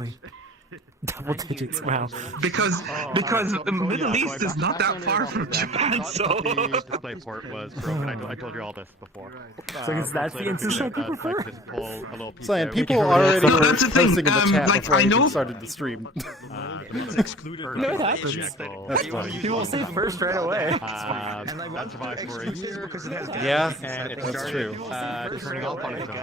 Really? Double digits, wow. Because the Middle East is not that far from Japan, so... The display port was broken. I told you all this before. So that's the instance you prefer? Just pull a little piece Saying out. people already No, were that's the posting thing, in the chat like, before I I even know- started the stream. No, it happens. That's funny. People say first right away. That survived for a year. Yeah, And it that's started, true. turning off on its own.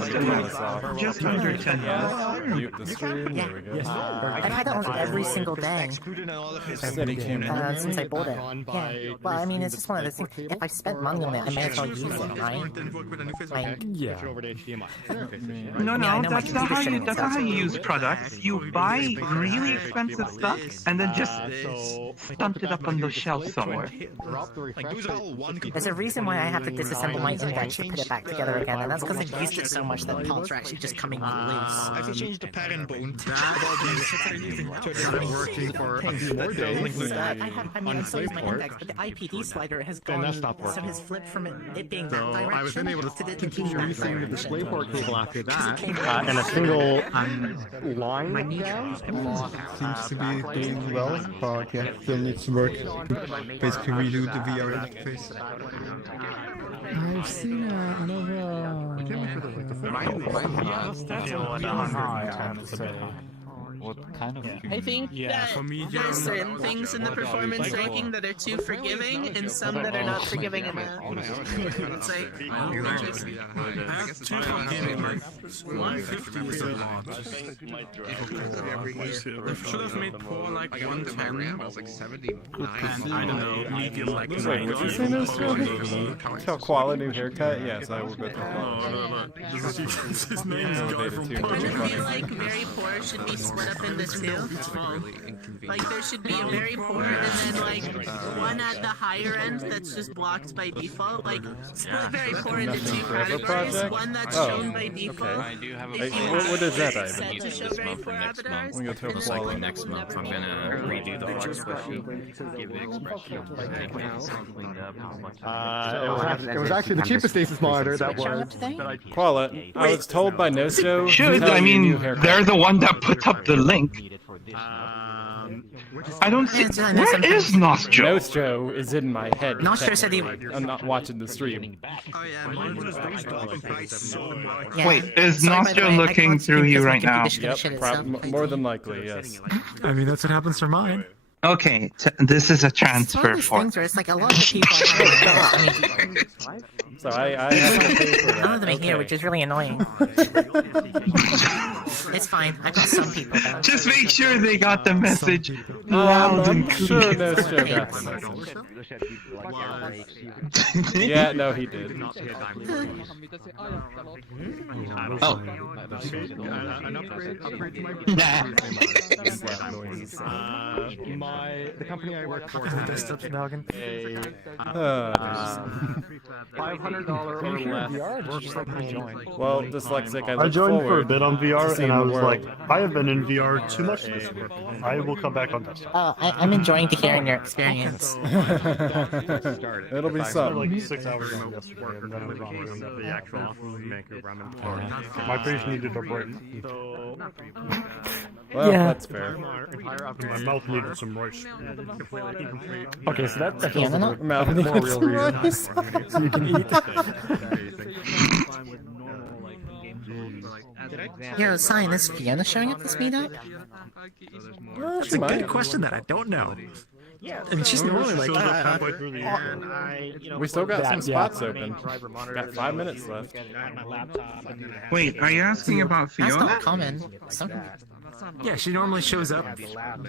Let's turn this off. Just under 10. Mute the stream. There we go. I've had that almost every single day Steady cam. since I bought it. Yeah. Well, I mean, it's just one of those things. If I spent money on it, I may as well use it, right? Like, Yeah. Over to HDMI. No, I know my that's not how computer you that's not how you use products. You buy really expensive stuff and then just stunt it up on the shelf somewhere. there's a reason why I have to disassemble my index to put it back together again, and that's because I've used it so much that parts are actually just coming loose. I've changed the parent bone. Working for a few more days. I mean, so is my index, but the IPD slider has gone, so has flipped from it being that direction. I was then able to continue using the DisplayPort cable after that. And a single line down. Seems to be doing well, but yeah, still needs to work. Basically redo the VR interface. I've seen another. What kind of? I think that there are certain things in the performance ranking that are too forgiving, and some that are not forgiving enough. It's like, just... I have two forgiving, like 150 is a lot. They should have made poor like 110. And I don't know, medium like Wait, what you say now, Tell Qhala new haircut? Yes, I will go to Qhala. No. His name is Guy from I feel like very poor should be split up into two. Like there should be a very poor and then like one at the higher end that's just blocked by default. Like split very poor into two categories. One that's shown by default. Okay. I do have What is that item? Set to show very poor avatars. I'm gonna tell It's like Qhala. next month I'm gonna redo the hard spreadsheet. Give the expression. It was actually the cheapest Asus monitor that was. Qhala, I was told by Nosto. Should, I mean, they're the one that put up the link. I don't see. Where is Nostro? Nostro is in my head. Nostro said he. I'm not watching the stream. Oh yeah, mine was based off of price so much. Yeah. Wait, is Sorry, by the Nostro way, I looking can't through speak you because my right now? computer should Yep, shut itself. more than likely, yes. I mean, that's what happens for mine. Okay, this is a It's one of transfer those for. things where it's like a lot of people. I mean, So I have to pay for that. none of them are here, which is really annoying. It's fine. I got some people though. Just make sure they got the message loud I'm and sure clear. Nostro got the message. Yeah, no, he did. Oh. An upgrade to my. The company I work for has a $500 or less. Well, dyslexic, I I look joined for a forward bit on to VR seeing and I the was world. like, I have been in VR too much this week. I will come back on desktop. I'm enjoying to hearing your experience. It'll be I had something. like 6 hours on yesterday and then I was on the actual Vancouver. I'm in Florida. My face needed a break. Well, Yeah. that's fair. My mouth needed some rice. Okay, so that's Fiona? Mouth More needs real rice. so you can eat. Yo, Sign, is Fiona showing up this meetup? That's a good question that I don't know. And she's normally like, Halfway through the year. We still got some Yeah. spots open. Got 5 minutes left. Wait, are you asking about That's Fiona? not common. yeah, she normally shows up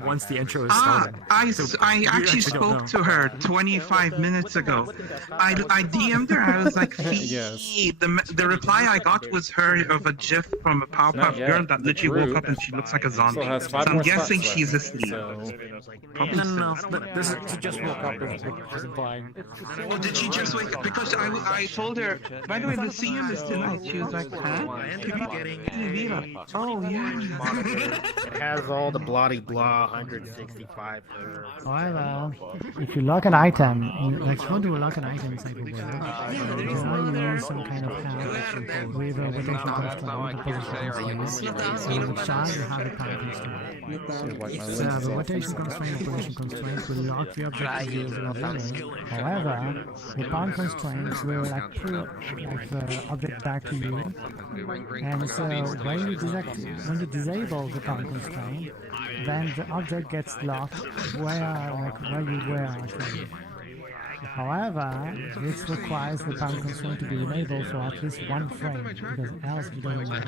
once the intro is Ah, started. I actually spoke to her 25 minutes ago. I DM'd her. I was like, Yes. the reply I got was her of a GIF from a Powerpuff yet. Girl that literally Rude. woke up and she looks like a zombie. Still has 5 So I'm more guessing spots she's left, asleep. so- No. This is she just woke up and she's implying. Oh, did she just wake up? Because I told her, by the way, the CM is tonight. She was like, huh? Oh, yeah. It has all the bloody blah 165 However, if you lock an item, like if you want to lock an item inside the world, then you want some kind of hack with a rotation constraint, a position constraint. So with Qhala you have a power constraint. So the rotation constraint and position constraint will lock the object to the zero. However, the power constraints will like pull like the object back to you. And so when you disable the power constraint, then the object gets locked where you were actually. However, this requires the power constraint to be enabled for at least one frame, because else it doesn't work.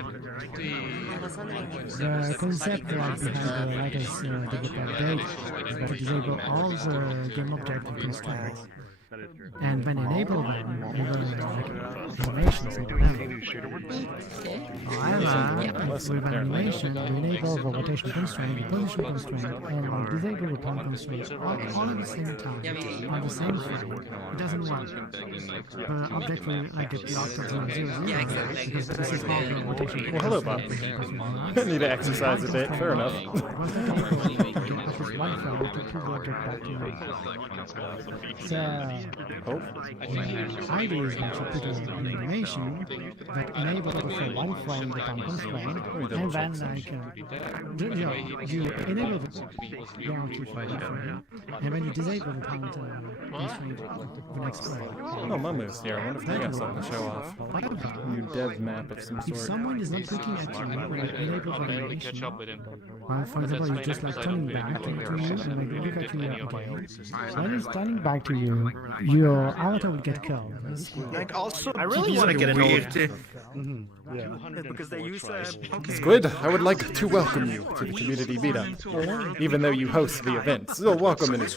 The concept behind the latest developer update is to disable all the game object constraints. And when enable them, animations will however, with animation, you enable the rotation constraint, the position constraint, and disable the power constraint all at the same time, on the same frame. It doesn't work. The object will get locked at 0, 0, 0, because this is how the rotation. Well, hello, Bob. I need to exercise a bit. Fair enough. So, the idea is that you put an animation that enables for one frame the power constraint, and then you enable the bounty for one frame, and when you disable the power constraint the next frame. Oh, Mamu's here. I wonder if they got something to show off. New dev map of some sort. If someone is not looking at you when you enable the animation, for example, you're just like turning back to you and like look at you again. When it's turning back to you, your avatar will get killed. Like also, I really want to get an Because they use Squid, I would like to welcome you to the community meetup, even though you host the event. So welcome in It's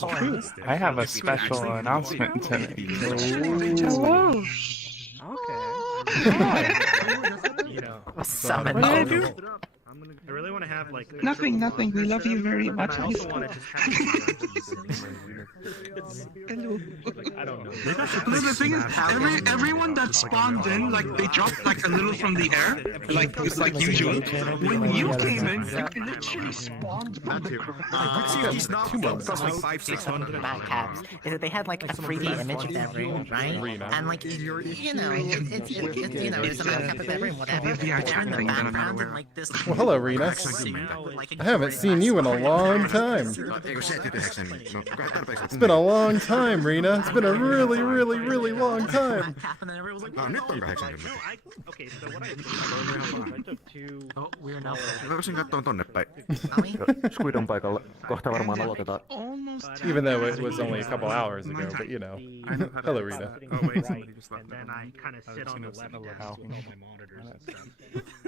true. I have a special announcement to make. Hello. Okay. Summon. What did I do? I really want to have like Nothing. We love you very much. I also want to just have Hello. I don't know. The thing is, everyone that spawned in, like they dropped like a little from the air, like it's like usual. When you came in, like literally spawned. He's not too much. Like 500-600 Bad caps is that they had like a 3D image of that room, right? And like it's it's a map cap of that room, whatever. And they're in the background and like this. Well, hello, Rena. I haven't seen you in a long time. It's been a long time, Rena. It's been a really, really, really long time. Okay, so what I took two. Oh, we're now. Voisin kattoon tonne päin. Squid on paikalla. Kohta varmaan aloitetaan. Even though it was only a couple hours ago, but you know. Hello, Rena. Oh wait, somebody just left. And then I kind of sit on the left desk with all my monitors and stuff.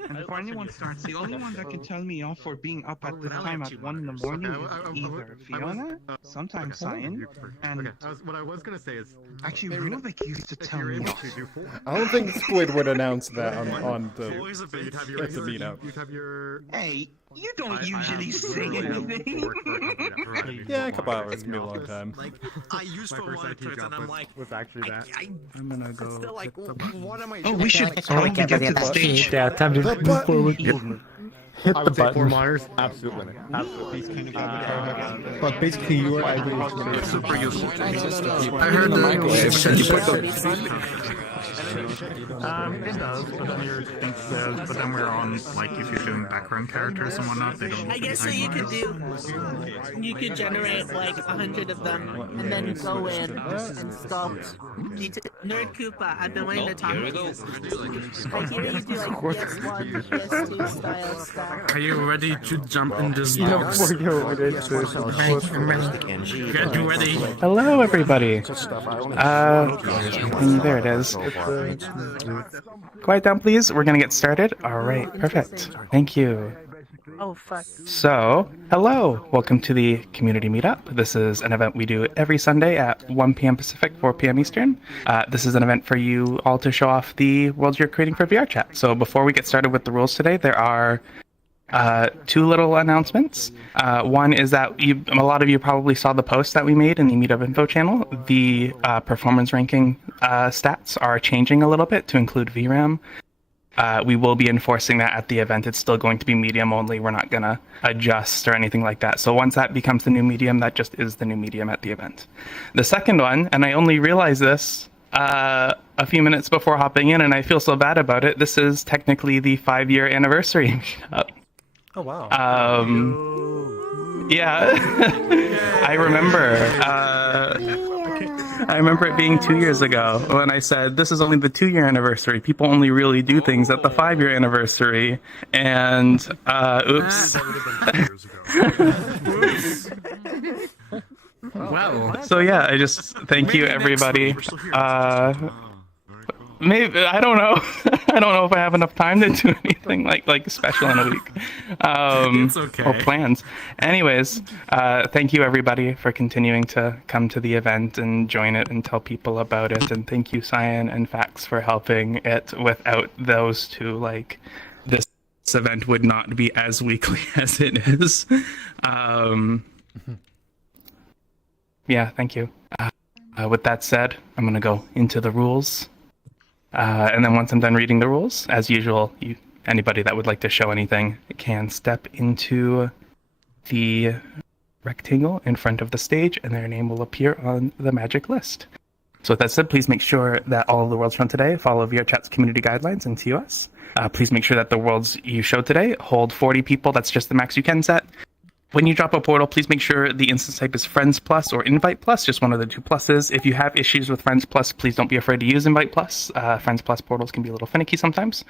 And before anyone starts, the only one that can tell me off for being up at this time at 1 in the morning is either Fiona, sometimes Cyan, and what I was gonna say is actually Rubik used to tell me off. I don't think Squid would announce that on the at the meetup. Hey, you don't usually say anything. Yeah, a couple hours can be a long time. Like I used for one person, and I'm like, was actually that. I'm gonna go. Still like, what am I? Oh, we should probably get to the stage. Yeah, time to move forward. Hit I the would say button. 4 monitors, absolutely. Absolutely. But basically, you are able to. Super useful. I heard It does, but then we're on, like, if you're doing background characters and whatnot, they don't. I guess so you could generate like 100 of them and then go in and sculpt. Nerd Koopa, I've been waiting to talk to you. I hear you do like PS1, PS2 style stuff. Are you ready to jump in this box? Get ready. Hello, everybody. There it is. Quiet down, please. We're gonna get started. All right, perfect. Thank you. Oh, fuck. So, hello. Welcome to the community meetup. This is an event we do every Sunday at 1 p.m. Pacific, 4 p.m. Eastern. This is an event for you all to show off the world you're creating for VRChat. So before we get started with the rules today, there are two little announcements. One is that a lot of you probably saw the post that we made in the Meetup info channel. The performance ranking stats are changing a little bit to include VRAM. We will be enforcing that at the event. It's still going to be medium only. We're not going to adjust or anything like that. So once that becomes the new medium, that just is the new medium at the event. The second one, and I only realized this a few minutes before hopping in, and I feel so bad about it. This is technically the 5-year anniversary meetup. Oh, wow. Yeah. I remember it being 2 years ago when I said, this is only the 2-year anniversary. People only really do things at the 5-year anniversary. And, oops. Wow. So yeah, I just thank you everybody. Maybe I don't know. I don't know if I have enough time to do anything like special in a week. It's okay. Or plans. Anyways, thank you everybody for continuing to come to the event and join it and tell people about it. And thank you Cyan and Fax for helping it. Without those two, this event would not be as weekly as it is. Yeah, thank you. With that said, I'm going to go into the rules. And then once I'm done reading the rules, as usual, anybody that would like to show anything can step into the rectangle in front of the stage, and their name will appear on the magic list. So with that said, please make sure that all of the worlds from today follow VRChat's community guidelines and TOS. Please make sure that the worlds you show today hold 40 people. That's just the max you can set. When you drop a portal, please make sure the instance type is Friends Plus or Invite Plus, just one of the two pluses. If you have issues with Friends Plus, please don't be afraid to use Invite Plus. Friends Plus portals can be a little finicky sometimes.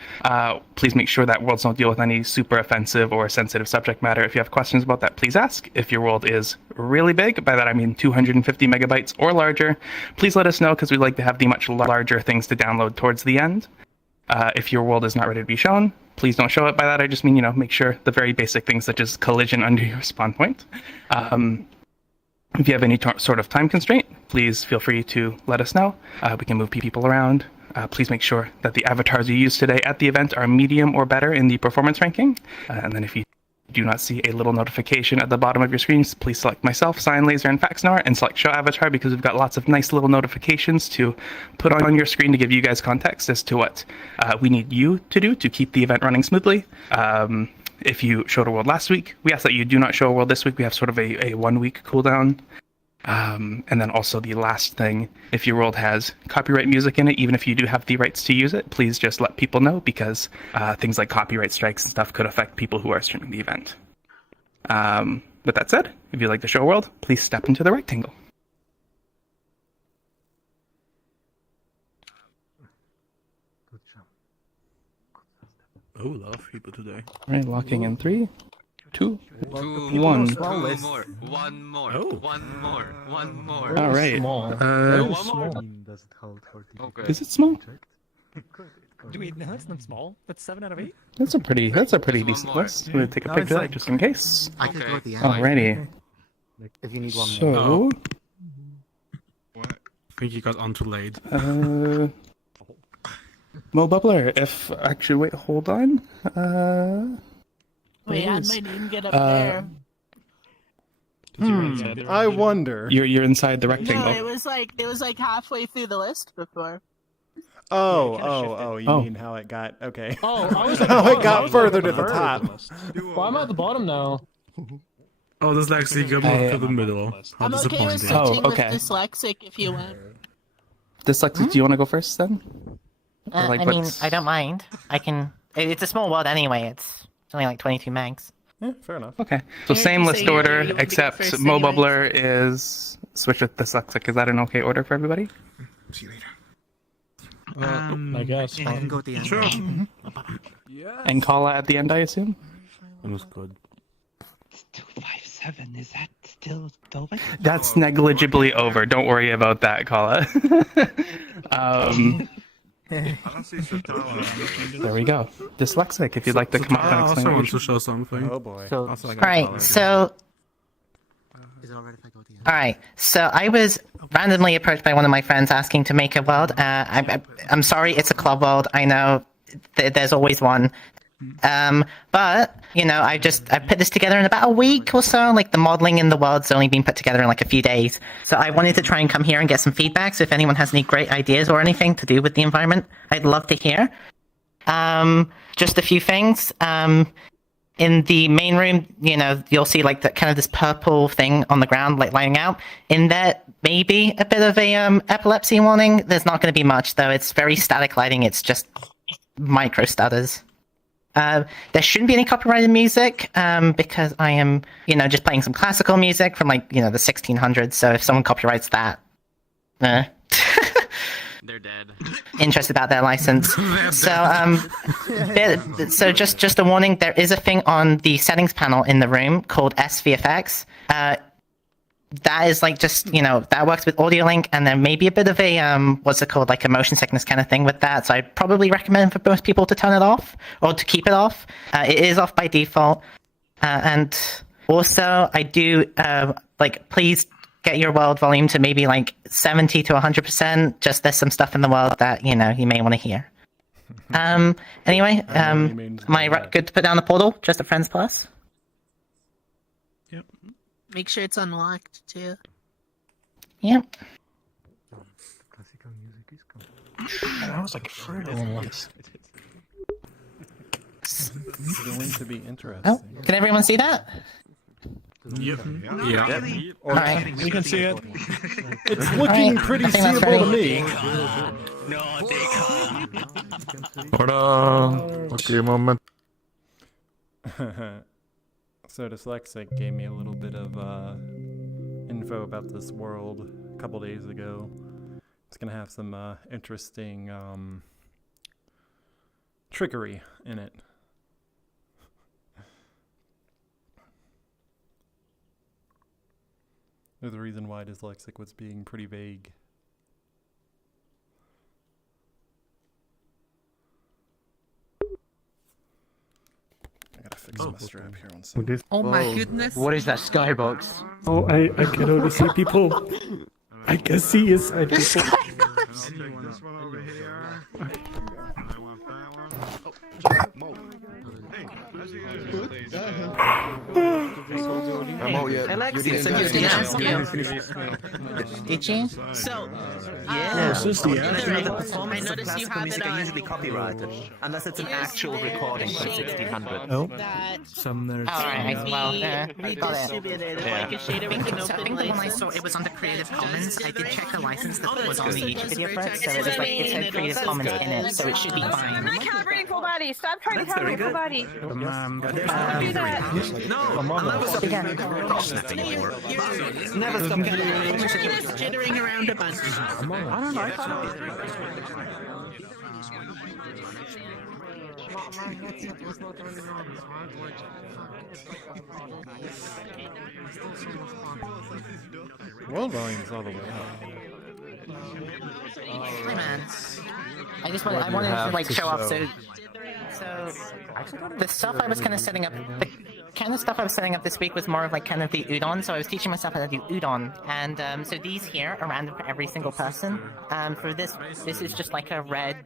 Please make sure that worlds don't deal with any super offensive or sensitive subject matter. If you have questions about that, please ask. If your world is really big, by that I mean 250 megabytes or larger, please let us know because we'd like to have the much larger things to download towards the end. If your world is not ready to be shown, please don't show it. By that, I just mean, make sure the very basic things such as collision under your spawn point. If you have any sort of time constraint, please feel free to let us know. We can move people around. Please make sure that the avatars you use today at the event are medium or better in the performance ranking. And then if you do not see a little notification at the bottom of your screens, please select myself, Cyan, Laser, and Faxnor, and select Show Avatar because we've got lots of nice little notifications to put on your screen to give you guys context as to what we need you to do to keep the event running smoothly. If you showed a world last week, we ask that you do not show a world this week. We have sort of a 1 week cooldown. And then also the last thing, if your world has copyright music in it, even if you do have the rights to use it, please just let people know because things like copyright strikes and stuff could affect people who are streaming the event. With that said, if you'd like to show a world, please step into the rectangle. Oh, a lot of people today. All right, locking in 3, 2, 1. One more. All right. Okay. Is it small? Wait, no, that's not small. That's 7 out of 8. That's a pretty decent list. We'll take a picture of that just in case. I can go at the end. Alrighty. If you need one more. So, What? I think you got onto late. MoBubbler, wait, hold on. Wait, I might even get up there. I wonder. You're inside the rectangle. No, it was like halfway through the list before. You mean how it got okay? Oh, I was at How the it bottom. got further to the top. Well, I'm at the bottom now. Oh, dyslexic, you moved to the middle. How I'm okay with disappointing. switching okay. with dyslexic if you want. Dyslexic, do you want to go first then? I mean, I don't mind. I can. It's a small world anyway. It's only like 22 megs. Yeah, fair enough. Okay. So Yeah, same you list say you order, want to go except first MoBubbler is switch with Dyslexic. Is that an okay order for everybody? See you later. I guess. I can go at the end. Sure. And Qhala at the end, I assume? It was good. 257, is that still Dolby? That's negligibly over. Don't worry about that, Qhala. I don't see Sotalo. There we go. Dyslexic, if you'd like to come up I and also explain. want to show something. Oh boy. So, Also, like, alright, so... Is it alright if I go at the end? Alright, so I was randomly approached by one of my friends asking to make a world. I'm sorry, it's a club world. I know there's always one. But, I put this together in about a week or so. Like, the modeling in the world's only been put together in like a few days. So I wanted to try and come here and get some feedback. So if anyone has any great ideas or anything to do with the environment, I'd love to hear. Just a few things. In the main room, you know, you'll see like kind of this purple thing on the ground, like lining out. In there, maybe a bit of a epilepsy warning. There's not going to be much though. It's very static lighting. It's just micro stutters. There shouldn't be any copyrighted music because I am, you know, just playing some classical music from like, you know, the 1600s. So if someone copyrights that, they're dead. Interested about their license. So just a warning, there is a thing on the settings panel in the room called SVFX. That is like just, you know, that works with audio link, and there may be a bit of a what's it called, like a motion sickness kind of thing with that. So I'd probably recommend for most people to turn it off or to keep it off. It is off by default. And also I do like, please get your world volume to maybe like 70 to 100%. Just there's some stuff in the world that, you know, you may want to hear. Anyway, am I good to put down the portal? Just a friends plus? Yep. Make sure it's unlocked too. Yep. I was like, Furry once. It's going to be interesting. Oh, can everyone see that? Yep. Yeah. Alright. You can see it. It's looking pretty seeable to me. Okay, moment. So Dyslexic gave me a little bit of info about this world a couple days ago. It's gonna have some interesting trickery in it. There's a reason why Dyslexic was being pretty vague. I gotta fix my strap here on second. Oh my goodness. What is that skybox? Oh, I can only see people. I can see inside people. Alexis, did you? So, Yeah. I noticed you have it on. Usually copyrighted, unless it's an actual recording from 1600. No. Some nerds. Alright, well, redistributed like a shader with an I open think the one I license. saw, it was on the Creative Commons. I did check the license that was on the good. YouTube video first, so it was like, it said Creative Commons in it, so it should be I'm fine. not calibrating full body. Stop trying to calibrate full body. Don't do that. Never stop You're just jittering around a bunch. I don't know. World volume's all the way up. Hey man, I wanted to like show off. So the stuff I was kind of setting up, the kind of stuff I was setting up this week was more of like kind of the udon. So I was teaching myself how to do udon, and so these here are random for every single person. For this is just like a red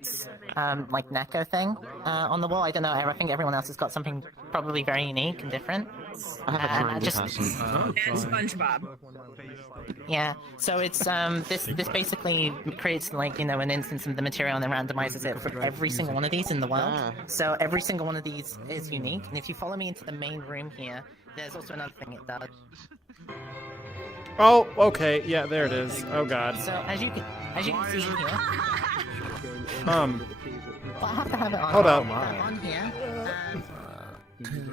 like Neko thing on the wall. I don't know. I think everyone else has got something probably very unique and different. SpongeBob. Yeah, so it's this basically creates like, you know, an instance of the material and then randomizes it for every single one of these in the world. So every single one of these is unique, and if you follow me into the main room here, there's also another thing it does. Oh, okay, yeah, there it is. Oh god. So as you can see here. Well, I have to have it on. Hold up. On here.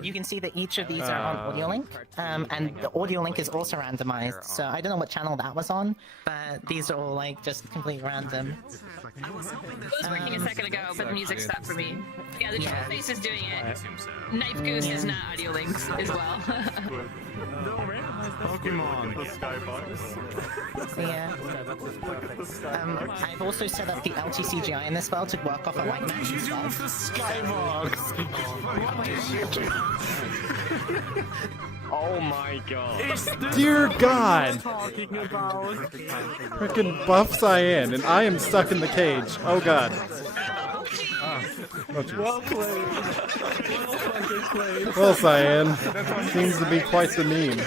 You can see that each of these are on audio link, and the audio link is also randomized. So I don't know what channel that was on, but these are all like just completely random. It was working a second ago, but the music stopped for me. Yeah, the troll face is doing it. Knife Goose is not audio links as well. Pokemon, the skybox. Yeah. I've also set up the LTCGI in this file to work off a white man stuff. Oh my god. dear god! Frickin' buff Cyan, and I am stuck in the cage. Oh god. Well played. Well, Cyan. Seems to be quite the meme.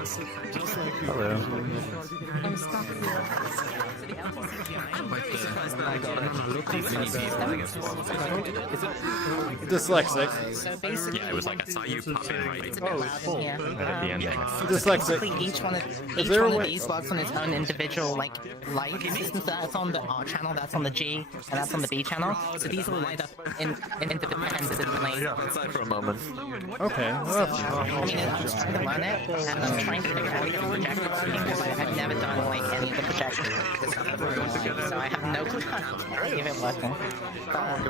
Hello. Dyslexic. Yeah, it was like I saw you pop in right Yeah. right at the end there. Dyslexic. Each one of these works on its own individual light systems. That's on the R channel, that's on the G, and that's on the B channel. So these will light up independently. Yeah, aside for a moment. Okay. Well, I mean, I'm just trying to learn it, and I'm trying to figure out how to project it because I've never done like any of the projections. So I have no clue how to get it working. I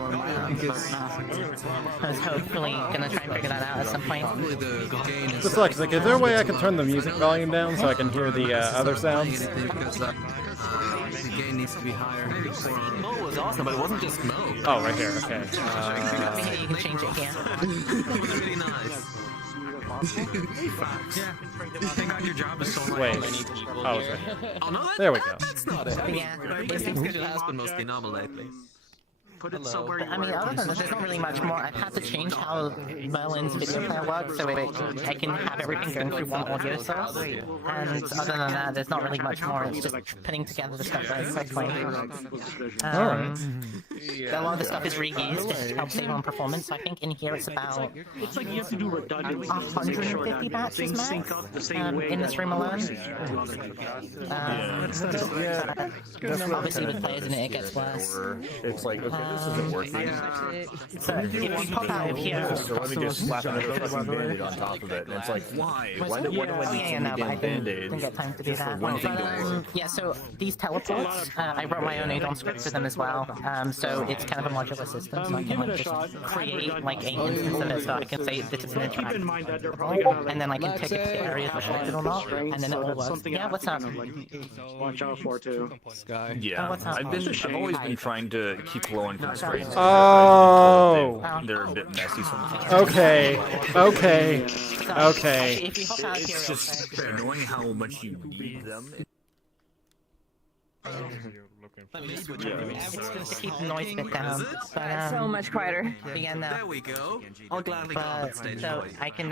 was hopefully gonna try and figure that out at some point. Dyslexic, is there a way I can turn the music volume down so I can hear the other sounds? The gain needs to be higher. Mo was awesome, but it wasn't just Mo. Oh, right here, okay. You can change it here. Really nice. Yeah. Thank God your job is so much. Wait. Oh, it's right here. There we go. That's not it. Yeah. It has been mostly normal lately. Put it somewhere. I mean, other than that, there's not really much more. I've had to change how Merlin's video player works so I can have everything going through one audio source. And other than that, there's not really much more. It's just putting together the stuff very quickly. Alright. A lot of the stuff is reused to help save on performance. So I think in here it's about 150 batches max in this room alone. Obviously with players in it, it gets worse. It's like, okay, this isn't working. So if we pop out of here, So let me just slap another fucking band-aid on top of it. And it's like, why? Why do I need so many damn band-aids? Didn't get time to do that. One thing to work. Yeah, so these teleports, I wrote my own add-on script for them as well. So it's kind of a modular system, so I can like just create like a instance of it, so I can say this is an interact, and then I can tick it to areas which like it or not, and then it all works. Yeah, what's up? Watch out for too. Yeah, I've always been trying to keep low income strains. Oh. They're a bit messy sometimes. Okay. It's just annoying how much you need them. Let me just switch over. It's just to keep the noise bit down. But, so much quieter. Again, there we go. I'll gladly go on stage. So I can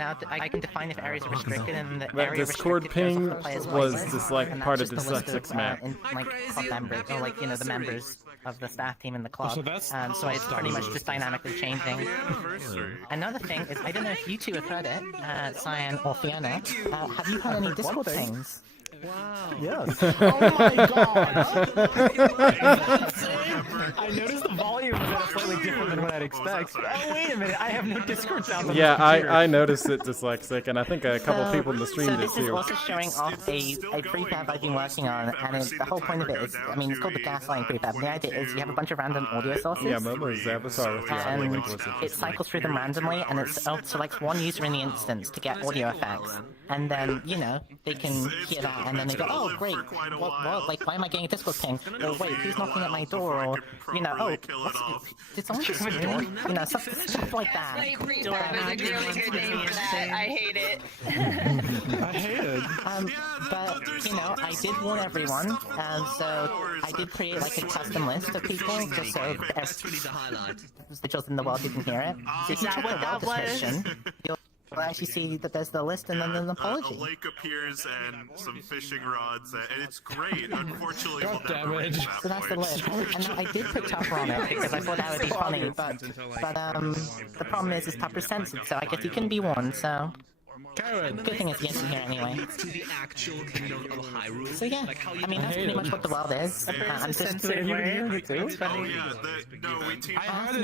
define if areas are restricted, and the That area Discord restricted ping goes off the player's was whitelist, just like and part that's of just a list Dyslexic's map. like club members, or like the members of the staff team in the club. So that's So it's pretty much just dynamically changing. Another thing is, I don't know if you two have heard it, Cyan or Fiona. Have you heard any Discord pings? Wow. Yes. Oh my god! I noticed the volume was slightly different than what I'd expect. Oh, wait a minute. I have no Discord sound on Yeah, my computer. I noticed it, Dyslexic, and I think a couple people in the stream So did this is too. also showing off a prefab I've been working on, and the whole point of it is, I mean, it's called the gaslighting prefab. And the idea is you have a bunch of random audio sources. Yeah, Momo's avatar with the and implicit. it cycles through them randomly, and it selects one user in the instance to get audio effects. And then, you know, they can hear that, and then they go, oh, great, what, like, why am I getting a Discord ping? Or wait, who's knocking at my door? Or, you know, oh, did someone just scream? You know, stuff like that. Prefab is a really good name for that. I hate it. I hate it. But, you know, I did warn everyone, so I did create, like, a custom list of people, just so individuals in the world didn't hear it. So if you check the world description, you'll actually see that there's the list and then an apology. A lake appears and some fishing rods, and it's great. Unfortunately, we'll never reach that So that's the point. list. And I did put Tupper on it because I thought that would be funny, but the problem is Tupper's censored, so I guess he couldn't be warned, so... Good thing it's yes in here anyway. So yeah, I mean that's pretty much what the world is. I'm just it too. Oh yeah, we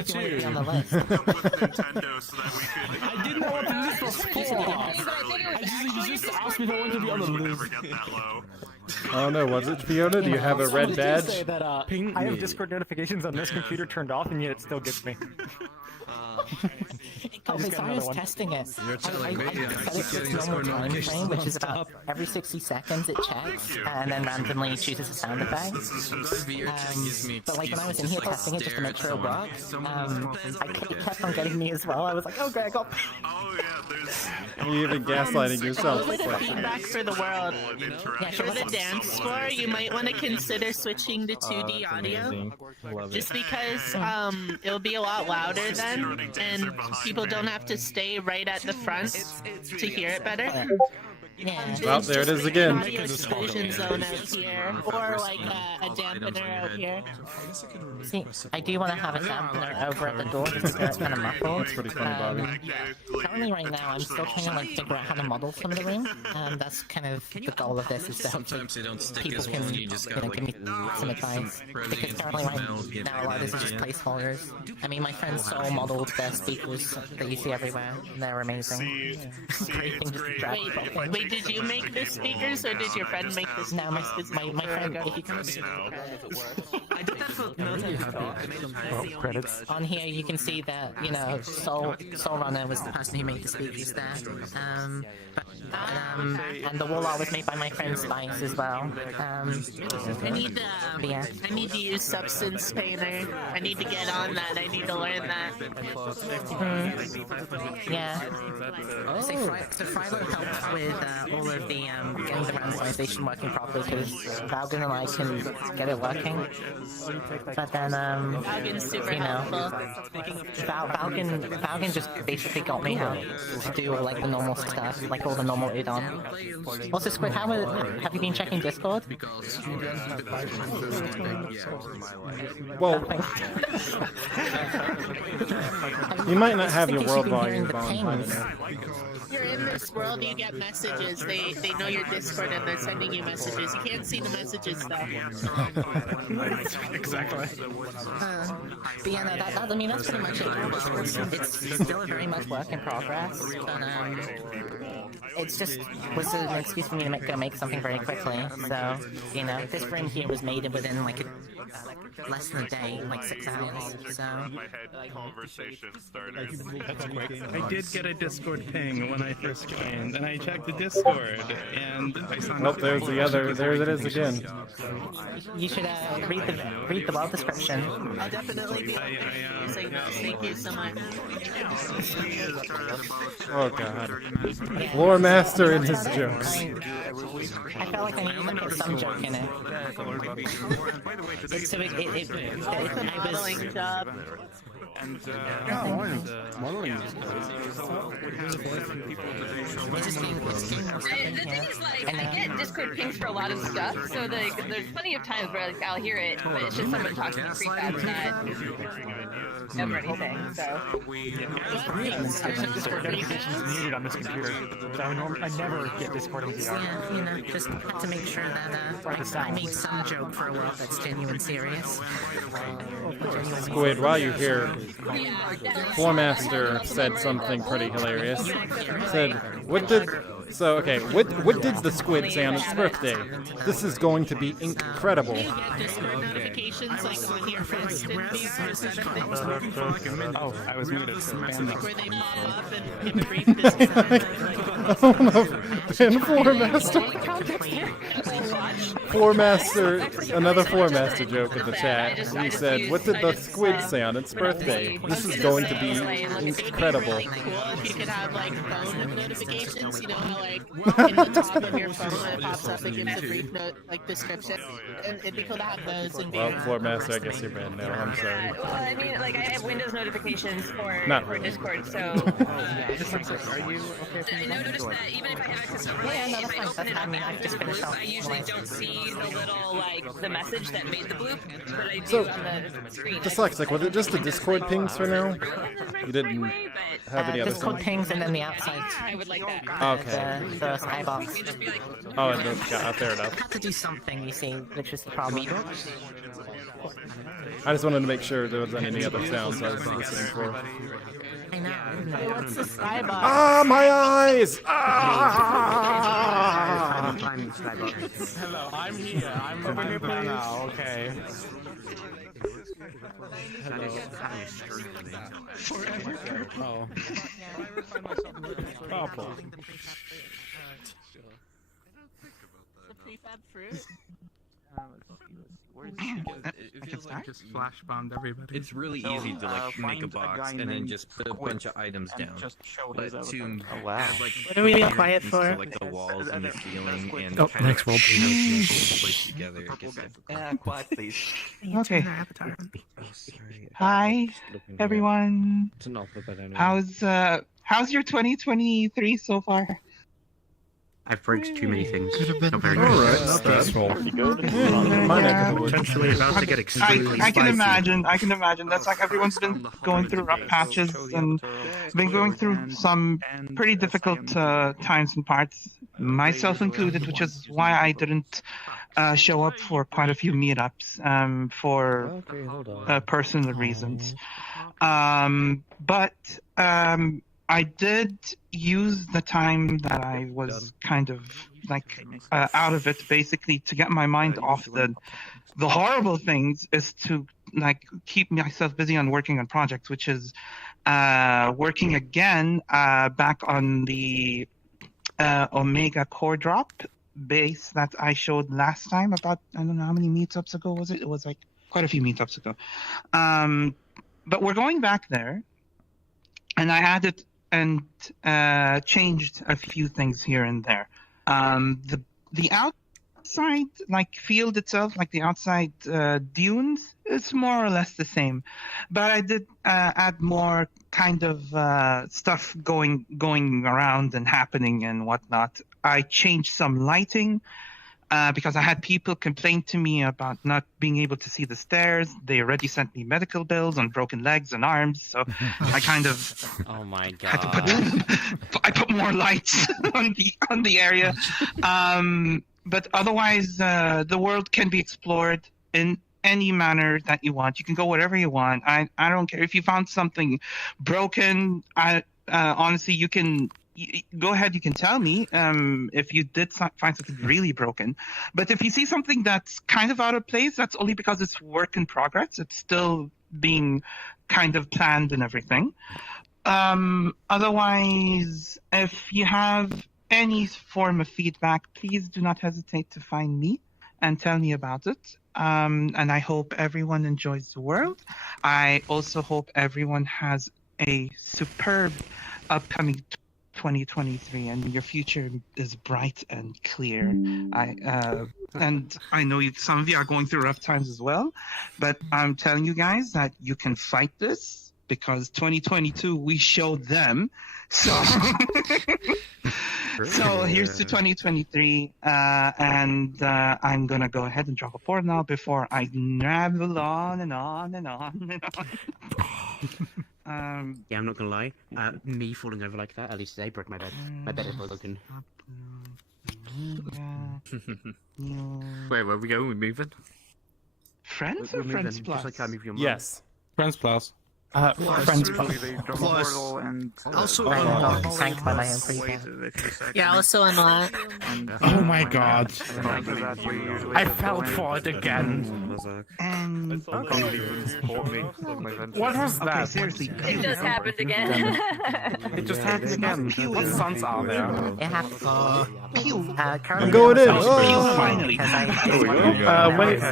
teamed on the list. up with Nintendo so that we could. I didn't know what the list was for. You just asked me if I wanted to be on the list. Never get that low. Oh no, was it Fiona? Do you have a red badge? Say that, I have Discord notifications on this computer turned off, and yet it still gets me. Oh, just if got I was another one. testing it, You're telling me I I set keep it to getting its normal Discord time frame, notifications which is about non-stop. every 60 seconds it checks, and then randomly chooses a sound effect. But like when I was in here testing it just to make sure it worked, it kept on getting me as well. I was like, oh great, I got... You even gaslighting yourself. A little bit of feedback for the world. For the dance score, you might want to consider switching to 2D audio. Just because it'll be a lot louder then, and people don't have to stay right at the front to hear it better. Yeah. Well, there it is again. Audio exclusion zone out here, or like a dampener out here. See, I do want to have a dampener over at the door because it's kind of muffled. That's pretty funny, Bobby. Currently, right now, I'm still trying to like figure out how to model some of the room. That's kind of the goal of this, is to help people can give me some advice. Because currently, right now, a lot of this is just placeholders. I mean, my friends so modeled their speakers that you see everywhere, and they're amazing. Great thing just to drag people in. Wait, did you make the speakers, or did your friend make this? No, my friend. If you can see credits. on here, you can see that Soul Runner was the person who made the speakers there. And the wall art was made by my friend Spice as well. I need to use Substance Painter. I need to get on that. I need to learn that. Yeah. So Philo helped with all of the getting the randomization working properly because Valgan and I can get it working. But then Valgan's super helpful. Valgan just basically got me how to do like the normal stuff, like all the normal udon. Also, Squid, have you been checking Discord? Well, you might not have your world volume on. I don't know. You're in this world, you get messages. They know your Discord and they're sending you messages. You can't see the messages though. Exactly. But yeah, no, I mean, that's pretty much it. It's still a very much work in progress, but it's just was an excuse for me to go make something very quickly. So, this room here was made within like less than a day, like 6 hours. So. That's quick. I did get a Discord ping when I first joined, and I checked the Discord, and I saw. Nope, there's the other. There it is again. You should read the wall description. I'll definitely be thank you so much. Oh god. Floor master and his jokes. I felt like I needed to put some joke in it. So I was. Job. Modeling. The thing is, like, I get Discord pings for a lot of stuff, so there's plenty of times where like I'll hear it, but it's just someone talking to prefab, not ever anything. So. Discord notifications muted on this computer. So I never get Discord in VR. Yeah, just have to make sure that I made some joke for a while that's genuine serious. Squid, while you're here, Floor Master said something pretty hilarious. Said, what did the squid say on its birthday? This is going to be incredible. Notifications like when your friends did these sort of things. Oh, I was muted. So where they pop up and read this. Ben Floor Master. Floor Master, another Floor Master joke in the chat. He said, what did the squid say on its birthday? This is going to be incredible. Cool if you could have like phone notifications, how like in the top of your phone when it pops up, it gives a brief note, like description. And it'd be cool to have those in Well, Floor Master, I guess you're banned now. I'm sorry. Well, I mean, like I have Windows notifications for Discord, so. Are you okay? I noticed that even if I have access overlay, if I open it up I usually don't see the little, like, the message that made the bloop, but I do on the screen. Dyslexic, was it just the Discord pings for now? You didn't have any other Discord pings and then the outside. I would like that. Okay. The skybox. Oh, and fair enough. I had to do something, you see, which was the problem. I just wanted to make sure there wasn't any other sounds I was listening for. I know. What's the skybox? Ah, my eyes! Ah! Hello, I'm here. I'm over here now. Okay. Oh. Awful. The prefab fruit? Just flash bombed everybody. It's really easy to like make a box and then just put a bunch of items down. But to have like what are we being quiet for? So, like the walls and the ceiling and Oh, kind next of world. place together, it gets difficult. Yeah, quiet please. Okay. Hi, everyone. It's an alphabet anyway. How's your 2023 so far? I've broke too many things. Not very Alright, nice. Potentially about to get extremely I can spicy. imagine. I can imagine. That's like everyone's been going through rough patches and been going through some pretty difficult times and parts, myself included, which is why I didn't show up for quite a few meetups for personal reasons. But I did use the time that I was kind of like out of it, basically, to get my mind off the horrible things, is to like keep myself busy on working on projects, which is working again back on the Omega core drop base that I showed last time about, I don't know how many meetups ago was it? It was like quite a few meetups ago. But we're going back there, and I added and changed a few things here and there. The outside like field itself, like the outside dunes, it's more or less the same, but I did add more kind of stuff going around and happening and whatnot. I changed some lighting because I had people complain to me about not being able to see the stairs. They already sent me medical bills on broken legs and arms, so I kind of had to I put more lights on the area. But otherwise, the world can be explored in any manner that you want. You can go wherever you want. I don't care if you found something broken. Honestly, you can. Go ahead, you can tell me if you did find something really broken. But if you see something that's kind of out of place, that's only because it's work in progress. It's still being kind of planned and everything. Otherwise, if you have any form of feedback, please do not hesitate to find me and tell me about it. And I hope everyone enjoys the world. I also hope everyone has a superb upcoming 2023, and your future is bright and clear. And I know some of you are going through rough times as well, but I'm telling you guys that you can fight this, because 2022 we showed them. So so here's to 2023, and I'm gonna go ahead and drop a port now before I ramble on and on and on and on. Yeah, I'm not gonna lie. Me falling over like that, at least today, broke my bed. My bed is broken. Wait, where are we going? We're moving? Friends or Friends Plus? Just like I move your Yes. Friends Plus. Friends Plus. Also Cranked by my own free. Yeah, also unlock. Oh my god. I fell for it again. What was that? Seriously. It just happened again. It just happened again. What sons are there? It happened. I'm going in. Finally. Wait.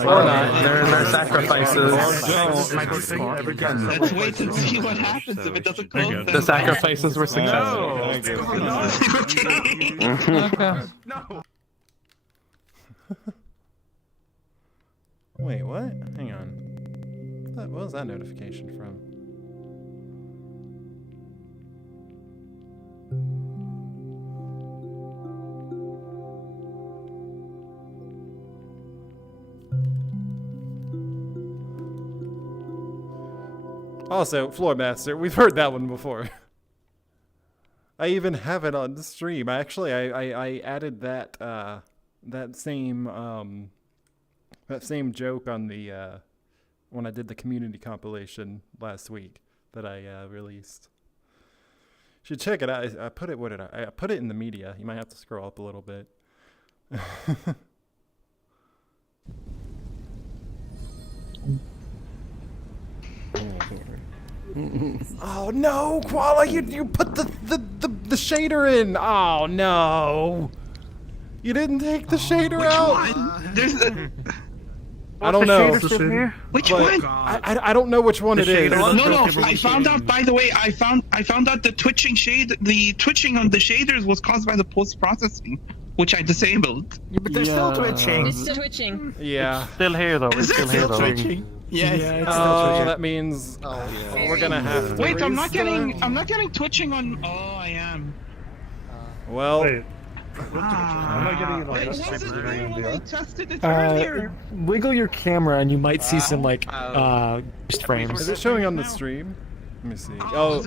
Or not. There are sacrifices. Let's wait and see what happens if it doesn't go. The sacrifices were successful. No. Wait, what? Hang on. What was that notification from? Also, Floormaster, we've heard that one before. I even have it on the stream. I added that that same joke on the when I did the community compilation last week that I released. You should check it out. I put it. What did I put it in the media? You might have to scroll up a little bit. Oh no, Qhala, you put the shader in. Oh no. You didn't take the shader out. I don't know. Which one? I don't know which one it is. No. I found out. By the way, I found out the twitching on the shaders was caused by the post processing, which I disabled. Yeah, but they're still twitching. It's still twitching. Yeah. Still here though. Is it still twitching? Yeah, it's oh, that means we're gonna have to. Wait, I'm not getting twitching on. Oh, I am. Well. I'm not getting tested it earlier. Wiggle your camera and you might see some like frames. Is it showing on the stream? Let me see. Oh,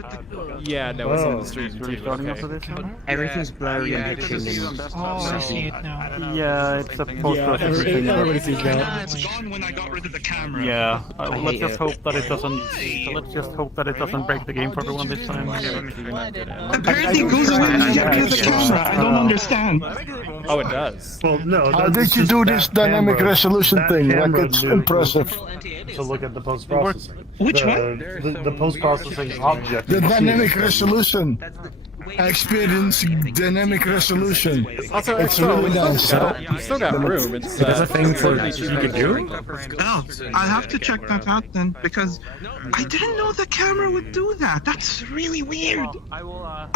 yeah, no, it's on the stream too. Okay. Everything's blurry and I see it now. Yeah, it's a post-processing thing. Everybody sees that. It's gone when I got rid of the camera. Yeah, let's just hope that it doesn't. Let's just hope that it doesn't break the game for everyone this time. Apparently, it goes away when you get rid of the camera. I don't understand. Oh, it does. Well, no. How did you do this dynamic resolution thing? Like, it's impressive. To look at the post-processing. Which one? The post-processing object. The dynamic resolution. Experience dynamic resolution. Also, it's really nice. You still got room. It's there's a thing for you could do. Oh, I'll have to check that out then, because I didn't know the camera would do that. That's really weird.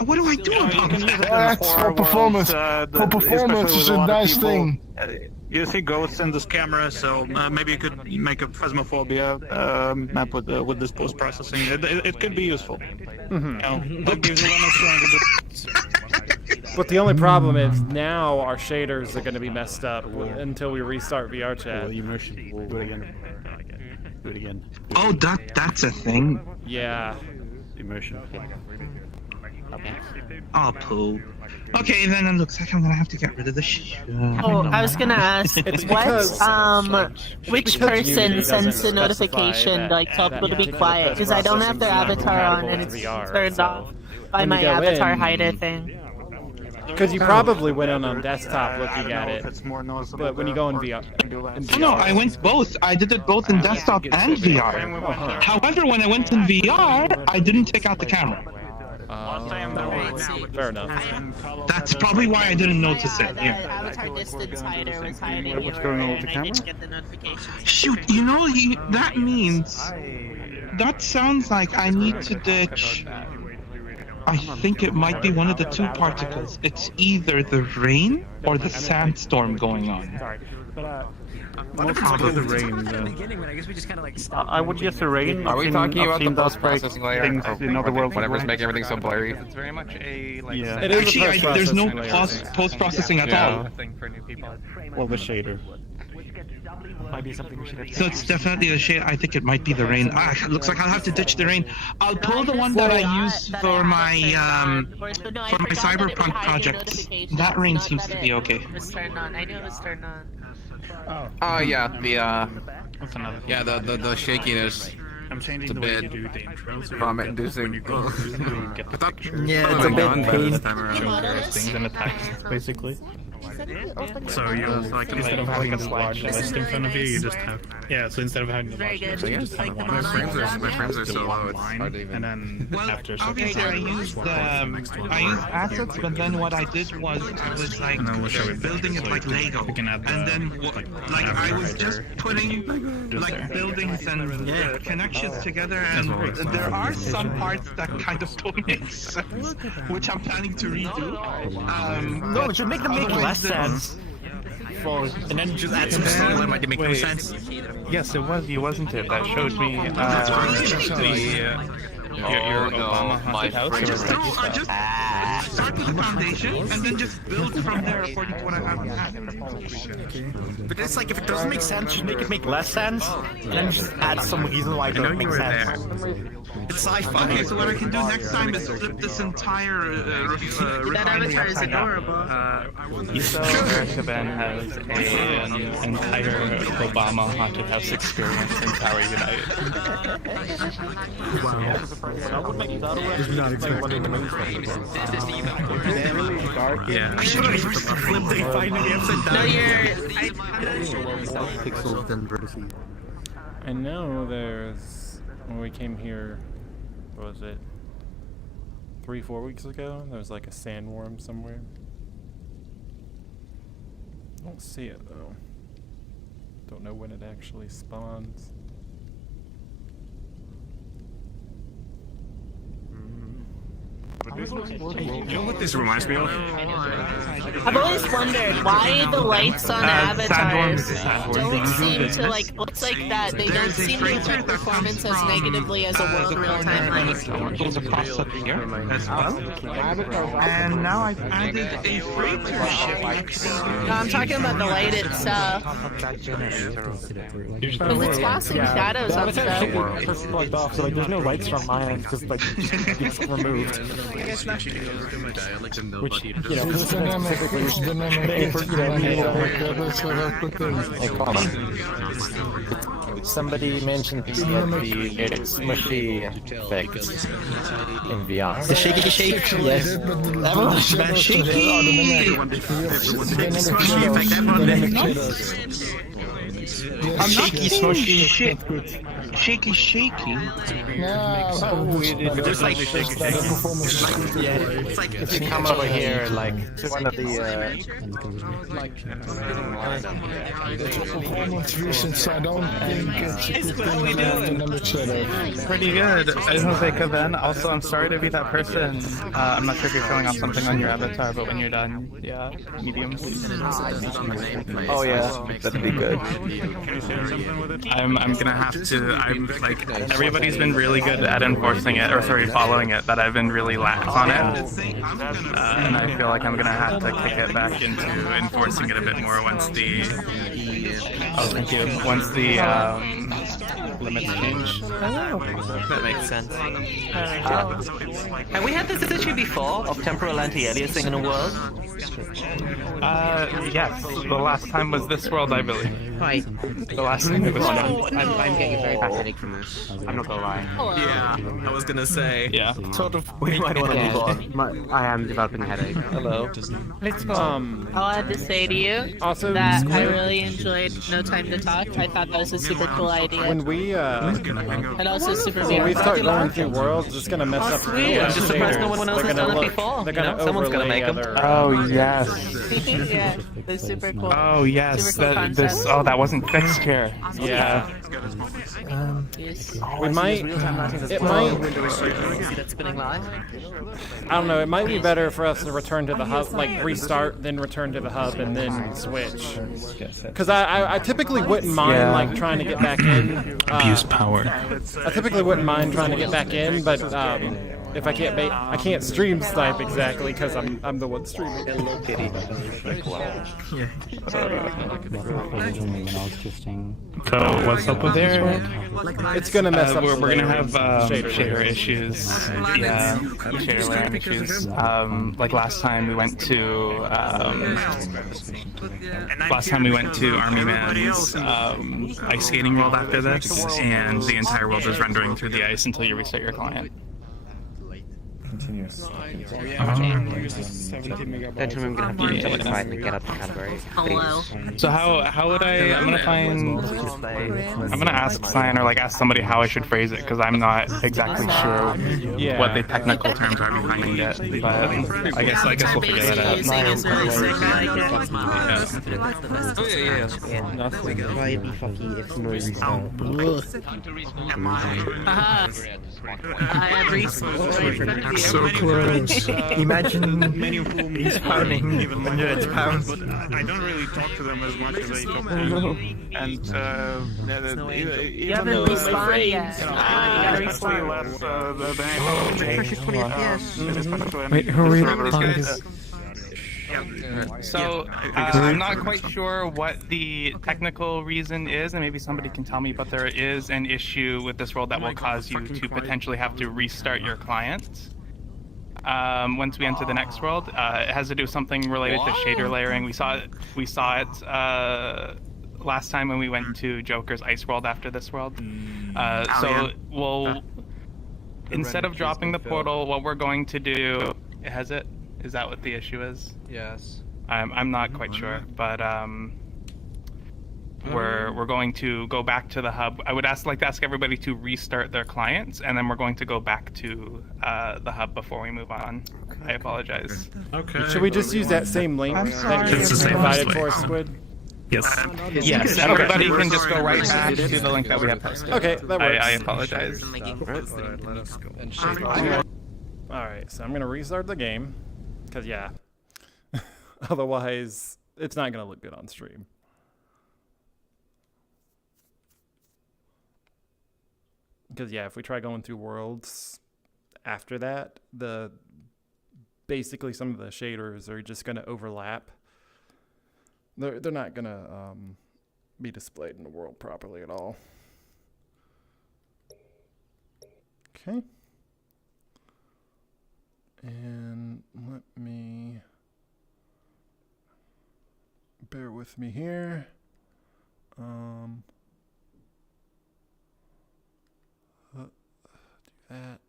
What do I do about that? That's for performance. For performance is a nice thing. You see ghosts in this camera, so maybe you could make a Phasmophobia map with this post-processing. It could be useful. That gives you But the only problem is now our shaders are going to be messed up until we restart VRChat. Do it again. Do it again. Oh, that's a thing. Yeah. Immersion. Oh, poo. Okay, then it looks like I'm gonna have to get rid of the shit. Oh, I was gonna ask, which person sends the notification like tell people to be quiet? Because I don't have their avatar on and it's turned off by my avatar hider thing. Because you probably went on desktop looking at it, but when you go in VR... No, I went both. I did it both in desktop and VR. However, when I went in VR, I didn't take out the camera. Fair enough. That's probably why I didn't notice it. Yeah. Avatar distance hider was hiding What's going on with the camera? get the notifications. Shoot, you know, that means... That sounds like I need to ditch... I think it might be one of the two particles. It's either the rain or the sandstorm going on. Probably the rain. I would guess the rain. Are we talking about the post-processing layer? In other worlds, whatever's making everything so blurry. It's very much a yeah. It is actually, there's no post-processing at all. Well, the shader. Might be something we should have. So it's definitely the shade. I think it might be the rain. It looks like I'll have to ditch the rain. I'll pull the one that I use for my cyberpunk project. That rain seems to be okay. It was turned on. I knew it was turned on. Oh yeah, the shakiness. I'm changing the bit vomit-inducing. Yeah, it's a bit painful. Things and attacks, basically. So you like instead of having a large list in front of you, you just have so instead of having a large list, you just have one. My frames are so low. It's hard to even. And then after obviously I used assets, but then what I did was I was like building it like Lego, and then like I was just putting like buildings and connections together, and there are some parts that kind of don't make sense, which I'm planning to redo. No, it should make them make less sense. And then just add some steel, it might make more sense. Yes, it was you, wasn't it? That showed me your Obama haunted house. Just start with the foundation and then just build from there according to what I have. But it's like if it doesn't make sense, just make it make less sense, and then just add some reason why it doesn't make sense. It's sci-fi. Okay, so what I can do next time is flip this entire That avatar is adorable. So Erica has an entire Obama haunted house experience in Tower United. Wow. Did not expect Yeah. I should have flipped it finally upside down. Pixels then vertices. I know there's... When we came here, what was it? 3-4 weeks ago? There was like a sandworm somewhere. I don't see it though. Don't know when it actually spawns. You know what this reminds me of? I've always wondered why the lights on avatars don't seem to looks like that. They don't seem to affect performance as negatively as a world real-time light. Goes across up here as well. And now I've added a freighter ship. No, I'm talking about the light itself. Because it's casting shadows on stuff. Plugged off, so there's no lights from my end, just it's removed. Which, somebody mentioned the smushy effect in VR. The shaky shake. Yes. Everyone's about shaky, smushy shit. Shaky, shaky. Just like if you come over here, one of the performance reasons, I don't think it's a good thing. Pretty good. I just want to say, Kevin, also, I'm sorry to be that person. I'm not sure if you're showing off something on your avatar, but when you're done, yeah, medium. Oh yeah, that'd be good. I'm gonna have to. I'm like, everybody's been really good at enforcing it, or sorry, following it, but I've been really lax on it. And I feel like I'm gonna have to kick it back into enforcing it a bit more once the thank you. Once the limits change. That makes sense. Have we had this issue before of temporal anti-aliasing in a world? Yes. The last time was this world, I believe. Hi. The last time it was done. I'm getting a very bad headache from this. I'm not gonna lie. Yeah, I was gonna say. Yeah. Sort of. We might want to move on. I am developing a headache. Hello. I'll have to say to you Also, that I really enjoyed No Time to Talk. I thought that was a super cool idea. when we And also super when we VR. start going through worlds, it's gonna mess up the sweet. I'm just surprised no one else has done it before. They're gonna Someone's gonna overlay make 'em. other, Oh yes. Yeah, they're super cool. Oh yes. Super cool This. concept. Oh, that wasn't fixed here. Yeah. Yes. We might. It might. I don't know. It might be better for us to return to the hub, like restart, then return to the hub, and then switch. Because I typically wouldn't mind like trying to get back in. Abuse power. I typically wouldn't mind trying to get back in, but if I can't stream snipe exactly because I'm the one streaming. Hello, Kitty. So what's up with there? It's gonna mess up. We're gonna have shader shader issues. Yeah, shader layering issues. Like last time we went to Army Man's ice skating world after this, and the entire world is rendering through the ice until you restart your client. Continuous. Don't remember gonna have to reach out the side and get up the category. Hello. So how would I'm gonna ask Cyan or like ask somebody how I should phrase it, because I'm not exactly sure what the technical terms are behind it. But I guess we'll figure that out. Using is really sick. I like it. Nothing. Try and be fucky if no restart. I have respawned. So close. Imagine he's pounding when it's pounds. I don't really talk to them as much as I talk to you. And You haven't respawned yet. Wait, who are you talking to? So I'm not quite sure what the technical reason is, and maybe somebody can tell me, but there is an issue with this world that will cause you to potentially have to restart your client once we enter the next world. It has to do with something related to shader layering. We saw it last time when we went to Joker's Ice World after this world. So we'll, instead of dropping the portal, what we're going to do, is that what the issue is? Yes. I'm not quite sure, but we're going to go back to the hub. I would like to ask everybody to restart their clients, and then we're going to go back to the hub before we move on. I apologize. Okay. Should we just use that same link that you provided for us, Squid? Yes. Yes, everybody can just go right back to the link that we have posted. Okay, that works. I apologize. Alright, so I'm gonna restart the game. Because, yeah. Otherwise, it's not going to look good on stream. Because yeah, if we try going through worlds after that, basically some of the shaders are just going to overlap. They're not going to be displayed in the world properly at all. Okay. And let me bear with me here. Do that.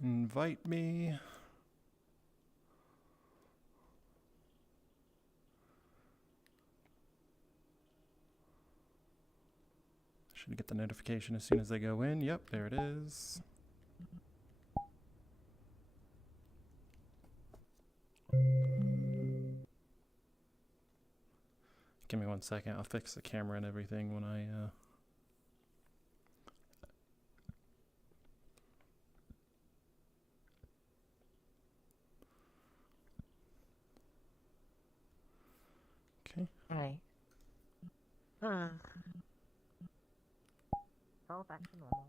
Invite me. Should get the notification as soon as they go in. Yep, there it is. Give me 1 second. I'll fix the camera and everything when I Hi. All back to normal.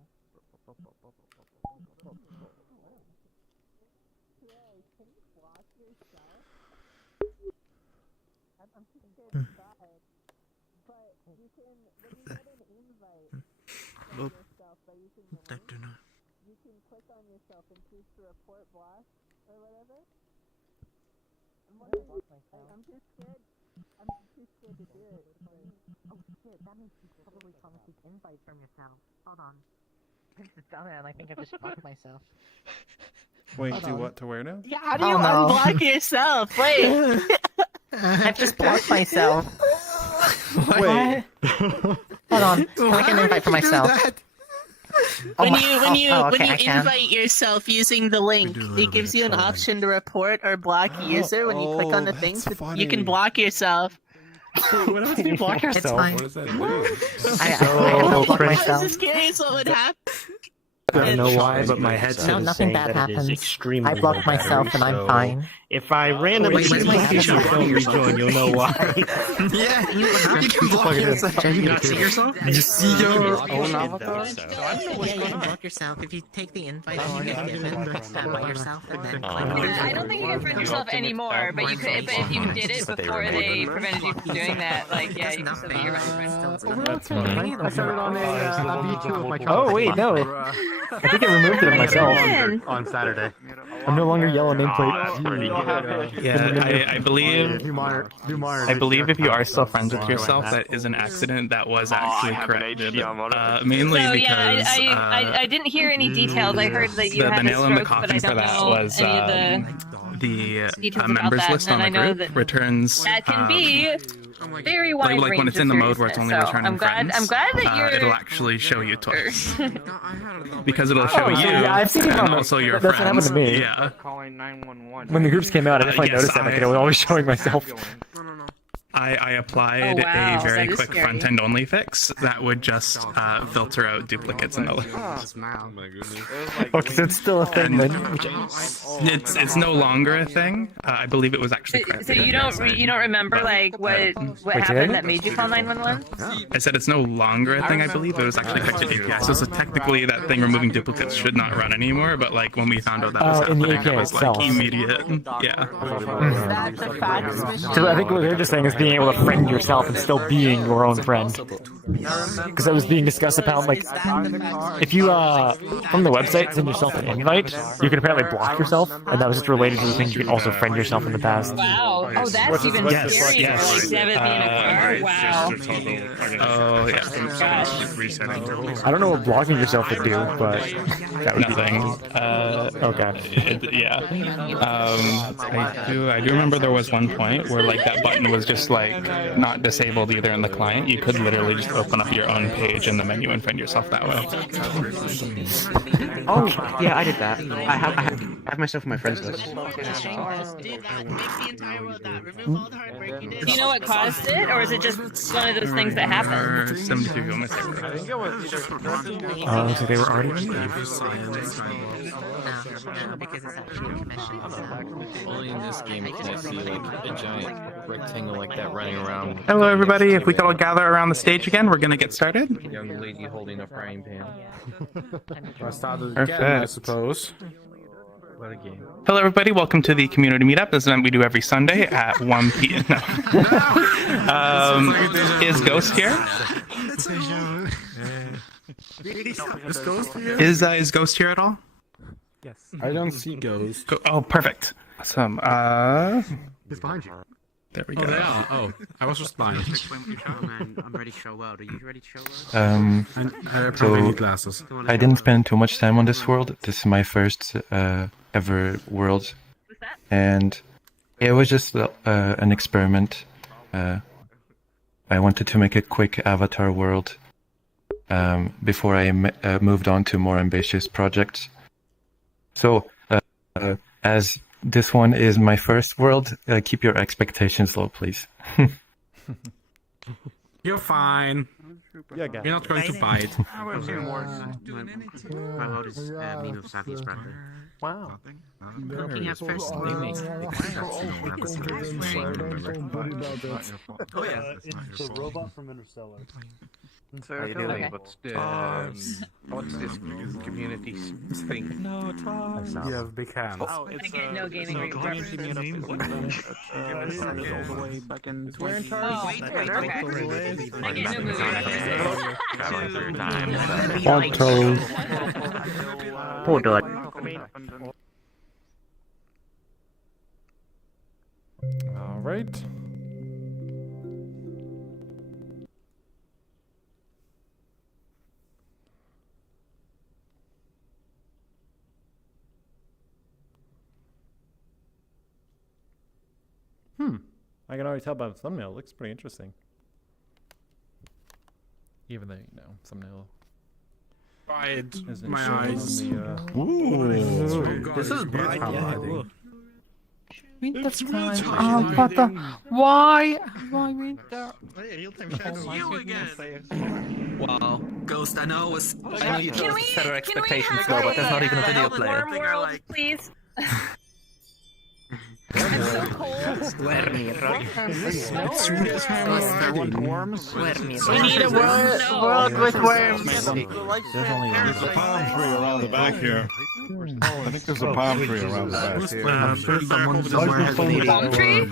You can click on yourself and choose to report block or whatever. I'm too scared. I'm too scared to do it. Oh shit, that means you probably can't seek invite from yourself. Hold on. This is dumb and I think I've just blocked myself. Wait, do what to where now? Yeah, how do you unblock yourself? Wait. I've just blocked myself. Wait. Hold on. Can I get an invite for myself? When you okay, invite yourself using the link, it gives you an option to report or block a user. When you click on the things, you can block yourself. What else do you block yourself? Fine. What does that do? I blocked I myself. was just curious what would happen. I don't know why, but my headset No, is nothing saying bad that happens. it is extremely I blocked low myself battery, and I'm so fine. If I randomly Wait, block you don't rejoin, you'll know why. Yeah, you can block yourself. You not see yourself? You see your own avatar? Yeah, you can block yourself if you take the invite and you can get in by yourself and then click on it. I don't think you can friend yourself anymore, but you could. But if you did it before they prevented you from doing that, like yeah, you can still be your own friend. That's funny. I started on a V2 of my Oh wait, no. I think I removed it myself on Saturday. I'm no longer yellow nameplate. Yeah, I believe. I believe if you are still friends with yourself, that is an accident that was actually corrected. Mainly So because yeah, I didn't hear any details. I heard that you the had nail a in the stroke, but I coffin for don't that know was any of the details about members that, list on and the I know group that returns. that can be very wide like when it's in the mode where it's only returning I'm glad that you're. it'll actually show you twice because it'll show you yeah, I've seen it and on also your that's friends. what happened to me. Yeah. Calling 911. When the groups came out, I definitely Yes, noticed that. Like, it was always showing myself. I applied Oh, wow, a very that is quick scary. front-end only fix that would just filter out duplicates in the list. Oh my goodness. Okay, so it's still a thing then. It's no longer a thing. I believe it was actually So corrected. you don't remember like what happened that made you call 911? I said it's no longer a thing. I believe it was actually corrected API. So technically, that thing removing duplicates should not run anymore. But like when we found out that was in the happening, API it was like itself. immediate. Yeah. So I think what they're just saying is being able to friend yourself and still being your own friend. Because that was being discussed about, like, if you, from the website, send yourself an invite, you can apparently block yourself, and that was just related to the thing you can also friend yourself in the past. Wow. Oh, that's even scarier. Like to have it be in a car. Wow. Oh, yeah. I don't know what blocking yourself would do, but that would Nothing. Okay. Yeah. I do remember there was one point where like that button was just like not disabled either in the client. You could literally just open up your own page in the menu and friend yourself that way. Oh, yeah, I did that. I I have myself on my friends list. Make the entire world that. Remove all the hard work you did. Do you know what caused it, or is it just one of those things that happen? 72 people missing. I think it was either So they were already in there. Only in this game can I see like a giant rectangle like that running around. Hello, everybody. If we could all gather around the stage again, we're going to get started. Young lady holding a frying pan. I started Perfect. again, I suppose. What a game. Hello, everybody. Welcome to the community meetup. This event we do every Sunday at 1 p.m. No. Is Ghostt here? Is Ghostt here at all? Yes. I don't see Ghostt. Oh, perfect. Awesome. He's behind you. There we Oh, go. they are? Oh, I was just blind. I'm ready to show world. Are you ready to show world? I probably need glasses. I didn't spend too much time on this world. This is my first ever world, and it was just an experiment. I wanted to make a quick avatar world before I moved on to more ambitious projects. So, as this one is my first world, keep your expectations low, please. You're fine. Yeah, You're not going to bite. My world is me with Savi's brother. Wow. Cooking at first. Oh yeah. It's the robot from Interstellar. How you doing? What's this community thing? No talks. You have big hands. I get no gaming representation. We're in charge. I get no movie representation. Poor dog. All right. I can already tell by the thumbnail. It looks pretty interesting. Even though, thumbnail. Bright. Isn't My showing eyes. on the, Ooh. This is bright. Winter time. Oh, what the? Why? Why winter? You again. Wow, Ghostt. I know you chose to set our expectations low, but there's not even a video player. Warm world, please. I'm so cold. We need a world with worms. There's a palm tree around the back here. I think there's a palm tree around the back here. I'm sure someone somewhere has a Palm tree?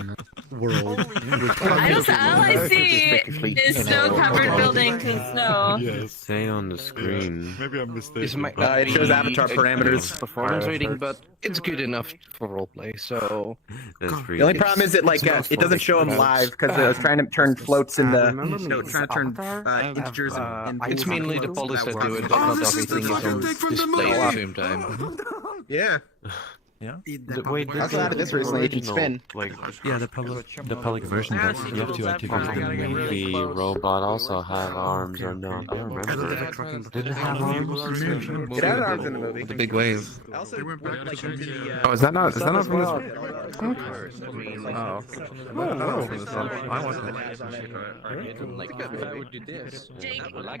World. All I see is snow-covered buildings and snow. Yes. Say on the screen. Maybe I'm mistaken. It shows avatar parameters. Performance rating, but it's good enough for roleplay, so... The only problem is that it doesn't show them live because I was trying to turn floats into trying to turn integers and it's mainly the police that do it, but not everything is on display at the same time. Yeah. Yeah. Wait, I thought of this recently. It can spin. Yeah, the public version does. You have to activate it. The robot also have arms or no? I don't remember. Did it have arms? It had arms in the movie. The big wave. Oh, is that not from this one? Oh. I wasn't.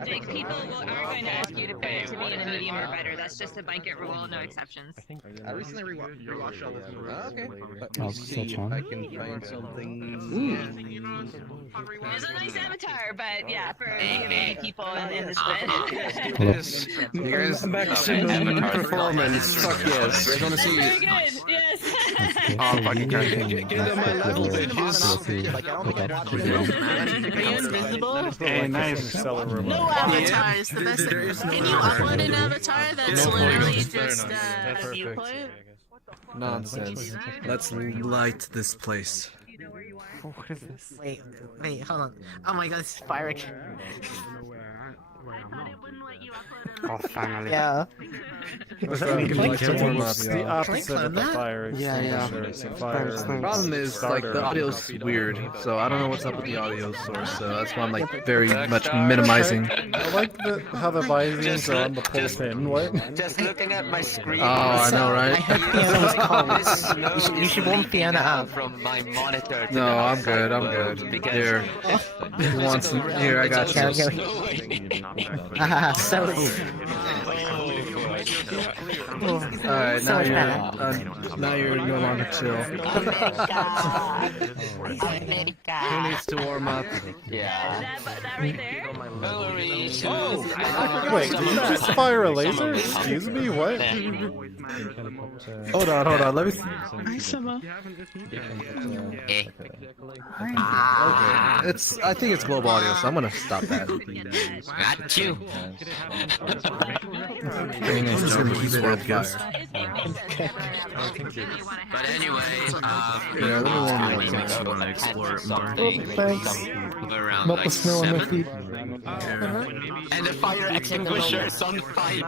Jake, people are going to ask you to put it to be in a medium or better. That's just a blanket rule, no exceptions. I recently rewatched all this movie. Okay. I'll see if I can find something. There's a nice avatar, but yeah, for people in this bit. Maximum performance. Fuck yes. We're gonna see. Very good. Yes. Give them a little bitches. Are you invisible? hey, nice. No avatar is the best. Can you upload an avatar that's literally just a viewpoint? Nonsense. Let's light this place. What is this? Wait, hold on. Oh my god, this is Furry. I thought it wouldn't let you upload Oh, finally. Yeah. The opposite of the fire extinguisher. So fire. The problem is, like, the audio's weird, so I don't know what's up with the audio source, so that's why I'm, like, very much minimizing. I like how the visors are on the pull pin. What? Just looking at my screen. Oh, I know, right? I heard Fiona's calls. You should warm Fiona up. From my monitor. No, I'm good, I'm good. Here. You want some? Here, I got you. So Alright, now you're no longer chill. Who needs to warm up? Yeah. Wait, did you just fire a laser? Excuse me, what? Hold on, let me see. I think it's global audio, so I'm gonna stop that. Got you. But anyway, yeah, I want to explore it more. Thanks. Around Not like the snow on my 7. feet. And the fire extinguisher's on fire.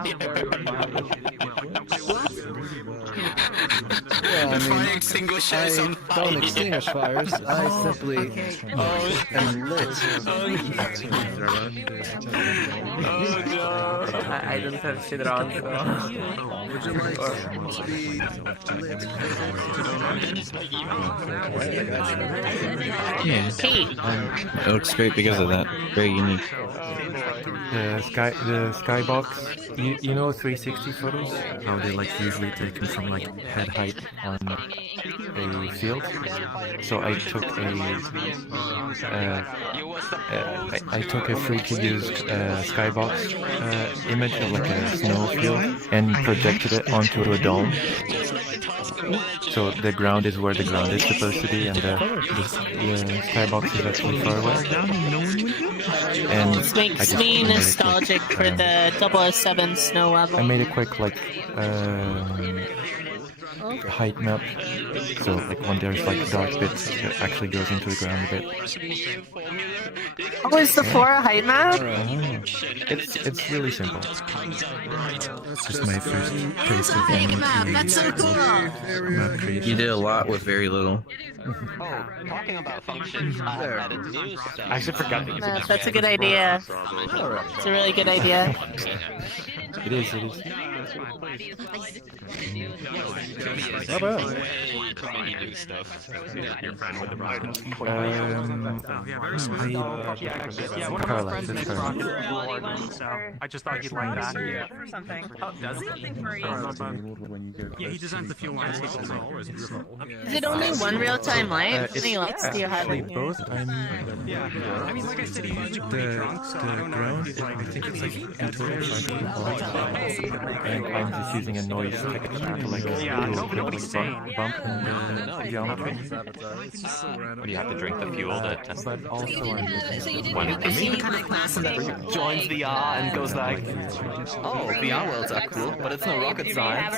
Yeah, fire extinguisher's on fire. I don't extinguish fires. I simply am lit. I don't have shit around, so... Would you like to be lit? It looks great because of that. Very unique. The skybox. You know 360 photos? How they like usually taken from like head height on a field. So I took I took a free to use skybox image of like a snow field and projected it onto a dome. So the ground is where the ground is supposed to be, and the skybox is actually far away. And This makes me nostalgic for the 007 snow level. I made a quick like height map, so like when there's like dark bits, it actually goes into the ground a bit. Oh, is the 4 a height map? It's really simple. It's just my first taste of Height map, that's so cool! You did a lot with very little. Oh, talking about functions, I had a new stuff. I actually forgot that you said That's a good idea. It's a really good idea. It is. Not bad. Qhala, that's Qhala. So I just thought he'd like that. Or something. Oh, does he? Yeah, he designs the fuel lines. Is it only one real-time light? How many lights do you have in here? Both. Yeah, I mean, like I said, he used The ground, I think it's like in total 5 and I'm just using a noise texture to like do a little bump in the geometry. But you have to drink the fuel to test But also joins the and goes like, oh, VR worlds are cool, but it's no rocket science.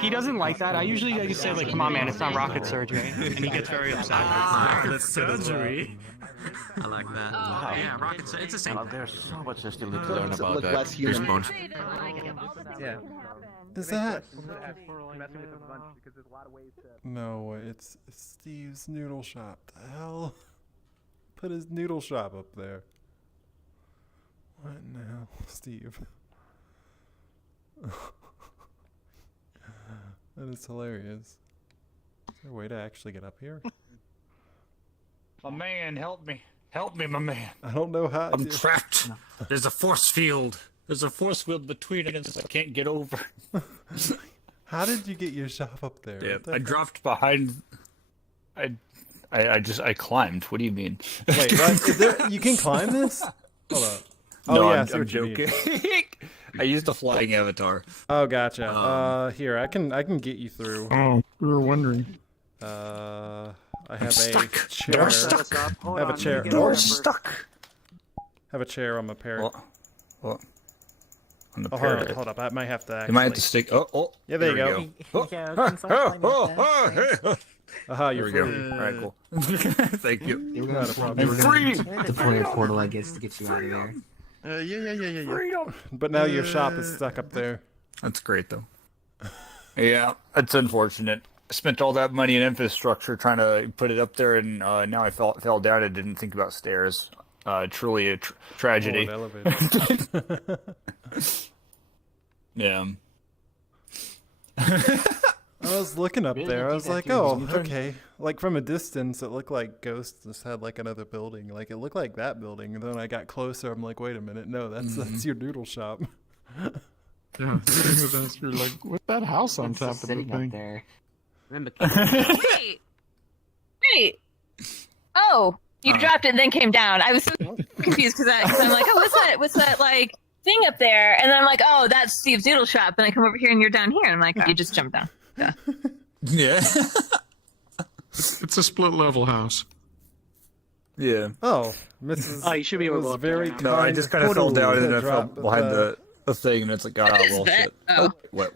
He doesn't like that. I usually like say like, come on man, it's not rocket surgery, and he gets very upset. That's surgery. I like that. Yeah, rocket science. It's the same. There's so much I still need to learn about that. Less human. Yeah. Is that? No, it's Steve's Noodle Shop. The hell? Put his noodle shop up there. What now, Steve? That is hilarious. Is there a way to actually get up here? My man, help me. Help me, my man. I don't know how. I'm trapped. There's a force field. There's a force field between us. I can't get over. How did you get your shop up there? Yeah, I dropped behind. I climbed. What do you mean? Wait, what? Is there, you can climb this? Hold up. Oh, No, yeah, I'm joking. I used a flying avatar. Oh, gotcha. Here, I can get you through. Oh, we were wondering. I have a chair. You're stuck. I have a chair. You're stuck. Have a chair on my parrot. Well, on the Oh, parrot. hold up. I might have to. You might have to stick. Oh. Yeah, there you we go. Aha, you're There we free. go. All right, cool. Thank you. You're Not a problem. free! The portal, I guess, to get you out of there. Yeah. Freedom. But now your shop is stuck up there. That's great, though. Yeah, that's unfortunate. I spent all that money in infrastructure trying to put it up there, and now I fell down and didn't think about stairs. Truly a tragedy. Oh, an elevator. Yeah. I was looking up there. I was like, oh, okay. Like from a distance, it looked like Ghostt just had like another building. Like it looked like that building. And then when I got closer, I'm like, wait a minute, no, that's your noodle shop. Yeah, you're like, what's that house on top of the thing? There. Remember? Wait. Oh, you dropped it and then came down. I was so confused because I'm like, oh, what's that like thing up there? And then I'm like, oh, that's Steve's noodle shop. And I come over here and you're down here. And I'm like, you just jumped down. Yeah. It's a split level house. Yeah. Oh, Mrs. Oh, you should be able to. Very No, I just kind of fell down and I fell behind the thing, and it's like, well, shit. Oh. What?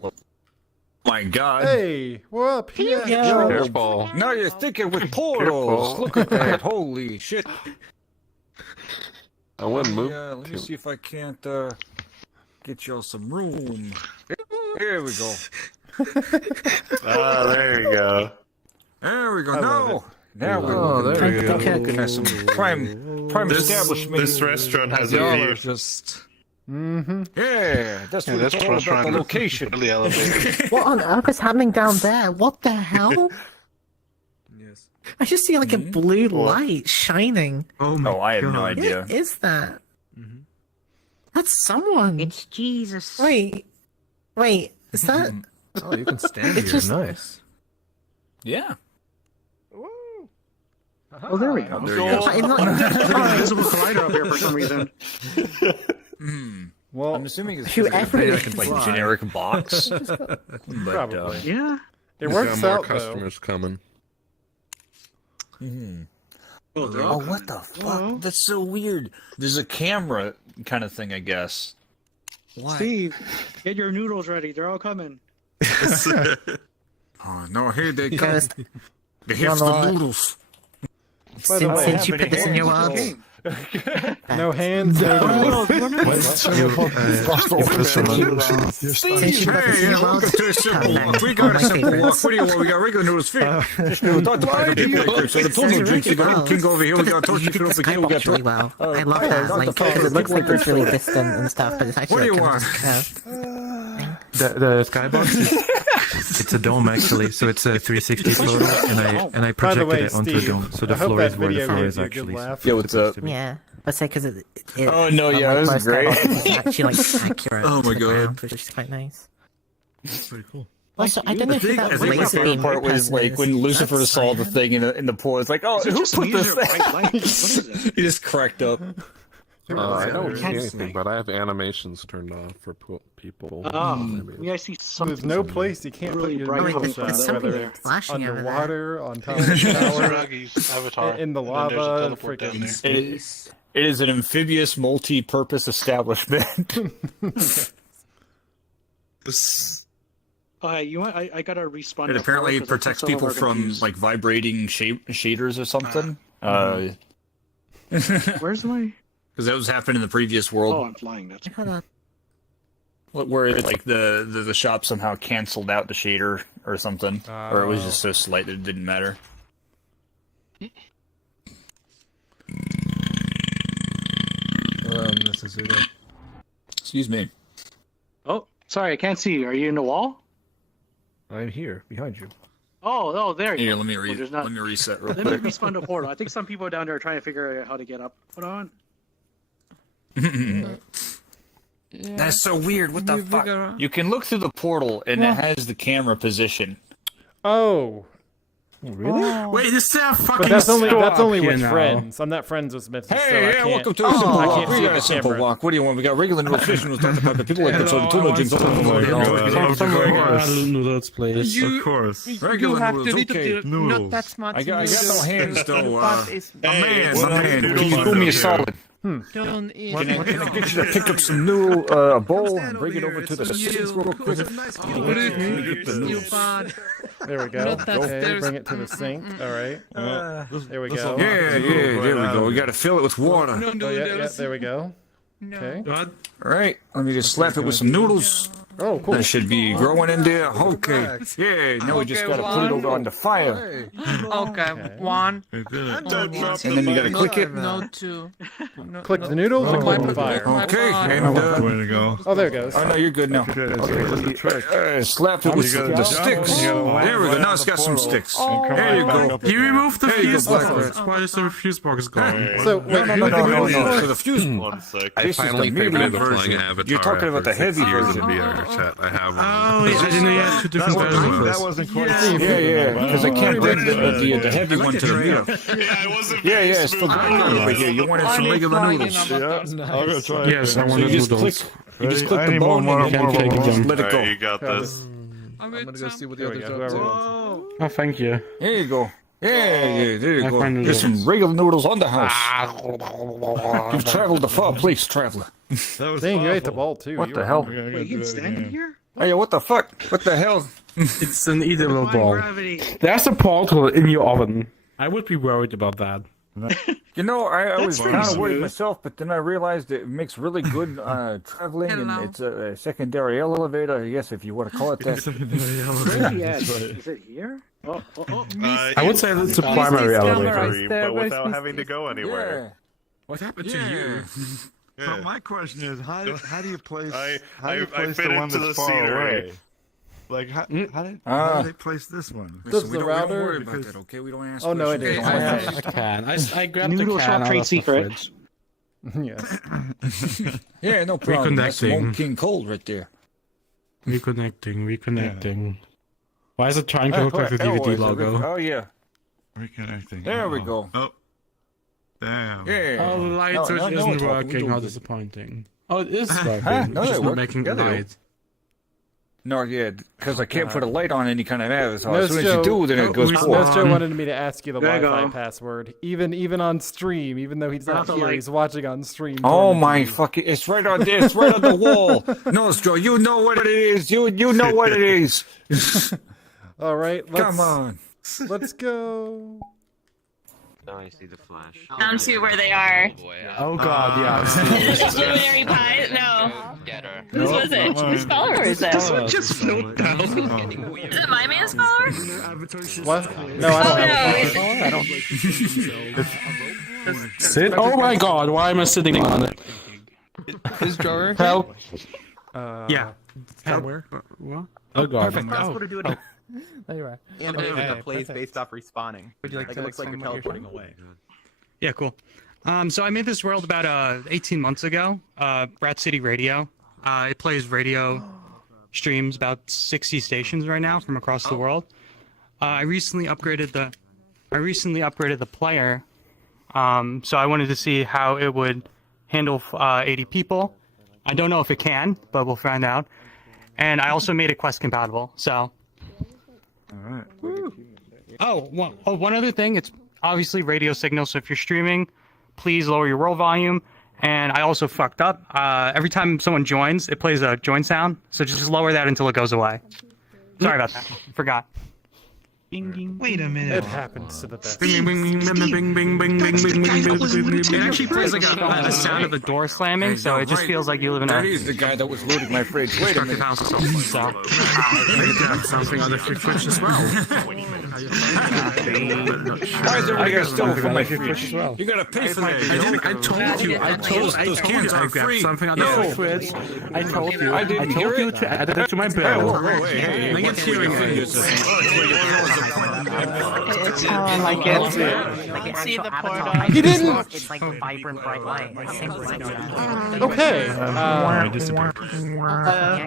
My God. Hey, we're up here. Careful. Now you're thinking with portals. Careful. Look at that. Holy shit. I wouldn't move. Yeah, let me see if I can't get y'all some room. Here we go. There you go. There we go. Now there we go. Goodness, some prime establishment. This restaurant has a y'all view. are just. Mm-hmm. Yeah, that's what it's all about. The location. Really elevated. What on earth is happening down there? What the hell? Yes. I just see like a blue light shining. Oh, I have no idea. What is that? That's someone. It's Jesus. Wait, is that? Oh, you can stand It's here. just- Nice. Yeah. Oh, there we go. There you go. I'm not- There's an invisible collider up here for some reason. Well, I'm assuming it's whoever maybe it like is. generic box. Probably. Yeah. It He's works got more out though. customers coming. Oh, what the fuck? That's so weird. There's a camera kind of thing, I guess. What? Steve, get your noodles ready. They're all coming. Oh no! Here they come. Ghost, Here's One the more. noodles. By the way, since you put this in your world, no hands. No since you put this in your world, Welcome to a simple walk. We got a simple walk. What do you want? We got regular noodles, fish. Just noodles. Dr. Pepper, Pepper. So the pudding drinks. You got King over here. We got toasted you over put here. We got. really well. I love that, like, because it looks like it's really distant and stuff, but it's What do actually you like want? just The skybox is it's a dome actually, so it's a 360 photo, and I By the projected way, it onto Steve, the dome, so the I hope floor that is where the video floor gave is you a good actually. laugh. Yo, what's up? yeah. Let's say because it Oh, no, yeah, unlike this is most great. skyboxes, it's actually like accurate. Oh, to my the God. ground, which is quite nice. That's pretty cool. Also, I don't know who that I think my laser favorite beam part was person like is. when Lucifer That's saw the fine. thing in the pool. It's like, oh, who Just put use this your thing? right light. What is it? He just cracked up. I don't see anything, but I have animations turned off for people. Yeah, I see something. There's no place you can't Really put your bright noodle coming shop, from something whether it's flashing over there. underwater, on top of the shower, Avatar. in the And then there's a lava, teleport down freaking. there. It is an amphibious, multi-purpose establishment. You want? I gotta respawn. It apparently protects people from like vibrating shaders or something. Where's my? Because that was happening in the previous world. Oh, I'm flying. That's. Where like the shop somehow canceled out the shader or something, or it was just so slight that it didn't matter. This is it. Excuse me. Oh, sorry, I can't see you. Are you in the wall? I'm here, behind you. Oh, there you Here, go. let me there's not- let me reset real Let me quick. respawn the portal. I think some people down there are trying to figure out how to get up. Hold on. That's so weird. What the fuck? You can look through the portal and it has the camera position. Oh. Really? Wait, this is fucking. But that's only with now. friends. I'm not friends with Smith. Hey, so I yeah, can't, welcome to a simple I walk. can't We see got the a simple camera. walk. What do you want? We got regular noodles, fish noodles, Dr. Pepper. People like Hello, the tuna drinks. Noodles, please. Of course. Regular noodles, okay. Noodles. That's not I got no hands though. Hey, My man, can you do me a solid? Don't eat. Can I get you to pick up some noodle bowl and bring it over to the sink real quick? Get the noodles. There we go. Not that Okay, there's- bring it to the sink. All right. There we go. Yeah, there we go. We got to fill it with water. Oh, yeah, there we go. Okay. What? All right, let me just slap it with some noodles. Oh, cool. That should be growing in there. Okay. Yeah, now we just gotta put it over on the fire. Okay, one. And then you gotta click it. No, two. Click the noodles or click the fire? Okay, and Way to go. Oh, there it goes. oh no, you're good now. Okay, slap it with the sticks. There we go. Now it's got some sticks. There you go. You removed the There you fuse go, box. Why is the fuse box gone? So, wait, No. So the fuse. This is the medium flying version. Avatar. You're talking about the heavy version. VRChat. I have one. Oh, yeah, I didn't know you had two different versions. That wasn't quite. Yeah, because I can't bring the heavy one to the meetup. Yeah, it's for the over here. You wanted some regular noodles. Yeah, I'm gonna try. Yes, I want You just noodles. click the bone and you let it go. You got this. I'm gonna go see what the There we others go, are. Oh, thank you. There you go. Yeah, there you I go. find There's some regular noodles on the house. Ah. You've traveled a far place, traveler. Dang, you ate the ball too. What You the were hell? hungry. You can stand in here? Hey, what the fuck? What the hell? It's an edible ball. There's a portal in your oven. I would be worried about that. You know, I was pretty kind of worried smooth. myself, but then I realized it makes really good traveling, and it's a secondary elevator, I guess, if you want to call it that. Is it here? Oh, I would say it's a primary elevator. But without having to go anywhere. What happened to you? But my question is, how do you place? I fit into the scenery. Like how did they place this one? Does we the don't router? worry about that, okay? We don't ask. Oh no, it is. questions. I can. I grabbed Noodle the shop can trade out of the secret. fridge. Yes. Yeah, no problem. That's Reconnecting. smoking cold right there. Reconnecting. Why is it trying to look like the DVD logo? Oh yeah. Reconnecting. There we go. Oh, damn. Yeah. Oh, the light No, switch no, isn't it's working. How good. disappointing. Oh, it is working. Huh? No, It's they just work. not making Yeah, it they do. light. No, yeah, because I can't put a light on any kind of ad. So No, as soon as you do, then it goes Nostro forward. wanted me to ask you the There you Wi-Fi go. password, even on stream, even though he's not Also, here, like- he's watching on stream. Oh during the my TV. fucking! It's right on there. It's right on the wall. Nostro, you know what it is. You know what it is. All right, Come on. let's go. Now I see the flash. Down to where they are. Oh god, yeah. Luminary pie? No. Whose was it? Whose follower is it? Does it just float down? Is it my man's follower? What? No, I don't have no, a follower. Sit. Oh my god, why am I sitting on it? Is Jorror? Help. Yeah. Where? What? Oh god. Perfect. That's what to do it. There you are. Animation Okay, that plays perfect. based off respawning. Would you like to it looks like you're explain what you're teleporting doing? away. Yeah, cool. So I made this world about 18 months ago. Rat City Radio. It plays radio streams about 60 stations right now from across the world. I recently upgraded the player. So I wanted to see how it would handle 80 people. I don't know if it can, but we'll find out. And I also made it quest compatible. So. All right. One other thing. It's obviously radio signal. So if you're streaming, please lower your world volume. And I also fucked up. Every time someone joins, it plays a join sound. So just lower that until it goes away. Sorry about that. Forgot. Wait a minute. It happens to the best. Bing, bing, bing, bing, bing, bing, bing, bing, bing, bing, bing, bing. It actually plays like a sound of the door slamming, so it just feels like you live in That a. is the guy that was loading my fridge. Wait a minute. Something on the fridge as well. Why is everybody got stolen from my fridge as well? You gotta pay for that. I told you. Those cans are free. Something on No. the fridge. I told you. I didn't hear it. to add it to my bill. Hey, They get hearing aids. I get it. I can see the portal. He didn't. It's like vibrant bright light. Okay.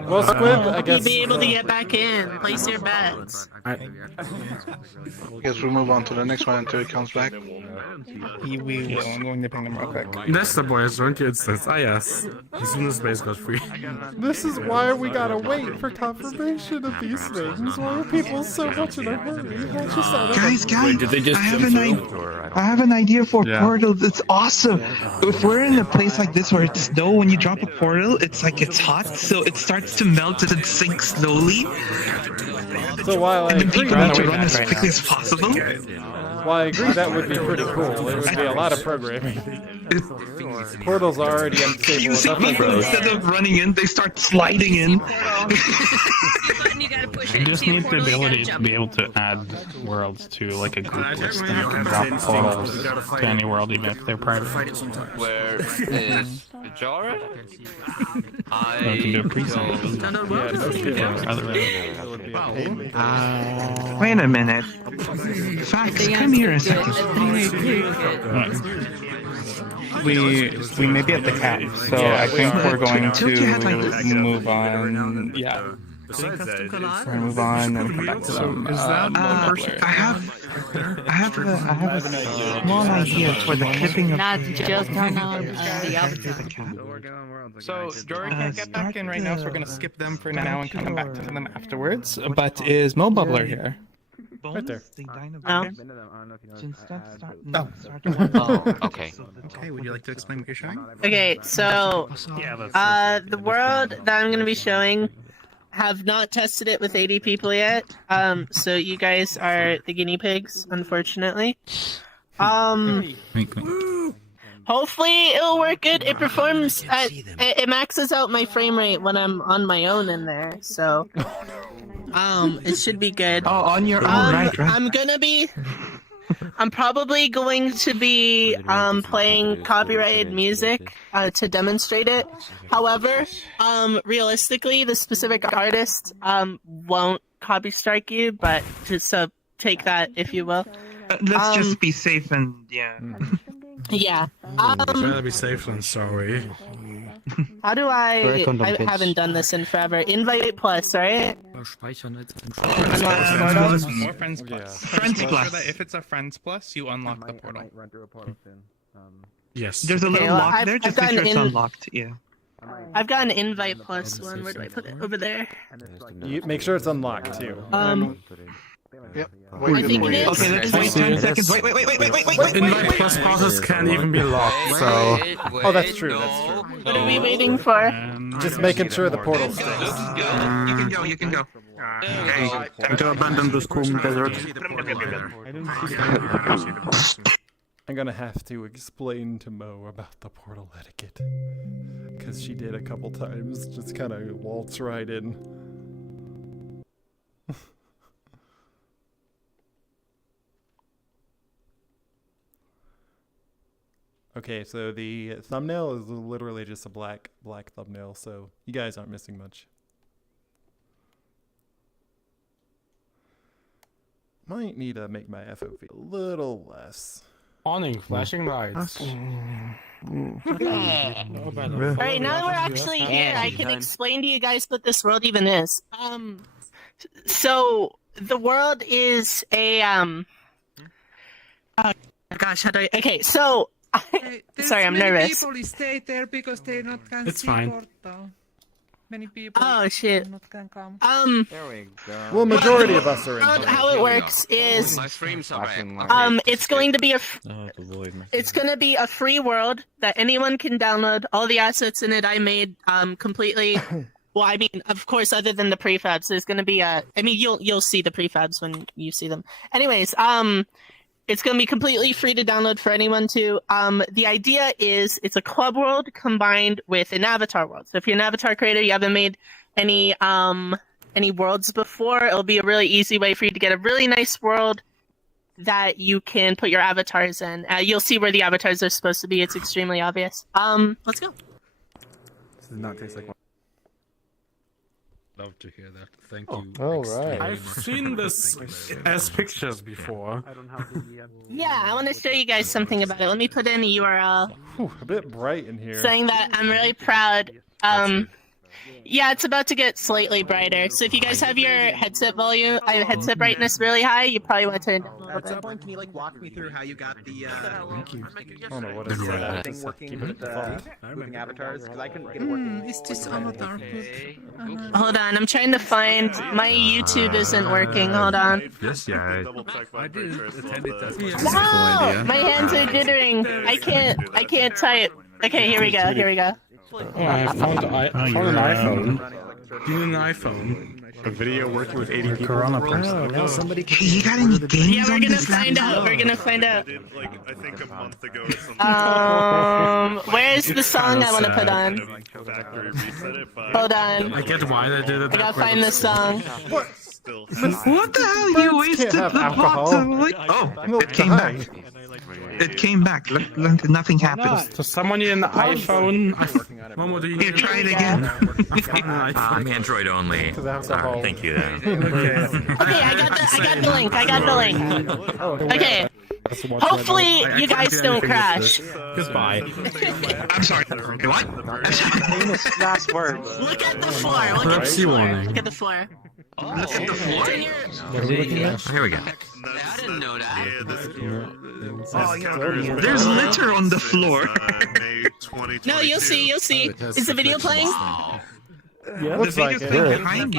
Well, Squid, I You'll guess. be able to get back in. Place your bets. I guess we'll move on to the next one until it comes back. We will. I'm going to ping them real quick. That's the boys, don't you? Instance. Ah, yes. As soon as space got free. This is why we gotta wait for confirmation of these things. Why are people so much in a hurry? Guys, I have an idea for a portal that's awesome. If we're in a place like this where it's snow, when you drop a portal, it's like it's hot, so it starts to melt and sink slowly. So while I and then agree, people need to run as quickly as possible. Well, I agree that would be pretty cool. It would be a lot of programming. Portals are already unstable enough. Instead of running in, they start sliding in. You just need the ability to be able to add worlds to like a group list, and you can drop portals to any world even if they're private. Where is Jorror? You can do a pre-save. Wait a minute. Fax, come here a second. We may be at the cap, so I think we're going to move on. Yeah. We're gonna move on and come back to them. I have a small idea for the clipping of. Not just turn on the avatar. So Jorror can't get back in right now, so we're gonna skip them for now and come back to them afterwards. But is MoBubbler here? Right there. No. Oh, okay. Okay, would you like to explain what you're showing? Okay, so the world that I'm gonna be showing have not tested it with 80 people yet. So you guys are the guinea pigs, unfortunately. Hopefully it'll work good. It performs it maxes out my frame rate when I'm on my own in there, so it should be good. Oh, on your own, right. I'm probably going to be playing copyrighted music to demonstrate it. However, realistically, the specific artist won't copy strike you, but just take that if you will. Let's just be safe and yeah. Yeah. Better be safe than sorry. How do I haven't done this in forever. Invite plus, right? More friends plus. Friends plus. That if it's a friends plus, you unlock the portal. Yes. There's a little lock there, just make sure it's unlocked. Yeah. I've got an invite plus one. Where do I put it? Over there. You make sure it's unlocked too. Yep. I think it is. Okay, let's wait 10 seconds. Wait. Invite plus passes can't even be locked, so. Oh, that's true. That's true. What are we waiting for? Just making sure the portal sticks. You can go. Okay, time to abandon this cool desert. I'm gonna have to explain to Mo about the portal etiquette. Because she did a couple times, just kind of waltz right in. Okay, so the thumbnail is literally just a black thumbnail, so you guys aren't missing much. Might need to make my FOV a little less. Awning, flashing lights. Alright, now that we're actually here, I can explain to you guys what this world even is. So the world is a gosh, how do I? Okay, so. Sorry, I'm nervous. People stay there because they not can It's see fine. portal. Many people. Oh shit. Not can come. There we go. Well, majority of us are in. How it works is, it's going to be it's going to be a free world that anyone can download. All the assets in it I made completely. Well, I mean, of course, other than the prefabs, there's going to be I mean, you'll see the prefabs when you see them. Anyways, it's going to be completely free to download for anyone to. The idea is it's a club world combined with an avatar world. So if you're an avatar creator, you haven't made any worlds before, it'll be a really easy way for you to get a really nice world that you can put your avatars in. You'll see where the avatars are supposed to be. It's extremely obvious. Let's go. This does not taste like one. Love to hear that. Thank you. Oh, right. I've seen this as pictures before. Yeah, I want to show you guys something about it. Let me put in a URL. Whew, a bit bright in here. Saying that I'm really proud. Yeah, it's about to get slightly brighter. So if you guys have your headset volume, headset brightness really high, you probably want to turn it down a little At some bit. point, can you like walk me through how you got the Thank you. I don't know what is that. thing working Keep it with moving avatars? Because I couldn't get it Hmm, working. is this avatar Hold on, I'm trying to find my YouTube isn't working. Hold on. Yes, yeah. I did attend it as No, my hands are jittering. I can't type. Okay, here we go. I found an iPhone. You need an iPhone. A video working with 80 people. Corona now somebody can. You got any games Yeah, we're on gonna this find laptop? out. We're gonna find out. Like, I think a month ago or something. Where's the song I want to put on? Factory reset it, but Hold on. I get why they did it. I gotta find the song. what? Still. What the hell? You wasted the bottle. Oh, it came back. It came back. Look, nothing happened. So someone in the iPhone. Momo, do you Here, try it again. I'm Android only. Thank you. Then. Okay, I got the link. I got the link. Okay. Hopefully you guys don't crash. Goodbye. I'm sorry. What? Last words. Look at the floor. Look Privacy warning. at the floor. Look at the floor. What are we looking at? Here we go. I didn't know that. Oh, yeah. There's litter on the floor. No, you'll see. You'll see. Is the video playing? Yeah, The video's playing behind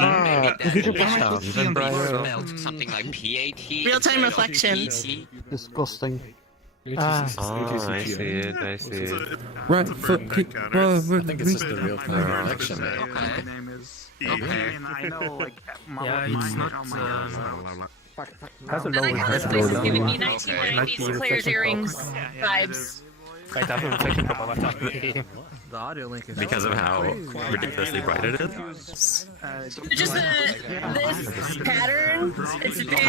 you. Something like PAT. Real-time reflections. Disgusting. I see it. I see it. Right. I think it's just the real reflection. Okay. Yeah, it's not. Has a I low like how this place is giving me 1990s Claire's earrings vibes. The audio link is Because of how ridiculously bright it is. Just this pattern, it's very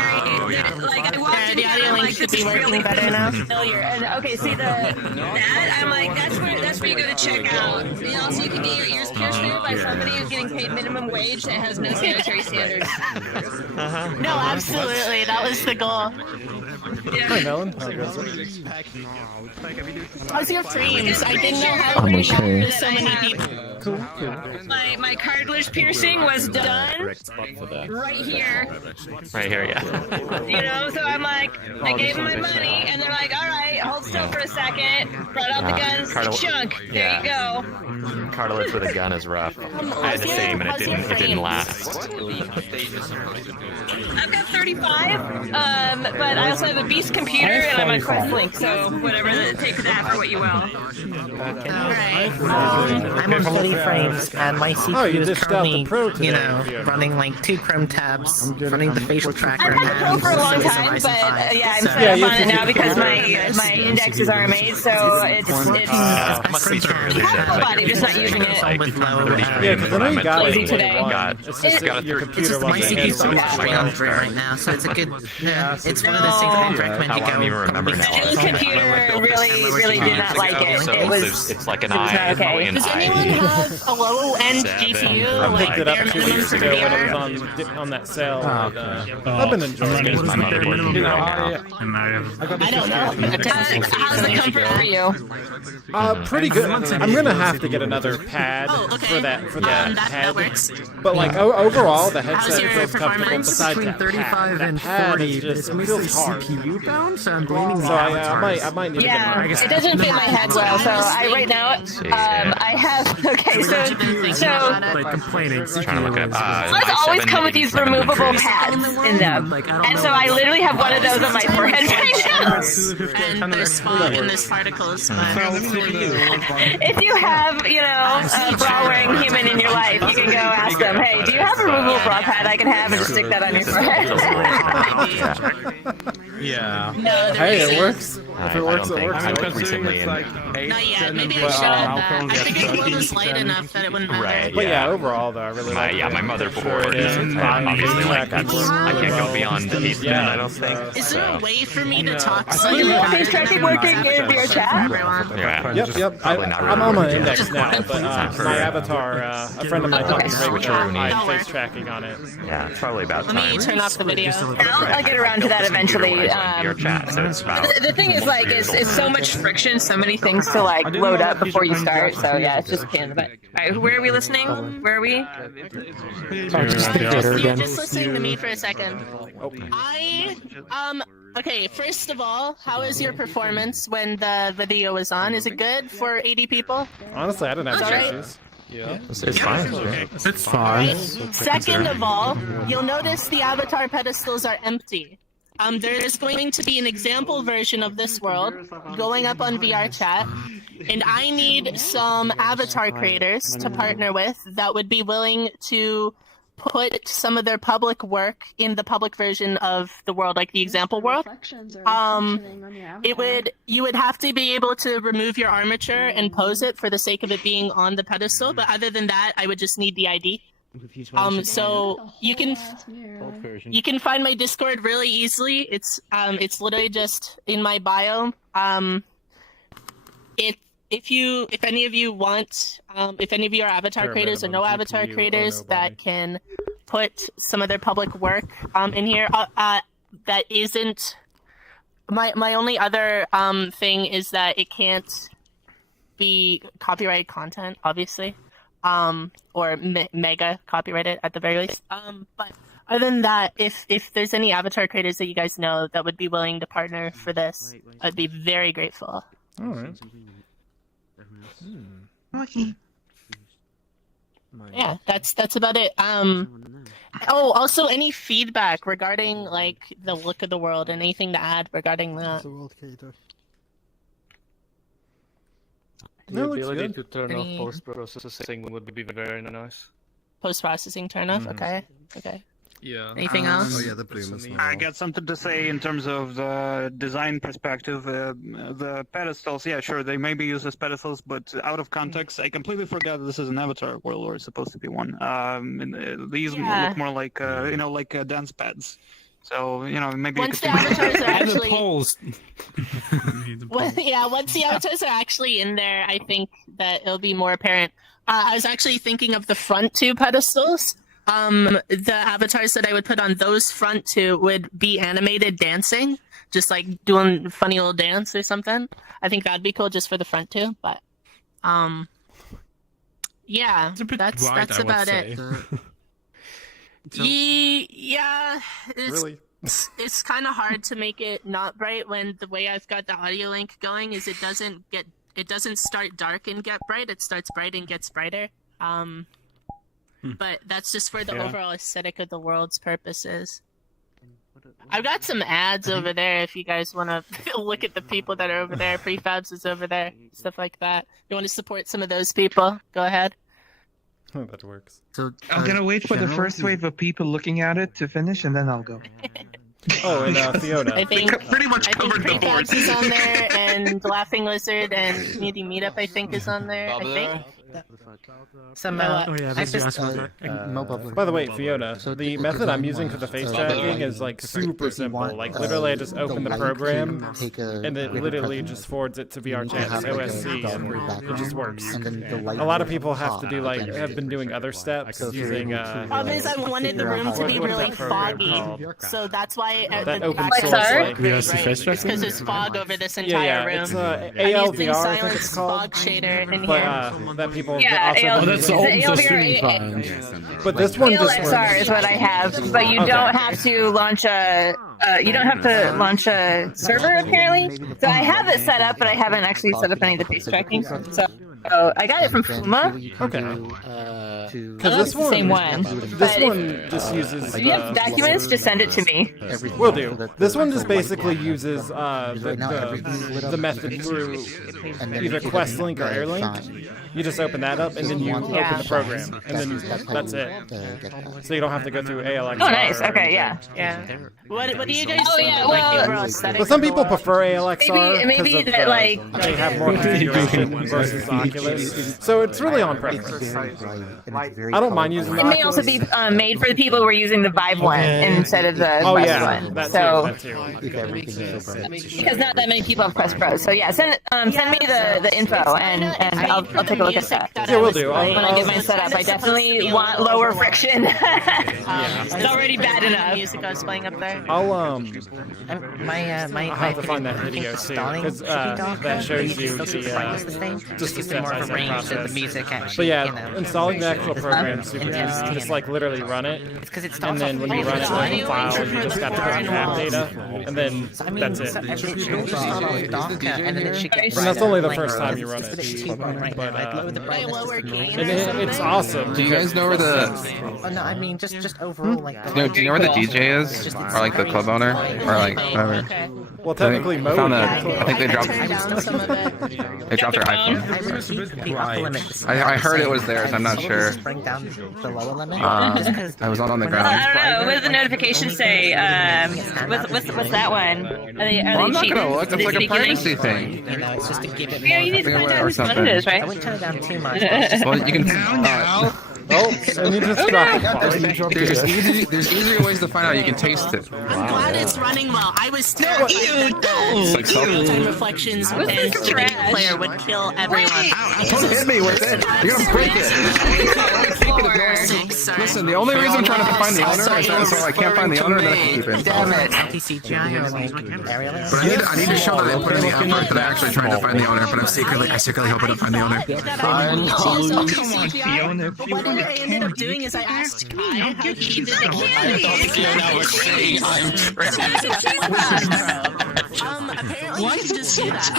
like I walked in The audio link like should this be is working really better now. familiar. And okay, see that I'm like that's where you go to check out. And also you can get your ears pierced through by somebody who's getting paid minimum wage that has no sanitary standards. No, absolutely. That was the goal. Hi, Melon. How goes it? How's your dreams? I didn't know how there's so many people. My cartilage piercing was done right here. Right here, yeah. You know, so I'm like, I gave them my money, and they're like, all right, hold still for a second. Brought out the guns, chunk. There you go. Cartilage with a gun is rough. I had the same, and it didn't last. I've got 35, but I also have a beast computer, and I'm on Questlink, so whatever, take that for what you will. Alright, I'm on 30 frames, and my CPU is currently, running like 2 Chrome tabs, running the facial tracker. I've had the Pro for a long time, but yeah, I'm set up on it now because my indexes are made, so it's half my body just not using it. Yeah, because I know you got Lazy it. today. It's got your computer My CPU's on 300 right now, so it's a good. It's one of those things I would recommend you go. I don't even remember now. This computer really did not like it. So It was it's like an eye. okay. Does anyone have a low-end GPU? I picked it Bare up 2 minimum weeks for ago when it VR? was on that sale. I've been enjoying it. My motherboard can I don't know. How's the comfort for you? Pretty good. I'm gonna have to get another pad for that that head. works. But like overall, the How's headset your feels comfortable. performance? Besides Between that 35 pad. and That pad 40, is just, it's it mostly feels hard. CPU bound, so I'm blaming So the I might need to get Yeah, another it pad. doesn't fit my head well. So right now, I have like complaining. Trying to look up. Let's always come with these removable pads in them, and so I literally have one of those on my forehead right now. And there's smog and there's particles. If you have, a bra-wearing human in your life, you can go ask them, hey, do you have a removable bra pad I can have and just stick that on your forehead? Yeah. No, Hey, it works. If it works, it works. I'm It works. considering it's like 8, not yet. 10, Maybe I but, should have Malcolm that. I gets figured it was 30, light 10. enough that it wouldn't matter. Right. But yeah, overall though, I really like it. My motherboard is obviously like that's. I can't go beyond 8 I don't think. Is there a way for me to talk Is slightly face tracking working in VRChat? Yeah. Yep. I'm on my index now, but my avatar, a friend of mine helped me make face tracking on it. Yeah, it's probably about Let me time. turn off the video. I'll get around to that eventually. VRChat, so it's about. The thing is, like, it's so much friction, so many things to like load up before you start. So yeah, it's just a pain in the butt. All right, where are we listening? Where are we? Sorry, just You're just listening to me for a second. Okay, first of all, how is your performance when the video was on? Is it good for 80 people? Honestly, I don't have Alright. issues. Yeah. It's fine. It's fine. Second of all, you'll notice the avatar pedestals are empty. There's going to be an example version of this world going up on VRChat, and I need some avatar creators to partner with that would be willing to put some of their public work in the public version of the world, like the example world, you would have to be able to remove your armature and pose it for the sake of it being on the pedestal. But other than that, I would just need the ID. So you can find my Discord really easily. It's literally just in my bio. If any of you want, if any of you are avatar creators or no avatar creators that can put some of their public work in here, that isn't my only other thing is that it can't be copyrighted content, obviously, or mega copyrighted at the very least. But other than that, if there's any avatar creators that you guys know that would be willing to partner for this, I'd be very grateful. All right. Okay. Yeah, that's about it. Oh, also any feedback regarding like the look of the world and anything to add regarding that? The ability to turn off post-processing would be very nice. Post-processing turn off? Okay. Yeah. Anything else? Oh yeah, the playlist. I got something to say in terms of the design perspective. The pedestals, yeah, sure, they may be used as pedestals, but out of context, I completely forgot that this is an avatar world, or it's supposed to be one. These look more like, like dance pads. So, maybe once the avatars are actually... polls. once the avatars are actually in there, I think that it'll be more apparent. I was actually thinking of the front two pedestals. The avatars that I would put on those front two would be animated dancing, just like doing funny little dance or something. I think that'd be cool just for the front two, but yeah, that's about it. Yeah, it's kind of hard to make it not bright when the way I've got the audio link going is it doesn't start dark and get bright, it starts bright and gets brighter. But that's just for the overall aesthetic of the world's purposes. I've got some ads over there if you guys want to look at the people that are over there. Prefabs is over there, stuff like that. You want to support some of those people? Go ahead. Oh, that works. So I'm gonna wait for the first wave of people looking at it to finish, and then I'll go. Oh, and Fiona. I think pretty much covered the board. Prefabs is on there, and Laughing Lizard and Community Meetup I think is on there. I think. Some MoBubbler. By the way, Fiona, the method I'm using for the face tracking is like super simple. Like literally, I just open the program and it literally just forwards it to VRChat's OSC, and it just works. A lot of people have to do have been doing other steps using. Problem is, I wanted the room to be really foggy, so that's why that open source. It's because there's fog over this entire room. It's ALVR, I think it's called. Fog shader in here. That people that's the open streaming fine. But this one just works. ALXR is what I have, but you don't have to launch a server apparently. So I have it set up, but I haven't actually set up any of the face tracking. So I got it from Puma. Okay. Because this one, same one. This one just uses. If you have documents, just send it to me. Will do. This one just basically uses the method through either QuestLink or AirLink. You just open that up, and then you open the program, and then that's it. So you don't have to go through ALXR. Oh, nice. Okay, yeah. What do you guys think? Well, some people prefer ALXR maybe because that like they have more configuration versus Oculus. So it's really on preference. I don't mind using the It may also be made for the people who are using the Vive one instead of the Quest one. That too. Because not that many people have Quest Pro. So yeah, send me the info and I'll take a look at that. Yeah, we'll do. When I get mine set up, I definitely want lower friction. It's already bad enough. Music I was playing up there. I'll have to find that video too, because that shows you just the step-by-step process. But yeah, installing the actual program is super easy. You just literally run it, and then when you run it like a file, you just got to put in app data, and then that's it. And that's only the first time you run it. But it's awesome. Do you guys know where the? No, I mean just overall like. Do you know where the DJ is, or like the club owner, or like whatever? Well, technically, Mo. I think they dropped. They dropped their iPhone. I heard it was theirs. I'm not sure. Bring down the lower limit. I was on the ground. I don't know. What does the notification say? What's that one? Are they I'm not cheating? gonna look. It's like a privacy thing. You know, it's just to give it more. Yeah, you need to find out whose phone it is, right? I wouldn't turn it down too much. Well, you can. Oh, and you just dropped There's easier ways to find out. You can taste it. I'm glad it's running well. I was terrified that time reflections and the player would kill everyone. Don't hit me with it. You're gonna break it. Listen, the only reason I'm trying to find the owner is that so I can't find the owner and then I can keep it. Damn it. But I need to show that I put in the effort that I actually tried to find the owner, but I secretly hope I don't find the owner. Oh, come on, Fiona. What I ended up doing is I asked Kai how he did the apparently Why you can just do that.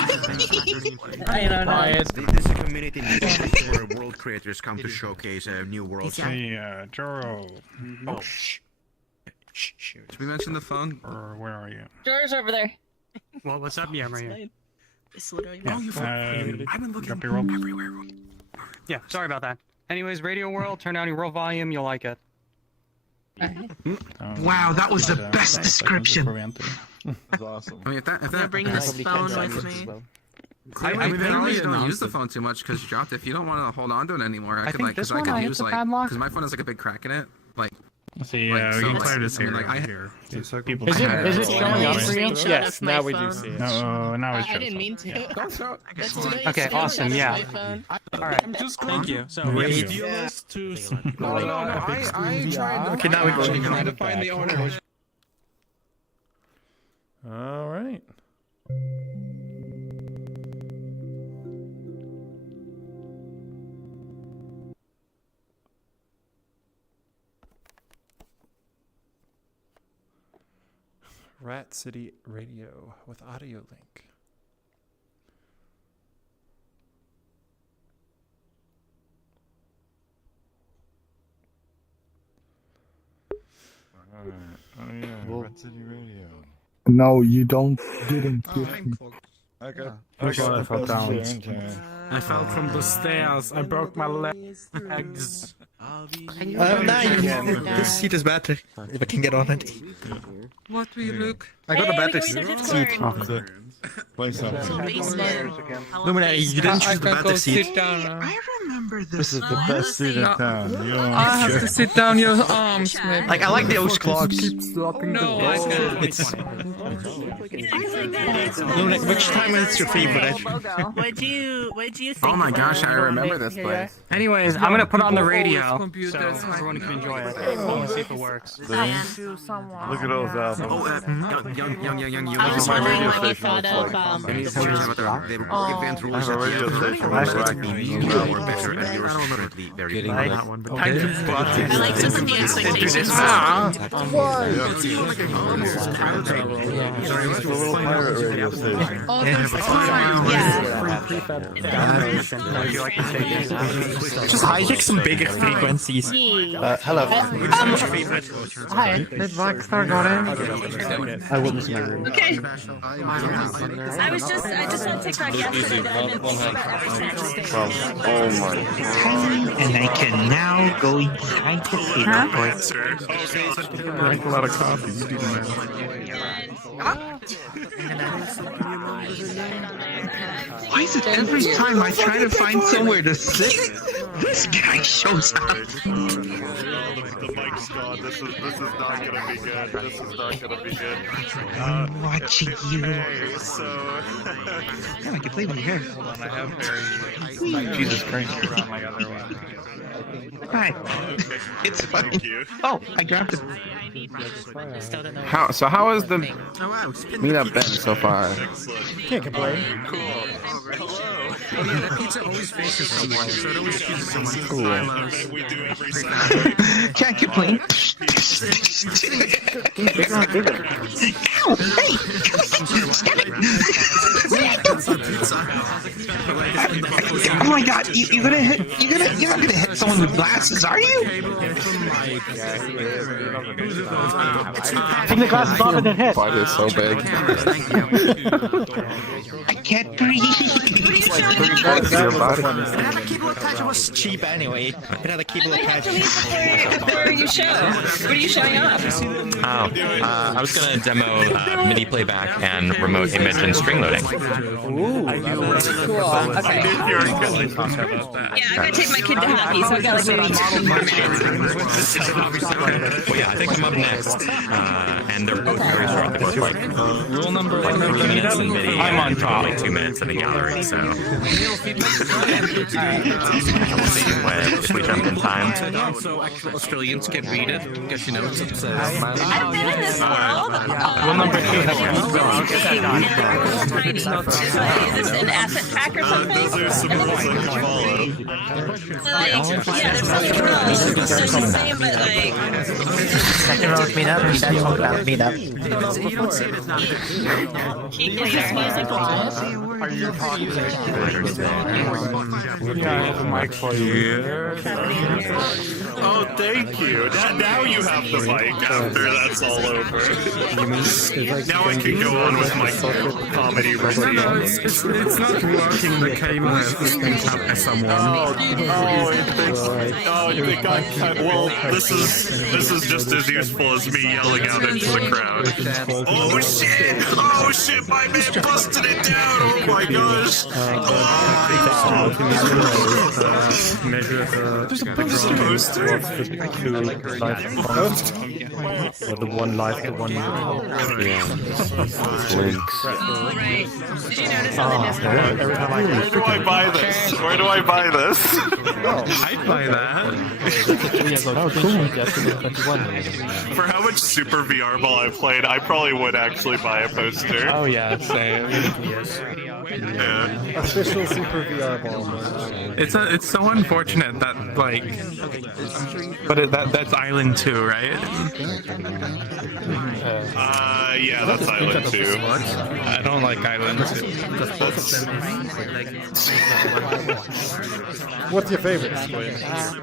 I don't know. This is a community meeting where world creators come to showcase new worlds. Jorror. Oh, Did we mention the phone? Or where are you? Jorror's over there. Well, what's up? Yeah, I'm right here. It's literally I've been looking everywhere. Yeah, sorry about that. Anyways, Radio World, turn down your world volume, you'll like it. Wow, that was the best description. That's awesome. I mean, if that bring this phone with me. I really don't use the phone too much because dropped. If you don't want to hold on to it anymore, I could because my phone has like a big crack in it, like. See, we can clear this here. Is it showing up for you? Yes, now we do see it. No, now it's I didn't mean to. Okay, awesome, yeah. Alright. Thank you. Okay, now we're trying to find the owner. All right. Rat City Radio with audio link. Rat City Radio. No, you didn't give me. I fell down. I fell from the stairs. I broke my legs. This seat is battery. If I can get on it. What will you look? I got a battery seat. Play something. Luminary, you didn't choose the battery seat. I remember This is the best seat in town. I have to sit down your arms, man. Like, I like those clocks. No, I can't. It's... Luminary, which time is your favorite? What do you think? Oh my gosh, I remember this place. Anyways, I'm gonna put on the radio so everyone can enjoy it. I want to see if it works. Look at those albums. Young, you I was my wondering radio what you station thought of I have a radio station. I like to set the expectations. It's a little pirate radio station. Just hijack some bigger frequencies. Hello. Hi. Did Rockstar got in? I just on TikTok yesterday that I've been thinking about ever since. Oh my. And I can now go behind the Drink a lot of coffee. Why is it every time I try to find somewhere to sit, this guy shows up? The mic's gone. This is not gonna be good. This is not gonna be good. I'm watching you. So. Yeah, I can play with here. Hold on, I have very Jesus Christ on my other one. Right. It's fine. Thank you. Oh, I grabbed it. How is the meetup been so far? Can't complain. Cool. Oh yeah, the pizza always faces someone, so it always chooses someone. Cool. We do every Saturday. Can't complain. Ow! Hey! Oh my god, you're not gonna hit someone with glasses, are you? Take the glasses off and then hit. Body is so big. I can't breathe. The keyboard attach was cheap anyway. It had a keyboard attach. For your show. What are you showing off? Oh, I was gonna demo Midi playback and remote image and string loading. Ooh, cool. Okay. Yeah, I gotta take my kid to hockey, so I got like maybe 2 more minutes. Well, yeah, I think I'm up next, and they're both very short. They're both like rule number 2 minutes and Midi. I'm on top. Like 2 minutes in the gallery, so we'll see if we jump in time. Also, Australians get raided. Guess you know it's upset. I've been in this world. Rule number 2 has Is this an asset pack or something? Those are some rules I can follow. Like, yeah, there's something rules. It's the same, but like. Second row of Meetup, we should talk about Meetup. You don't see it as not good. Is this musical? Are you talking? Yeah, I have a mic for you. Oh, thank you. Now you have the mic after that's all over. Now I can go on with my comedy routine. No, it's not working. The cable has been tapped by someone. Well, this is just as useful as me yelling out into the crowd. Oh shit! Oh shit! My man busted it down! Oh my gosh! There's a poster. Or the one live, the one. Links. Right. Did you notice Where do I buy this? Where do I buy this? I'd buy that. For how much Super VR Ball I've played, I probably would actually buy a poster. Oh yeah, same. Yeah. Official Super VR Ball. It's so unfortunate that like, but that's Island 2, right? Yeah, that's Island 2. I don't like Island 2. What's your favorite, Squid?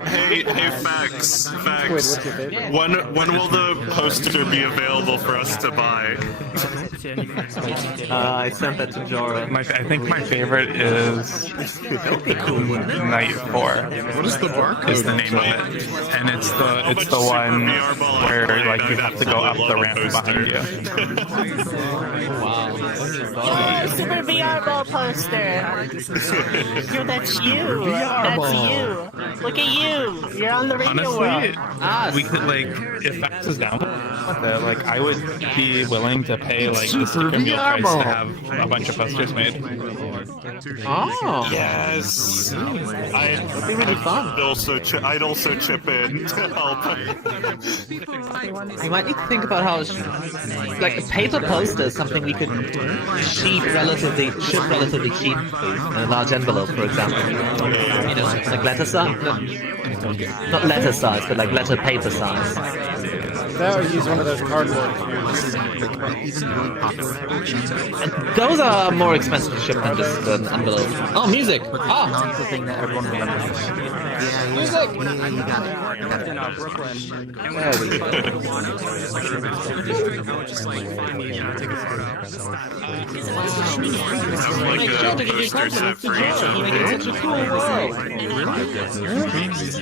Hey, facts. Squid, what's your favorite? When will the poster be available for us to buy? I sent that to Jorror. I think my favorite is Night 4. What is the barcode? Is the name of it, and it's the one where like you have to go up the ramp behind you. Wow. Oh, Super VR Ball poster. That's you. That's you. Look at you. You're on the radio Honestly, world. we could like if Fax is down with it, like I would be willing to pay like the sticker meal price to have a bunch of posters made. Oh. Yes. That'd be really fun. I'd also chip in to help. We might need to think about how, like, a paper poster is something we could ship relatively cheap in a large envelope, for example. You know, like letter size, not letter size, but like letter paper size. That would use one of those cardboard cubes. And those are more expensive to ship than just an envelope. Oh, music! Ah! It's the thing that everyone remembers. Music! There we go. Poster set for each of them.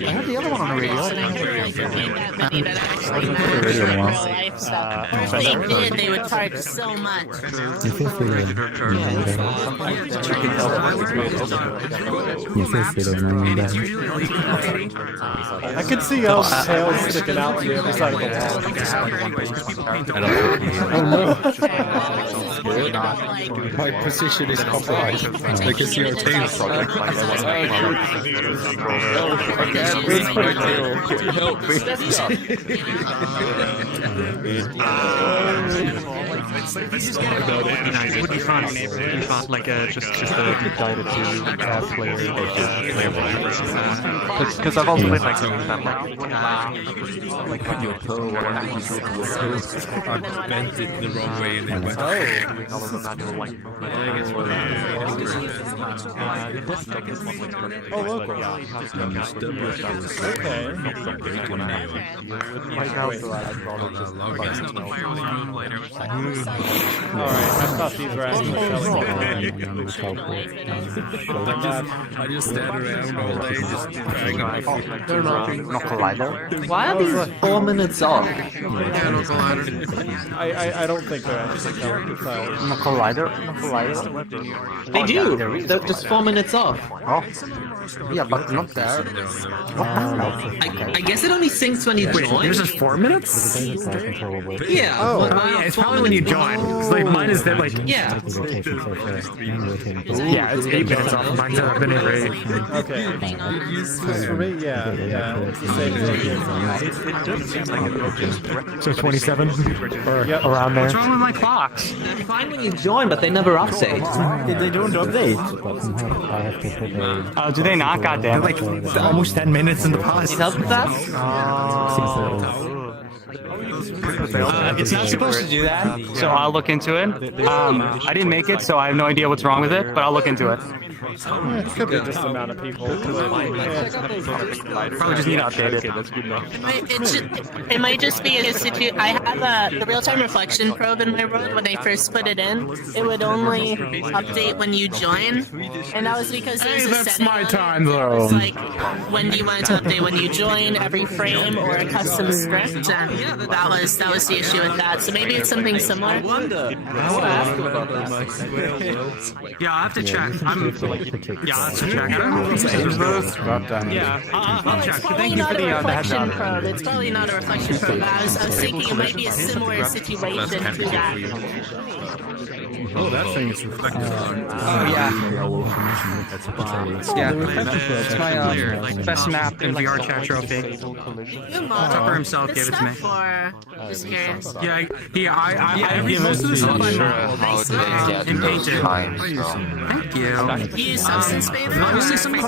I had the other one on the radio. They did. They would charge so much. I could see El's tail sticking out on the other side of the wall. My position is compromised. I can see your tail. Help me. would be fun. Like just a Dota 2 player. Because I've also played like when your toe bent it the wrong way and it went. Oh, local. Okay. Alright, I thought these were actually I just stand around all day just trying to No collider. Why are these 4 minutes off? I don't think they're actually telling the side. No collider? No collider? They do! They're just 4 minutes off. Oh. Yeah, but not there. I guess it only syncs when you join. Wait, yours is 4 minutes? Yeah. Oh, yeah, it's probably when you join. It's like mine is that like yeah. Yeah, it's 8 minutes off. Mine's been at 8. Okay. For me, yeah, it's the same thing. So 27? Or yep. Around there? What's wrong with my clocks? They're fine when you join, but they never update. They don't update. Oh, do they not? Goddamn. Like almost 10 minutes in the past. It helps with that? It's not supposed to do that, so I'll look into it. I didn't make it, so I have no idea what's wrong with it, but I'll look into it. It could be just the amount of people. Probably just need to update it. That's good enough. It might just be a situation. I have the real-time reflection probe in my room. When I first put it in, it would only update when you join, and that was because there's a setting my time though. It's like, when do you want it to update? When you join, every frame, or a custom script? And that was the issue with that. So maybe it's something similar. I wonder. I want to ask you about that. Yeah, I'll have to check. Yeah, I'll have to check. I don't know if it's those. Yeah, I'll check. Thank you for the heads up. Probe. It's probably not a reflection probe. I was thinking it might be a similar situation to that. Oh, that thing is reflective. Yeah. It's my best map in VRChat trophy. Tupper himself gave it to me. Just curious. Yeah, most of the stuff I in painted. Thank you. You use substance paper? Obviously some These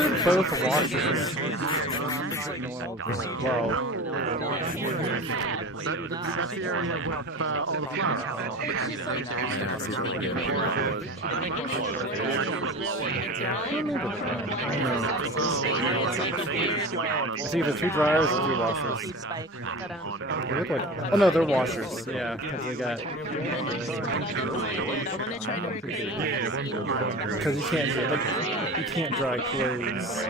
are both washers. Wow. It's either 2 dryers or 2 washers. They look like, oh no, they're washers. Yeah, because they got. Because you can't dry clothes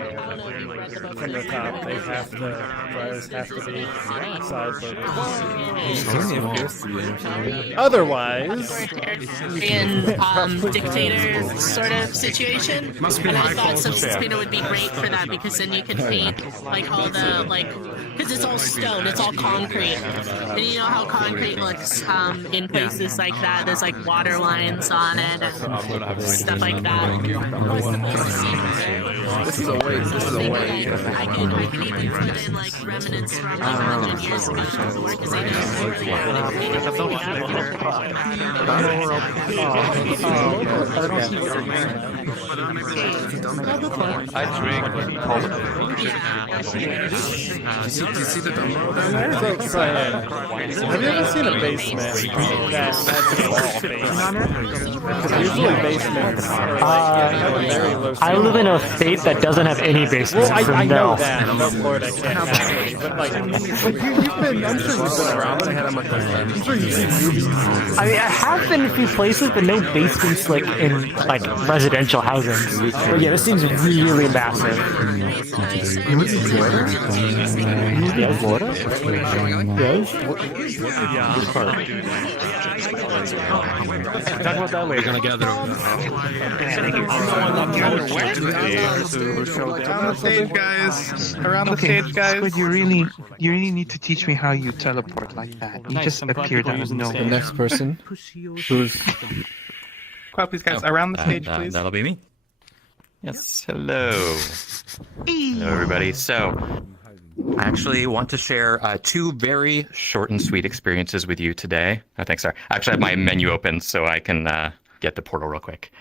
from the top. They have to, dryers have to be side loaded. Otherwise, in dictator sort of situation, and I thought substance painter would be great for that because then you could paint like all the because it's all stone, it's all concrete, and you know how concrete looks in places like that. There's like water lines on it and stuff like that. This is a waste. This is a waste. I can even put in like remnants from like 100 years ago because I I drink cold. Do you see the Dumbo? Have you ever seen a basement that's all Because usually basements have a very low I live in a state that doesn't have any basements. Well, I so know no. that. No, Lord, I can't actually. But like you've been, I'm sure you've been around. I'm sure you've seen movies. I mean, I have been in a few places, but no basements like in like residential housing. But yeah, this seems really massive. You live in Florida? Yeah, Florida? Yes. Talk about that later. We're gonna gather. Around the stage, guys. Squid, you really need to teach me how you teleport. port like that. He Nice, just I'm glad appeared people out of using the nowhere. stage. The next person who's Well, please, guys, around the stage, please. That'll be me. Yes, hello. Hello, everybody. So, I actually want to share 2 very short and sweet experiences with you today. Oh, thanks, sorry. I actually have my menu open so I can get the portal real quick.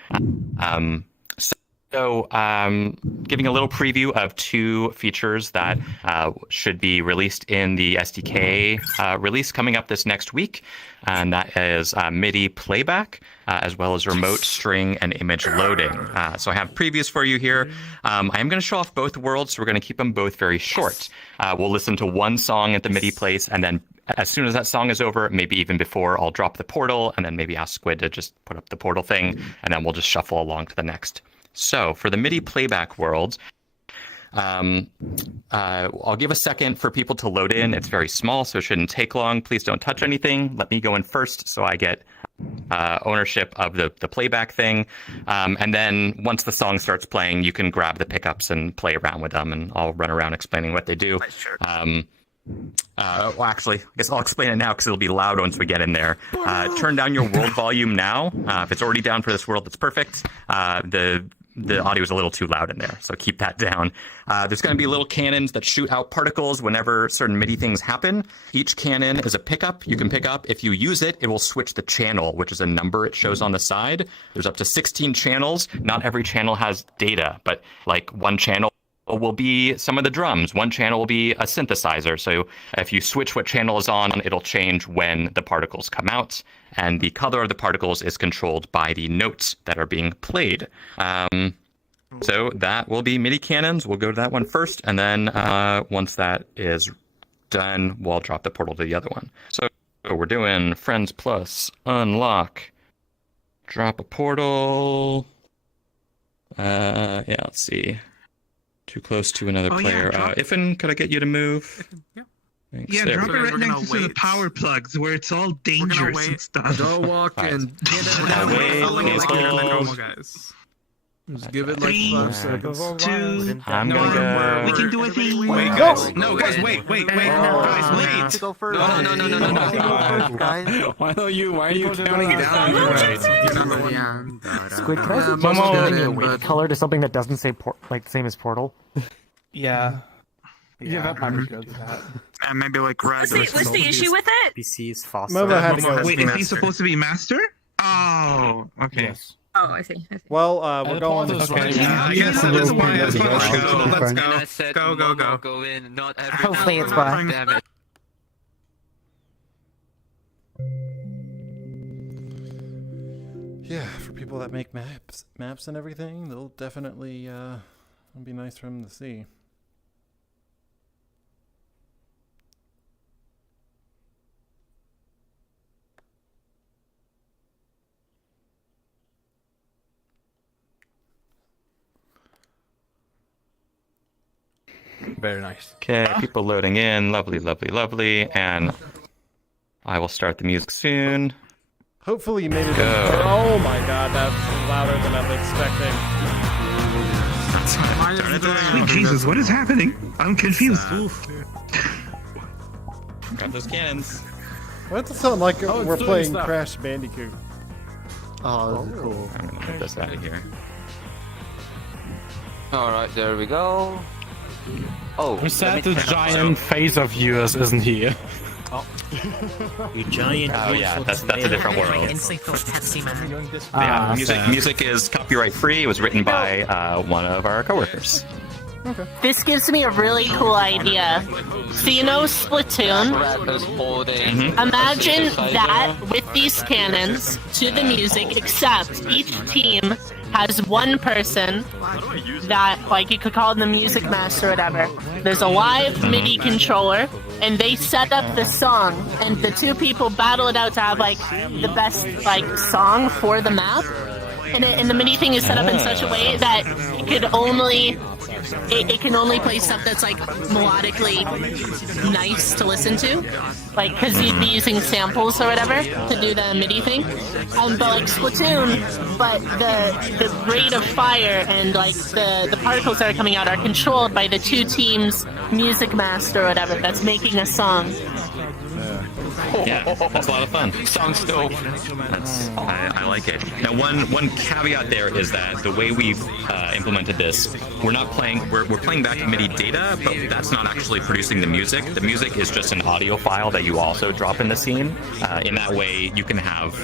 So, giving a little preview of 2 features that should be released in the SDK release coming up this next week, and that is Midi Playback, as well as remote string and image loading. So I have previews for you here. I am going to show off both worlds, so we're going to keep them both very short. We'll listen to one song at the Midi place, and then as soon as that song is over, maybe even before, I'll drop the portal, and then maybe ask Squid to just put up the portal thing, and then we'll just shuffle along to the next. So for the Midi Playback world, I'll give a second for people to load in. It's very small, so it shouldn't take long. Please don't touch anything. Let me go in first so I get ownership of the playback thing. And then once the song starts playing, you can grab the pickups and play around with them, and I'll run around explaining what they do. Well, actually, I guess I'll explain it now because it'll be loud once we get in there. Turn down your world volume now. If it's already down for this world, that's perfect. The audio is a little too loud in there, so keep that down. There's going to be little cannons that shoot out particles whenever certain MIDI things happen. Each cannon is a pickup you can pick up. If you use it, it will switch the channel, which is a number it shows on the side. There's up to 16 channels. Not every channel has data, but like one channel will be some of the drums. One channel will be a synthesizer. So if you switch what channel is on, it'll change when the particles come out. And the color of the particles is controlled by the notes that are being played. So that will be MIDI cannons. We'll go to that one first. And then once that is done, we'll drop the portal to the other one. So we're doing Friends Plus, Unlock, drop a portal. Yeah, let's see. Too close to another player. Ifin, could I get you to move? Yeah. Thanks. Yeah, drop it right next to the power plugs where it's all dangerous and stuff. Don't walk and get it. Guys. Just give it like 5 seconds. I'm gonna go. We can do it. Wait, guys. No, guys, wait. Guys, wait. No. Guys. Why are you counting me down? You're number 1. Squid, can I suggest changing your weight color to something that doesn't say like same as Portal? Yeah. Yeah, that might be good. And maybe like red. What's the issue with it? PC's fossil. Wait, is he supposed to be master? Oh, okay. Yes. Oh, I see. Well, we're going. Okay. Yes, that's why. Let's go. Go in. Not every. Hopefully it's black. Damn it. Yeah, for people that make maps and everything, they'll definitely it'll be nice for them to see. Very nice. Okay, people loading in. Lovely. And I will start the music soon. Hopefully you made it. Go. Oh my god, that's louder than I was expecting. Sweet Jesus, what is happening? I'm confused. Grab those cannons. Why does it sound like we're playing Crash Bandicoot? Oh, this is cool. I'm gonna move this out of here. Alright, there we go. Oh, I'm sad the giant face of yours isn't here. You giant. Oh yeah, that's a different world. Music is copyright free. It was written by one of our coworkers. Okay. This gives me a really cool idea. So you know Splatoon? Imagine that with these cannons to the music, except each team has one person that, like, you could call them the music master or whatever. There's a live MIDI controller, and they set up the song, and the two people battle it out to have, like, the best, like, song for the map. And the MIDI thing is set up in such a way that it could only... It can only play stuff that's, like, melodically nice to listen to. Like, because you'd be using samples or whatever to do the MIDI thing. But, like, Splatoon, but the rate of fire and, like, the particles that are coming out are controlled by the two teams' music master or whatever that's making a song. Yeah, that's a lot of fun. Sounds dope. I like it. Now, one caveat there is that the way we've implemented this, we're playing back Midi data, but that's not actually producing the music. The music is just an audio file that you also drop in the scene. In that way, you can have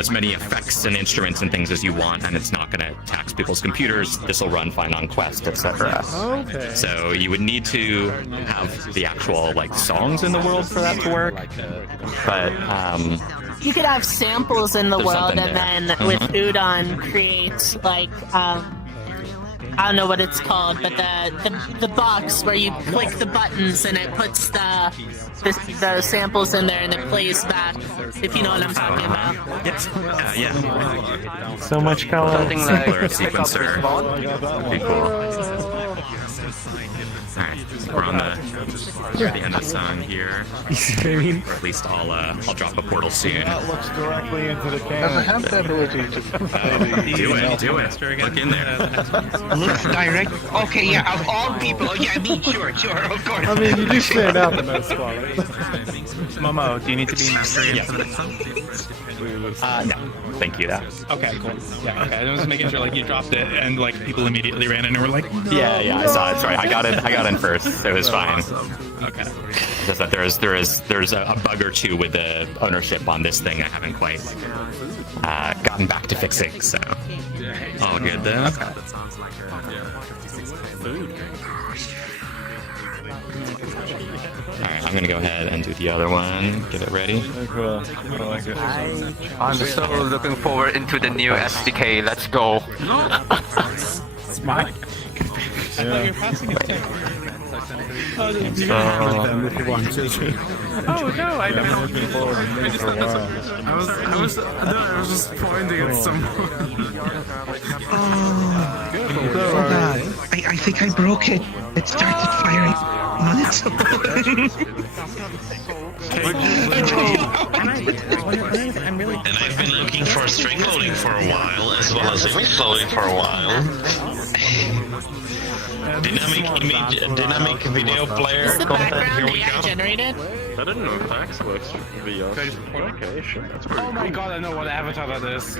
as many effects and instruments and things as you want, and it's not going to tax people's computers. This will run fine on Quest, etc. Okay. So you would need to have the actual songs in the world for that to work. But you could have samples in the world, and then with Udon create I don't know what it's called, but the box where you click the buttons and it puts the samples in there and it plays back, if you know what I'm talking about. Yes. Yeah. So much color. Something like a sequencer. That'd be cool. Alright, we're on the end of the song here. Or at least I'll drop a portal soon. That looks directly into the camera. Does it have the ability to... Do it. Look in there. Looks direct. Okay, yeah, of all people. Oh, yeah, me, sure, of course. I mean, you do stand out the most, Quhala. Momo, do you need to be mastery for the next one? No. Thank you, though. Okay, cool. Yeah, okay. I was making sure you dropped it and people immediately ran in and were like, no. Yeah, I saw it. Sorry, I got in first. It was fine. Okay. Just that there's a bug or two with the ownership on this thing I haven't quite gotten back to fixing. So all good though. Okay. Alright, I'm gonna go ahead and do the other one. Get it ready. Cool. I like it. I'm so looking forward into the new SDK. Let's go. It's mine. Yeah. Oh no, I don't. I was just pointing at someone. Hold on. I think I broke it. It started firing on its own. And I've been looking for string loading for a while, as well as image loading for a while. Dynamic video player content, here we go. Generated? I didn't know Pax works via communication. That's pretty Oh my god, I know what avatar that is.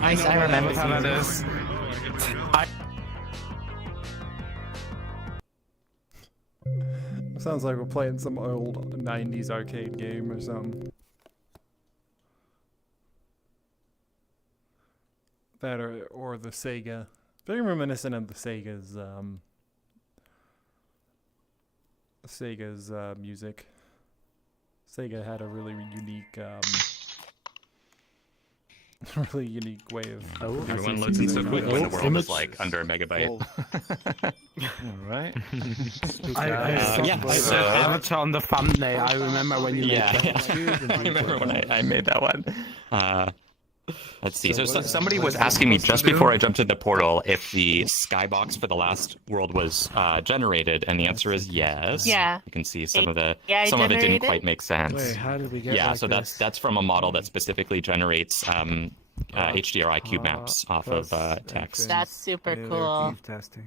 I remember how that is. Sounds like we're playing some old 90s arcade game or something. That or the Sega. Very reminiscent of the Sega's music. Sega had a really unique way of everyone loads in so quick when the world is under a megabyte. Right. I said avatar on the thumbnail. I remember when you made that. I remember when I made that one. Let's see. So somebody was asking me just before I jumped into the portal if the skybox for the last world was generated, and the answer is yes. Yeah. You can see some of it didn't quite make sense. Wait, how did we get yeah, like so that's from a model that specifically generates HDRI cube maps off of text. That's super cool.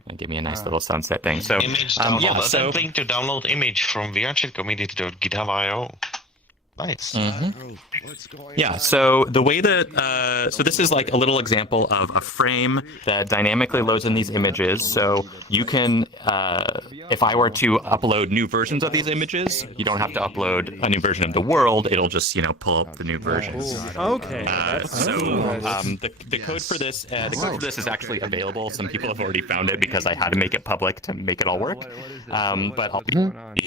And give me a nice little sunset thing. So Image download. So link to download image from VRChat community to GitHub.io. Nice. Yeah, so the way that, so this is like a little example of a frame that dynamically loads in these images. So you can, if I were to upload new versions of these images, you don't have to upload a new version of the world. It'll just, pull up the new versions. Okay. The code for this, is actually available. Some people have already found it because I had to make it public to make it all work. But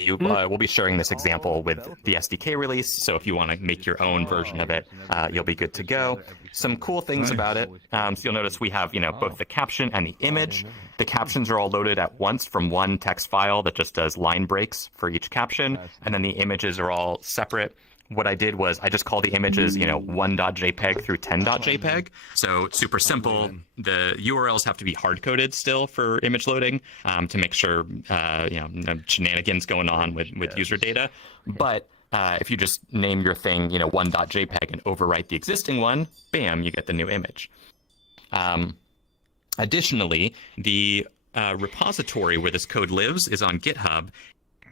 we'll be sharing this example with the SDK release. So if you want to make your own version of it, you'll be good to go. Some cool things about it. So you'll notice we have, both the caption and the image. The captions are all loaded at once from one text file that just does line breaks for each caption. And then the images are all separate. What I did was I just called the images, 1.jpg through 10.jpg. So super simple. The URLs have to be hard-coded still for image loading to make sure, no shenanigans going on with user data. But if you just name your thing, 1.jpg and overwrite the existing one, bam, you get the new image. Additionally, the repository where this code lives is on GitHub.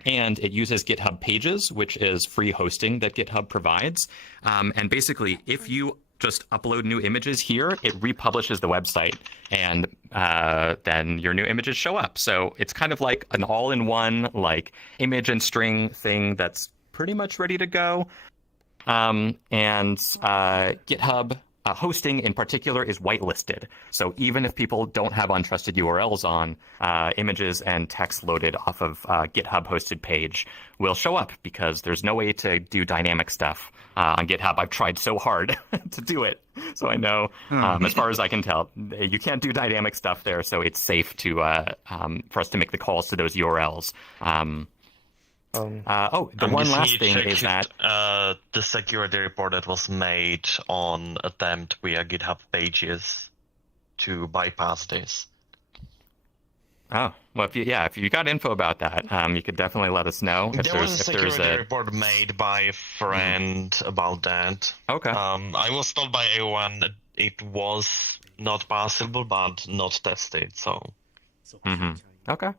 and it uses GitHub Pages, which is free hosting that GitHub provides. And basically, if you just upload new images here, it republishes the website, and then your new images show up. So it's kind of like an all-in-one like image and string thing that's pretty much ready to go. And GitHub hosting in particular is whitelisted. So even if people don't have untrusted URLs on, images and text loaded off of GitHub hosted page will show up, because there's no way to do dynamic stuff on GitHub. I've tried so hard to do it. So I know, as far as I can tell, you can't do dynamic stuff there. So it's safe to for us to make the calls to those URLs. The one last thing is that the security report that was made on attempt via GitHub Pages to bypass this. Oh, well, if you got info about that, you could definitely let us know. There was a security report made by a friend about that. Okay. I was told by A1 that it was not possible, but not tested, so. Okay.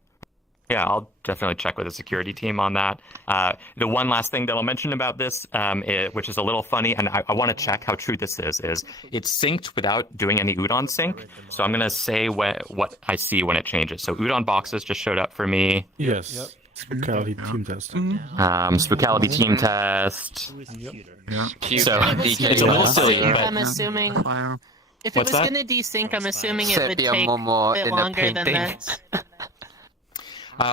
Yeah, I'll definitely check with the security team on that. The one last thing that I'll mention about this, which is a little funny, and I want to check how true this is it's synced without doing any Udon sync. So I'm going to say what I see when it changes. So Udon boxes just showed up for me. Yes. Yep. Spookality team test. Spookality team test. Yeah. So it's a little silly, but I'm assuming if it What's was that? going to desync, I'm assuming it would Sepia take Momo a bit in the longer than painting. that.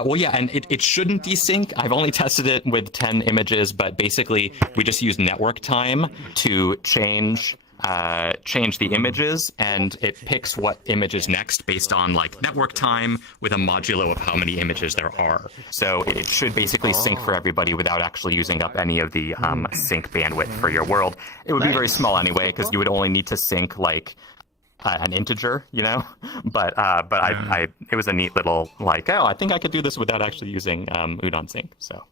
Well, yeah, and it shouldn't desync. I've only tested it with 10 images, but basically we just use network time to change the images, and it picks what image is next based on like network time with a modulo of how many images there are. So it should basically sync for everybody without actually using up any of the sync bandwidth for your world. It would be very small anyway, because you would only need to sync like an integer, you know, but it was a neat little like, I think I could do this without actually using Udon sync. So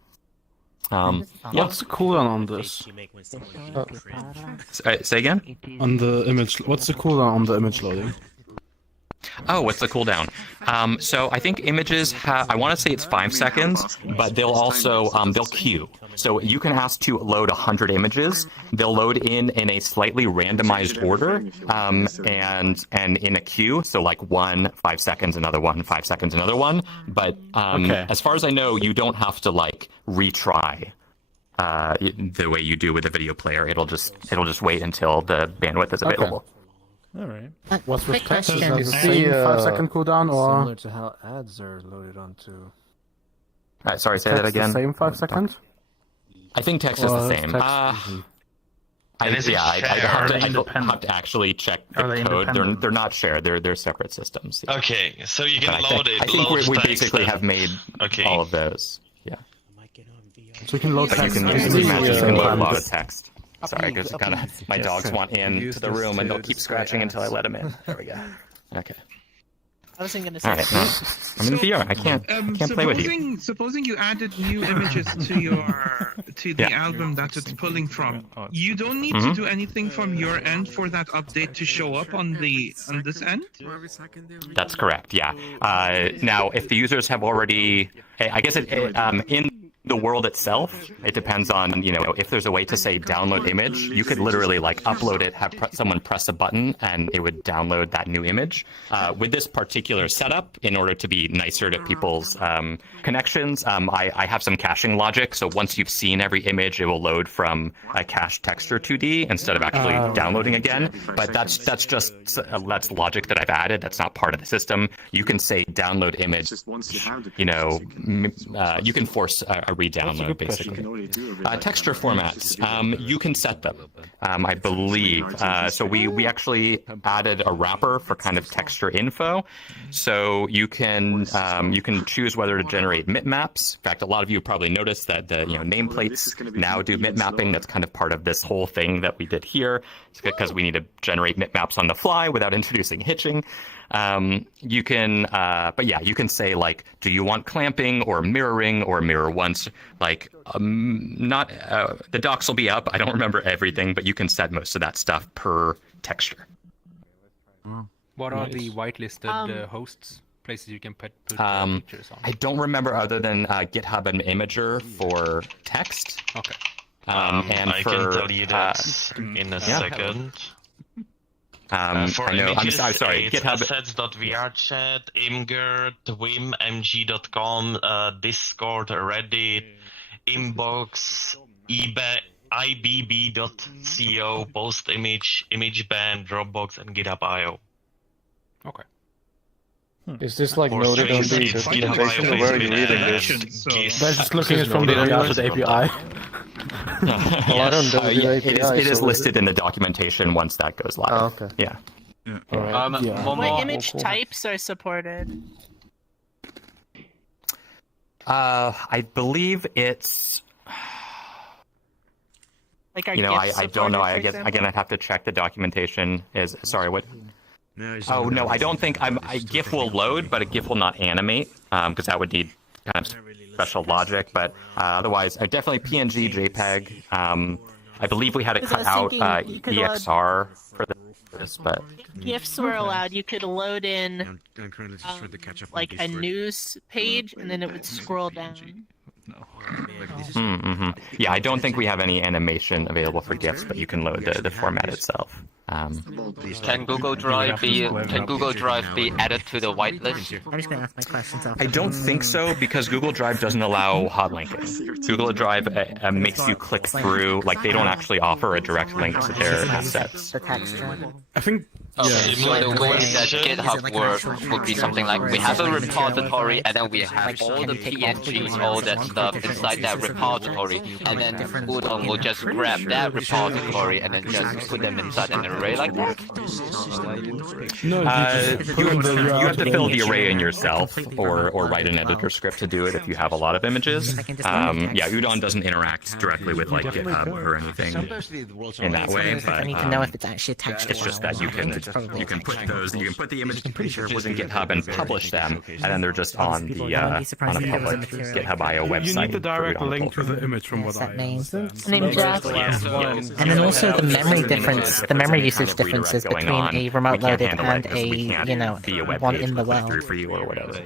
what's the cooldown on this? Say again? On the image, what's the cooldown on the image loading? Oh, what's the cooldown? So I think images have, I want to say it's 5 seconds, but they'll also, they'll queue. So you can ask to load 100 images. They'll load in a slightly randomized order, and in a queue. So like 1, 5 seconds, another 1, 5 seconds, another 1. But as far as I know, you don't have to like retry the way you do with a video player. It'll just wait until the bandwidth is available. All right. What's with text? Is question. that the same 5-second cooldown, or similar to how ads are loaded onto? Sorry, say that again. The same 5 seconds? I think text is the same. I'd have to actually check the code. They're not shared. They're separate systems. Yeah. Okay, so you can load it. I think we basically have made all of those. Yeah. So you can load text. You can load a lot of text. Sorry, because my dogs want into the room and they'll keep scratching until I let them in. There we go. Okay. I wasn't going to say all right, no. I'm in VR. I can't play with you. Supposing you added new images to the album that it's pulling from, you don't need to do anything from your end for that update to show up on this end? That's correct, yeah. Now, if the users have already, I guess in the world itself, it depends on, if there's a way to say download image, you could literally like upload it, have someone press a button, and it would download that new image. With this particular setup, in order to be nicer to people's connections, I have some caching logic. So once you've seen every image, it will load from a cached texture 2D instead of actually downloading again. But that's logic that I've added. That's not part of the system. You can say download image. You can force a re-download, basically. Texture formats, you can set them, I believe. So we actually added a wrapper for kind of texture info. So you can choose whether to generate bitmaps. In fact, a lot of you probably noticed that the nameplates now do bitmapping. That's kind of part of this whole thing that we did here. It's because we need to generate bitmaps on the fly without introducing hitching. You can say like, do you want clamping or mirroring or mirror once? Like, the docs will be up. I don't remember everything, but you can set most of that stuff per texture. What are the whitelisted hosts? places you can put pictures on? I don't remember other than GitHub and Imager for text. Okay. And I for, can tell you that in a second. For I know. images, I'm sorry. it's GitHub. assets.vrchat, Imgur, Twim, mg.com, Discord, Reddit, Inbox, eBay, ibb.co, post image, ImageBand, Dropbox, and GitHub.io. Okay. Is this like For noted on streams, the it's documentation, or where are you reading this? That's just looking at from the API. Well, I don't know the API. It is listed in the documentation once that goes live. Oh, okay. Yeah. What image types are supported? I believe it's. Like, are GIFs I don't know. supported, for Again, example? I'd have to check the documentation. Sorry, what? Oh no, I don't think GIF will load, but a GIF will not animate because that would need kind of special logic. But otherwise, definitely PNG, JPEG. I believe we had to cut out EXR for this, but GIFs were allowed. You could load in like a news page, and then it would scroll down. Yeah, I don't think we have any animation available for GIFs, but you can load the format itself. Can Google Drive be added to the whitelist? I'm just going to ask my questions. I don't think so because Google Drive doesn't allow hot linking. Google Drive makes you click through, like they don't actually offer a direct link to their assets. The text. I think. So the way that GitHub works would be something like we have a repository and then we have all the PNGs, all that stuff inside that repository, and then Udon will just grab that repository and then just put them inside an array like that? You have to fill the array in yourself or write an editor script to do it if you have a lot of images. Yeah, Udon doesn't interact directly with like GitHub or anything in that way, but I need to know if it's actually attached. it's just that you can put the image pictures in GitHub and publish them, and then they're just on the on a public GitHub.io website. You need the direct link to the image from what I And then also the memory difference, the memory usage differences between a remote loaded and a one in the world. For you or whatever.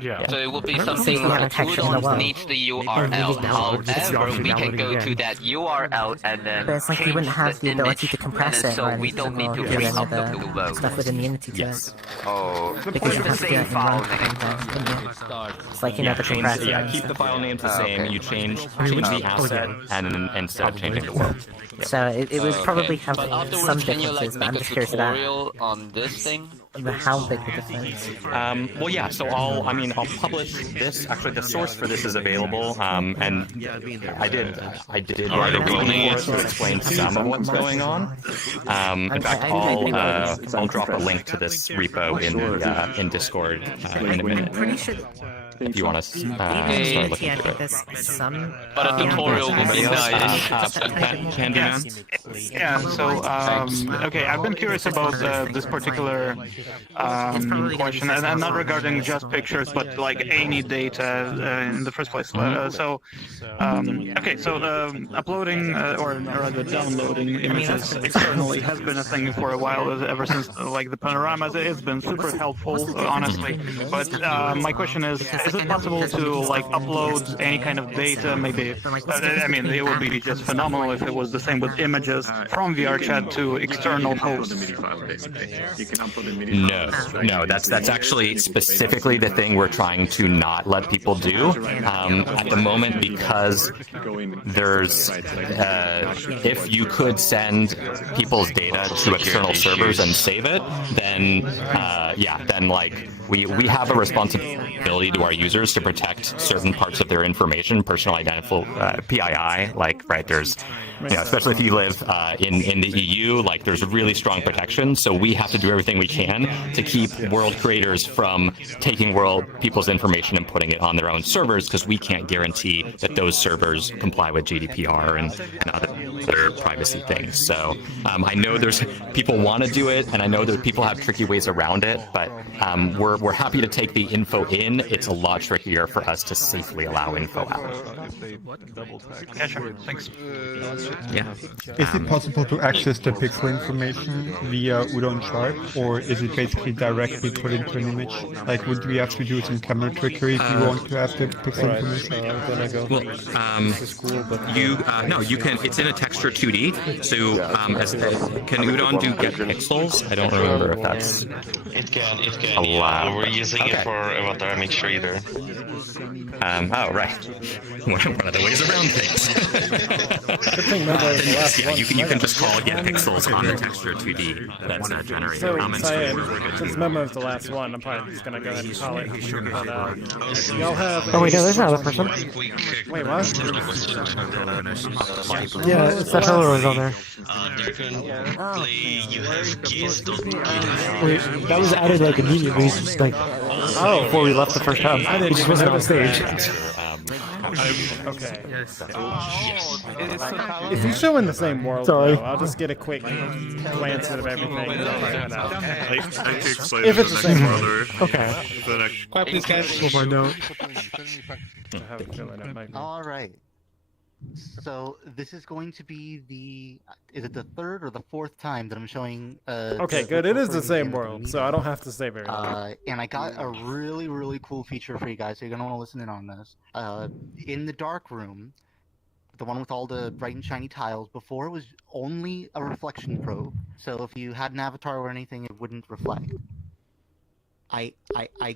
Yeah. So it will be something like Udon needs the URL. However, we can go to that URL and then But it's like we wouldn't have the ability to compress it, so we don't need to do any of re-upload to the the web. stuff within the Unity to it. Oh, Because you have to do it in runtime. It's like, the compressor. Yeah, keep the file names the same. You change the asset and then instead of changing the world. So it would probably have some differences, but I'm just curious about on this thing. How big the difference. Well, yeah. So I'll publish this. Actually, the source for this is available. And I did write a reading to explain some of what's going on. In fact, I'll drop a link to this repo in Discord in a minute. If you want to start looking at it. But a tutorial would be nice. Yeah, so, okay, I've been curious about this particular question, and not regarding just pictures, but like any data in the first place. Okay, so uploading, or rather downloading images externally has been a thing for a while, ever since like the panoramas. It's been super helpful, honestly. But my question is it possible to like upload any kind of data? Maybe, I mean, it would be just phenomenal if it was the same with images from VRChat to external hosts. No, that's actually specifically the thing we're trying to not let people do at the moment, because there's if you could send people's data to external servers and save it, then then like we have a responsibility to our users to protect certain parts of their information, personal identifiable PII, like there's especially if you live in the EU, like there's really strong protection. So we have to do everything we can to keep world creators from taking people's information and putting it on their own servers, because we can't guarantee that those servers comply with GDPR and other privacy things. So I know there's people want to do it, and I know that people have tricky ways around it, but we're happy to take the info in. It's a lot trickier for us to safely allow info out. Yeah, sure. Thanks. Yeah. Is it possible to access the pixel information via Udon chart, or is it basically directly put into an image? Like, would we have to do some camera trickery if you want to have the pixel information? I'm gonna go. Well, no, you can. It's in a texture 2D. So, can Udon do get pixels? I don't remember if that's. It can. allowed. Yeah, we're using it for Avatar Mixture either. Oh, right. One of the ways around things. You can just call get pixels on the texture 2D that's generated. So, since Memo is the last one, I'm probably just gonna go ahead and call it. But, y'all have. Oh wait, no, there's another person. Wait, what? Yeah, it's that fellow was on there. Wait, that was added like immediately, just like before we left the first time. He just wasn't on stage. Okay. If you show in the same world, though, I'll just get a quick glance at everything. If it's the same world. Okay. Quiet, please, guys. We'll find out. Alright. So, this is going to be is it the third or the fourth time that I'm showing... okay, good. It is the same world, so I don't have to say very long. And I got a really, really cool feature for you guys, so you're going to want to listen in on this. In the dark room, the one with all the bright and shiny tiles, before it was only a reflection probe. So if you had an avatar or anything, it wouldn't reflect. I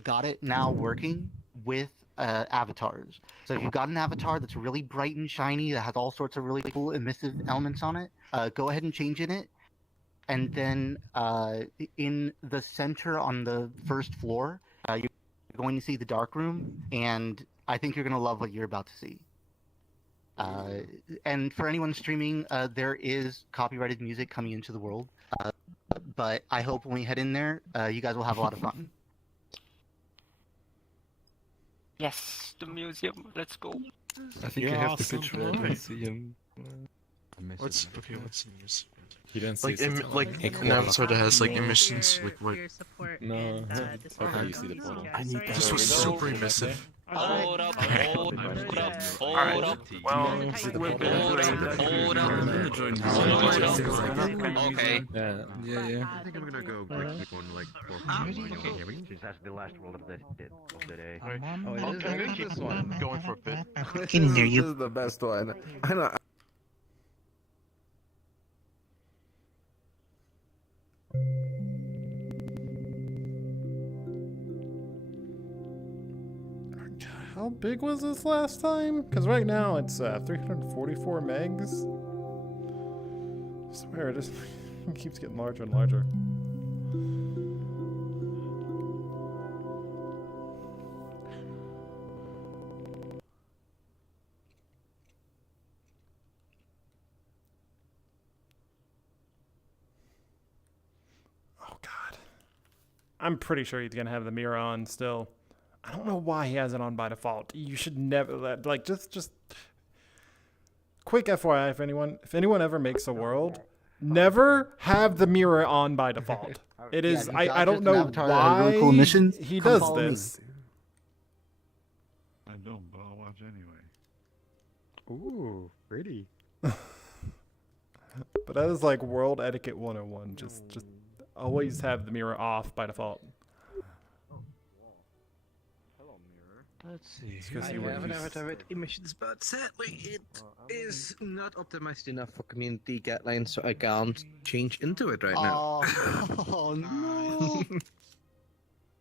got it now working with avatars. So if you've got an avatar that's really bright and shiny, that has all sorts of really cool emissive elements on it, go ahead and change in it. And then in the center on the first floor, you're going to see the dark room, and I think you're going to love what you're about to see. And for anyone streaming, there is copyrighted music coming into the world. But I hope when we head in there, you guys will have a lot of fun. Yes, the museum. Let's go. I think I have the picture of the museum. What's news? You didn't like see an avatar that has like emissions, like what? No. How do you see the portal? This was super emissive. Hold up. Alright. Well, okay. Yeah. I think I'm gonna go quick on like 4. Since that's the last world of the day. Oh, it is this one. Going for a bit. Can hear you. This is the best one. I know. How big was this last time? Because right now it's 344 megs. I swear it just it keeps getting larger and larger. Oh God. I'm pretty sure he's gonna have the mirror on still. I don't know why he has it on by default. You should never let, like, just quick FYI if anyone ever makes a world, never have the mirror on by default. It is, I don't know why really cool he does this. I don't, but I'll watch anyway. Ooh, pretty. But that is like world etiquette 101. Just always have the mirror off by default. Let's see. I have an avatar with emissions, but sadly it is not optimized enough for community guidelines, so I can't change into it right now. Oh no!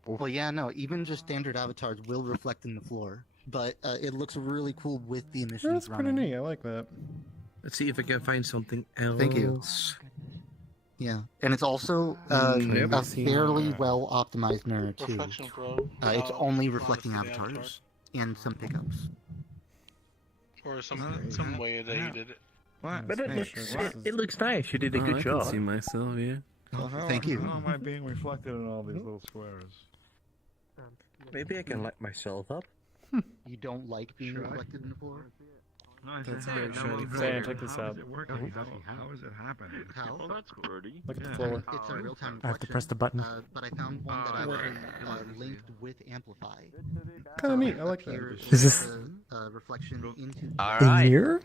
Well, yeah, no. Even just standard avatars will reflect in the floor, but it looks really cool with the emissions. That's pretty neat. I like that. Let's see if I can find something else. Thank you. Yeah, and it's also a fairly well optimized mirror too. It's only reflecting avatars and some pickups. Or some way that you did it. But it looks nice. You did a good job. I can see myself, yeah. Thank you. How am I being reflected in all these little squares? Maybe I can light myself up. You don't like being reflected in the floor? That's very shiny. Sam, check this out. How is it happening? Oh, that's squirty. Look at the floor. It's a real-time I have to reflection, press the button. but I found one that actually linked with Amplify. Kind of neat. I like that. Is this reflection into a mirror?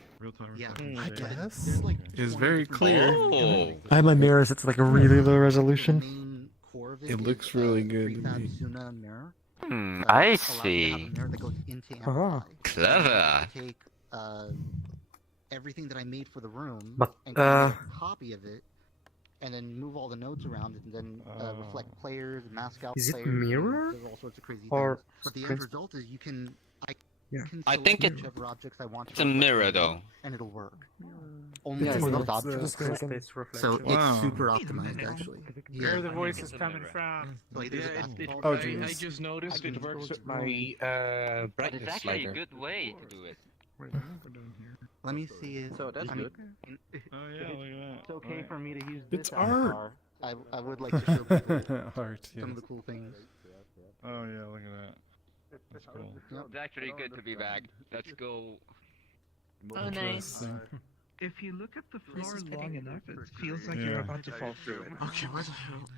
Yeah, I guess. there's like It's very clear. Oh. I have my mirrors. It's like a really low resolution. It looks really good to me. I see. Clever. Take everything that I made for the room But, and create a copy of it, and then move all the nodes around it, and then reflect players, mask out Is it players. mirror? There's all sorts of crazy Or things. But the end result is you can. I think select whichever objects I want it's to a reflect mirror, on, though. and it'll work. Only Yeah, for those it's objects. So it's super optimized, actually. Where are the voices coming from? Like, Yeah, there's a basketball Oh, player. I geez. just noticed it works with my It's brightness actually a slider. good way to do it. Let me see it. So that's I mean, good. Oh yeah, look at It's okay for me to use It's this avatar. I would like to show people Art, some of yes. the cool things. that. Oh yeah, look at that. That's cool. It's actually good to be back. Let's go. Oh, nice. Interesting. If you look at the floor long enough, it feels like you're about to fall through it. Okay, where the hell?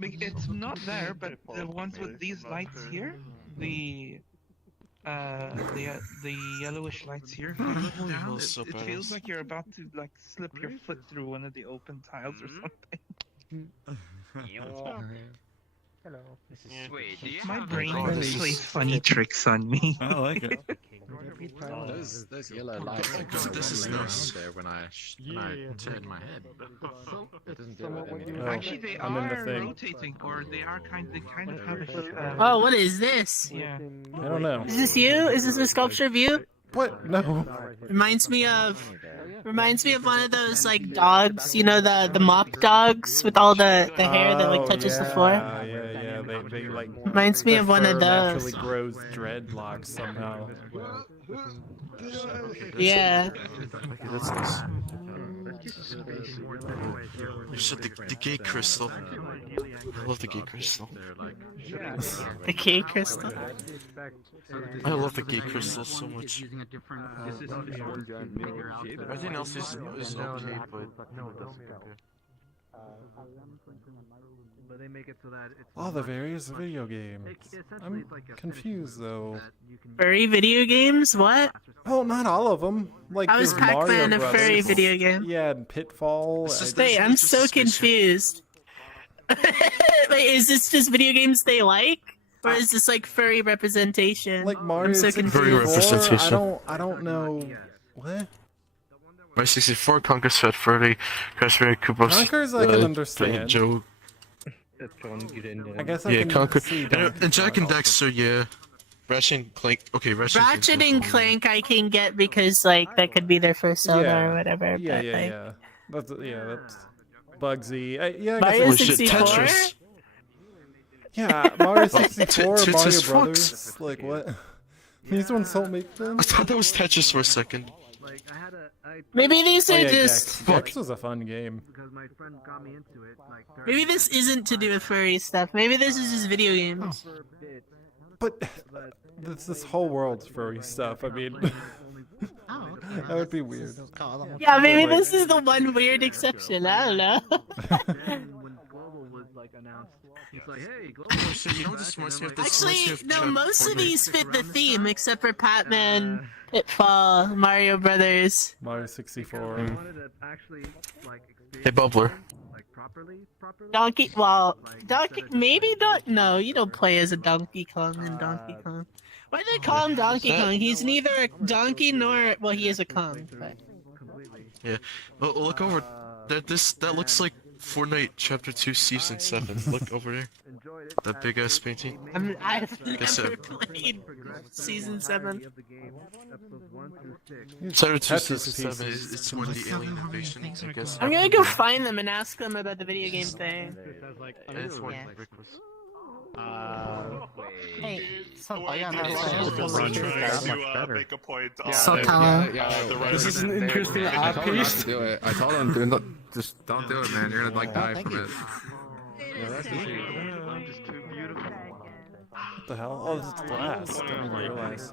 It's not there, but the ones with these lights here, the yellowish lights here, if you look down, it feels like you're about to like slip your foot through one of the open tiles or something. Hello. This is sweet. Do you My have brain a plays funny tricks on me. I like it. Those yellow lights are This is nice. there when I turn my head. It doesn't do it anymore. Oh, Actually, they I'm in the are thing. rotating, or they kind of have a. Oh, what is this? Yeah. I don't know. Is this you? Is this a sculpture of you? What? No. Reminds me of one of those like dogs, you know, the mop dogs with all the hair that like touches the floor. Yeah. They like. Reminds me of one of fur those. naturally grows dreadlocks somehow. Yeah. That's nice. You said the gay crystal. I love the gay crystal. The key crystal. I love the gay crystal so much. Everything else is okay, but no, it doesn't compare. But they make it so that it's All the various video games. I'm confused though. Furry video games? What? Oh, not all of them. Like How is there's Mario Pac-Man a Brothers. furry video game? Yeah, and Pitfall. Wait, I'm so confused. Wait, is this just video games they like? Or is this like furry representation? Like Mario I'm so 64. confused. I don't know. What? Mario 64, Conquer Set, Furry, Crash Bandicoot, Koopas. Conker's I can understand. Joe. I guess I Yeah, can Conquer. see And Jack and Dexter, yeah. Ratchet and Clank. Okay, Ratchet and Clank I can get because like that could be their first Zelda Yeah. or whatever. Yeah, but, like, yeah. That's Bugsy. Yeah, I Mario guess it's 64? Tetris. Yeah, Mario 64, Tetris Mario Fox. Brothers. Like what? These ones don't make sense. I thought that was Tetris for a second. Maybe these are Oh, yeah, just. Gex was a fun game. because my friend got me into it. Like, Maybe this isn't to do with furry stuff. Maybe this is just video games. But this whole world's furry stuff. I mean, that would be weird. Yeah, maybe this is the one weird exception. I don't know. when Global was like announced, he's like, "Hey, Global." So you know what this reminds me of? This Actually, reminds me no, of most of Fortnite. these fit the theme except for Pac-Man, Pitfall, Mario Brothers. Mario 64. wanted to actually like Hey, Bubbler. like properly. Donkey, well, Donkey, maybe don't. No, you don't play as a Donkey Kong in Donkey Kong. Why do they call him Donkey Kong? He's neither a donkey nor, well, he is a Kong. But... Yeah. Well, look over. That looks like Fortnite Chapter 2 Season 7. Look over there. That big ass painting. I've Guess never played Season 7. Chapter 2 Tetris Season 7 pieces. it's more the alien invasion, I guess. I'm gonna go find them and ask them about the video game thing. And it's one Yeah. Ridiculous. Hey, Make a point. Sotalo. This is an interesting art piece. Do it. I told him, do not, just don't do it, man. You're gonna like die from it. What the hell? Oh, this is glass. I didn't even realize.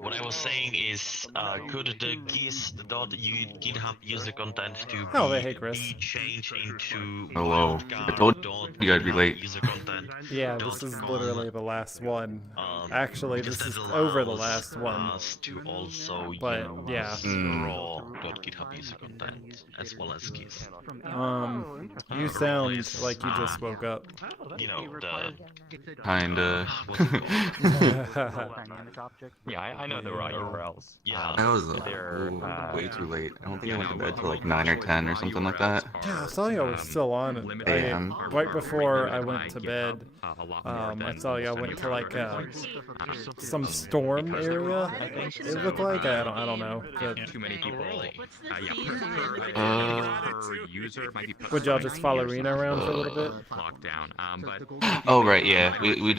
What I was saying is, could the GitHub user content to be changed into Hello. I told you I'd be late. user content? Yeah, this is literally the last one. Actually, this is over the last one. To also But yeah. raw.github user content as well as GIS. You sound like you just woke up. You know, the Kinda. Yeah, I know the raw URLs. Yeah. I was way too late. I don't think I went to bed till like 9 or 10 or something like that. Yeah, I saw y'all was still on. Right before I went to bed, I saw y'all went to like some storm area. It looked like I don't know. Too many people. Would y'all just follow Rena around for a little bit? Lockdown. Oh right, yeah. We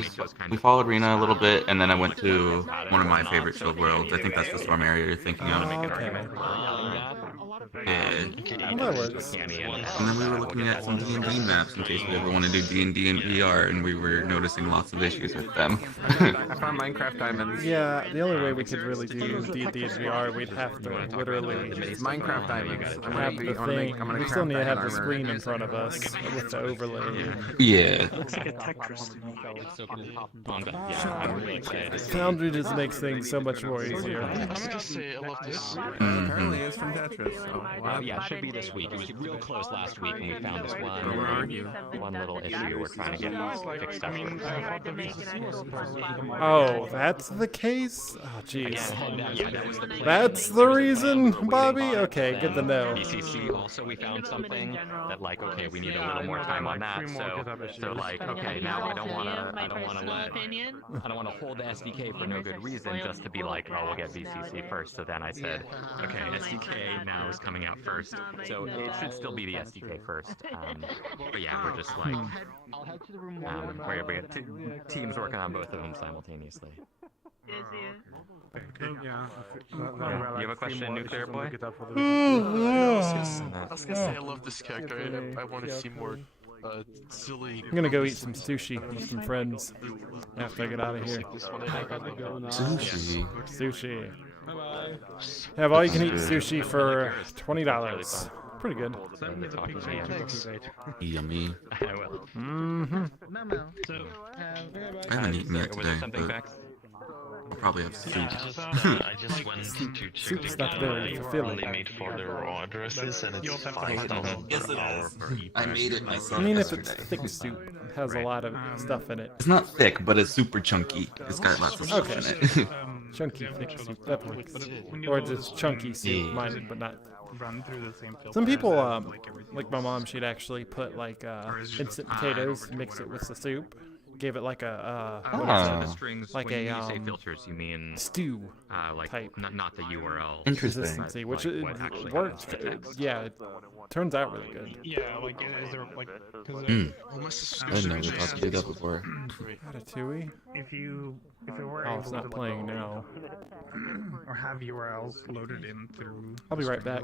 followed Rena a little bit, and then I went to one of my favorite chilled worlds. I think that's the storm area you're thinking of. Yeah. That works. And then we were looking at some D&D maps in case we ever want to do D&D in VR, and we were noticing lots of issues with them. I found Minecraft diamonds. Yeah, the only way we could really do D&D in VR, we'd have to literally Minecraft diamonds. have the thing. We still need to have the screen in front of us with the overlay. Yeah. Looks like a Tetris. I'm really excited. Foundry just makes things so much more easier. I was gonna say, I love this. Apparently it's from Tetris. So. Yeah, it should be this week. It was real close last week when we found this one little issue we're trying to get fixed up. Oh, that's the case? Oh, jeez. That's the reason, Bobby? Okay, good to know. BCC also, we found something that like, okay, we need a little more time on that. So like, okay, now I don't want to hold the SDK for no good reason, just to be like, oh, we'll get BCC first. So then I said, okay, SDK now is coming out first, so it should still be the SDK first. But yeah, we're just like, we're teams working on both of them simultaneously. Yeah. You have a question, Nuclear Boy? I was gonna say I love this character. I want to see more silly. I'm gonna go eat some sushi with some friends after I get out of here. Sushi. Sushi. Have all you can eat sushi for $20. Pretty good. Yummy. Mm-hmm. I haven't eaten yet today, but I'll probably have soup. I just went to check Soup's not very fulfilling. limit for the raw addresses, and it's 5,000 per hour per each. I made it myself. I mean, if it's thick soup, it has a lot of stuff in it. It's not thick, but it's super chunky. It's got lots of stuff in it. Chunky thick soup, that works. Or just chunky soup, mine, but not. Some people, like my mom, she'd actually put like instant potatoes, mix it with the soup, gave it like a like when a you say filters, you mean stew like type. Not the URL. Interesting. Which it works. Yeah, it turns out really good. Yeah, like is there like? I didn't know we thought to do that before. Ratatouille? If you were Oh, it's not playing now. or have URLs loaded in through. I'll be right back.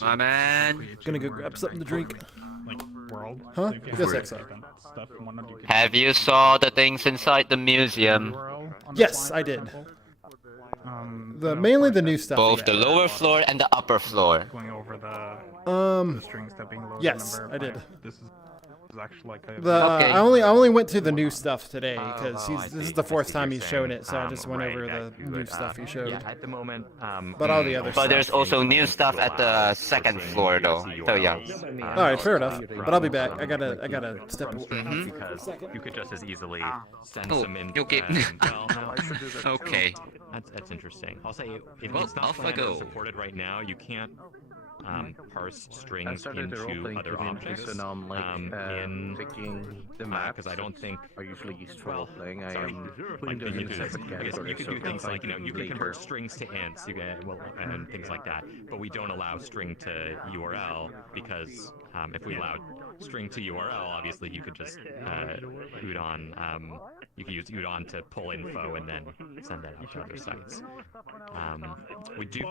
My man. Gonna go grab something to drink. Like world. Huh? Yes, XO. Have you saw the things inside the museum? Yes, I did. Mainly the new stuff. Both the lower floor and the upper floor. Going over the strings that being loaded. Yes, I did. This is actually like I only went through the new stuff today because this is the fourth time he's shown it, so I just went over the new stuff he showed. Yeah, at the moment. But all the other stuff. But there's also new stuff at the second floor, though. So yeah. All right, fair enough. But I'll be back. I gotta step away. Because you could just as easily send Oh, some in. okay. Okay. That's interesting. I'll say if Well, it's not off I go. supported right now, you can't parse strings into other objects in the map because I don't think are usually useful thing. I am like, putting them you in could, separate I guess you categories. could So do things if I like you can later- convert strings to ints, and things like that. But we don't allow string to URL because if we allowed string to URL, obviously you could just udon. You could use udon to pull info and then send that out to other sites. We do.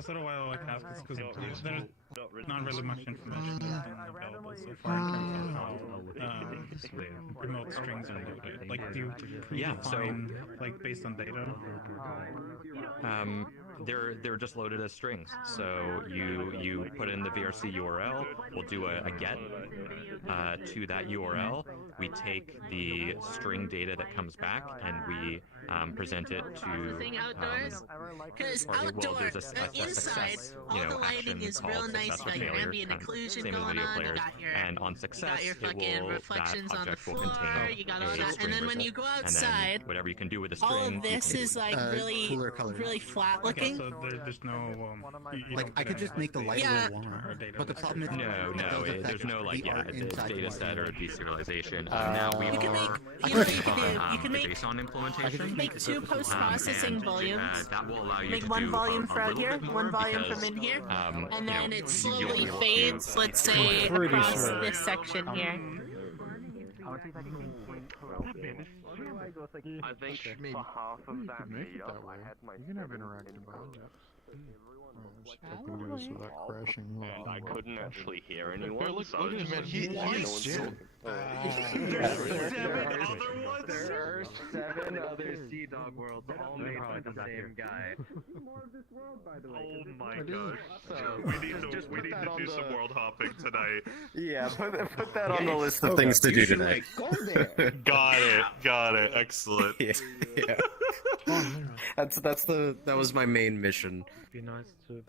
that's sort of why I like to ask, is because there's not really much information available so far in terms of how remote strings are loaded. Like, do you predefine, like, based on data? They're just loaded as strings. So you put in the VRC URL. We'll do a get to that URL. We take the string data that comes back and we present it to. Thing outdoors, because outdoor, inside, all the lighting is real nice. You got your ambient occlusion going on. You got your, and on success, you got your fucking reflections on the floor. You got all that, and then when you go outside, whatever you can do with the all string. of this is like really flat looking. So there's no like I could just make the light a little warmer, but the problem is there's no like data set or deserialization. Now we you can make JSON implementation. Make 2 post-processing volumes. That will allow you make to 1 do volume a for out little here, bit 1 more volume because, from in here, and then it you'll slowly be able fades, to, let's say, across sure. this section here. I think maybe for half of that meetup, I had my. You can have interactive I couldn't actually hear anyone. Look at him, man. He is Jim. There are 7 other Sea Dog worlds, all made by the same guy. Oh my gosh. We need to do some world hopping tonight. Yeah, put that on the list of things to do today. Got it. Excellent. Yeah. That was my main mission. Be nice to.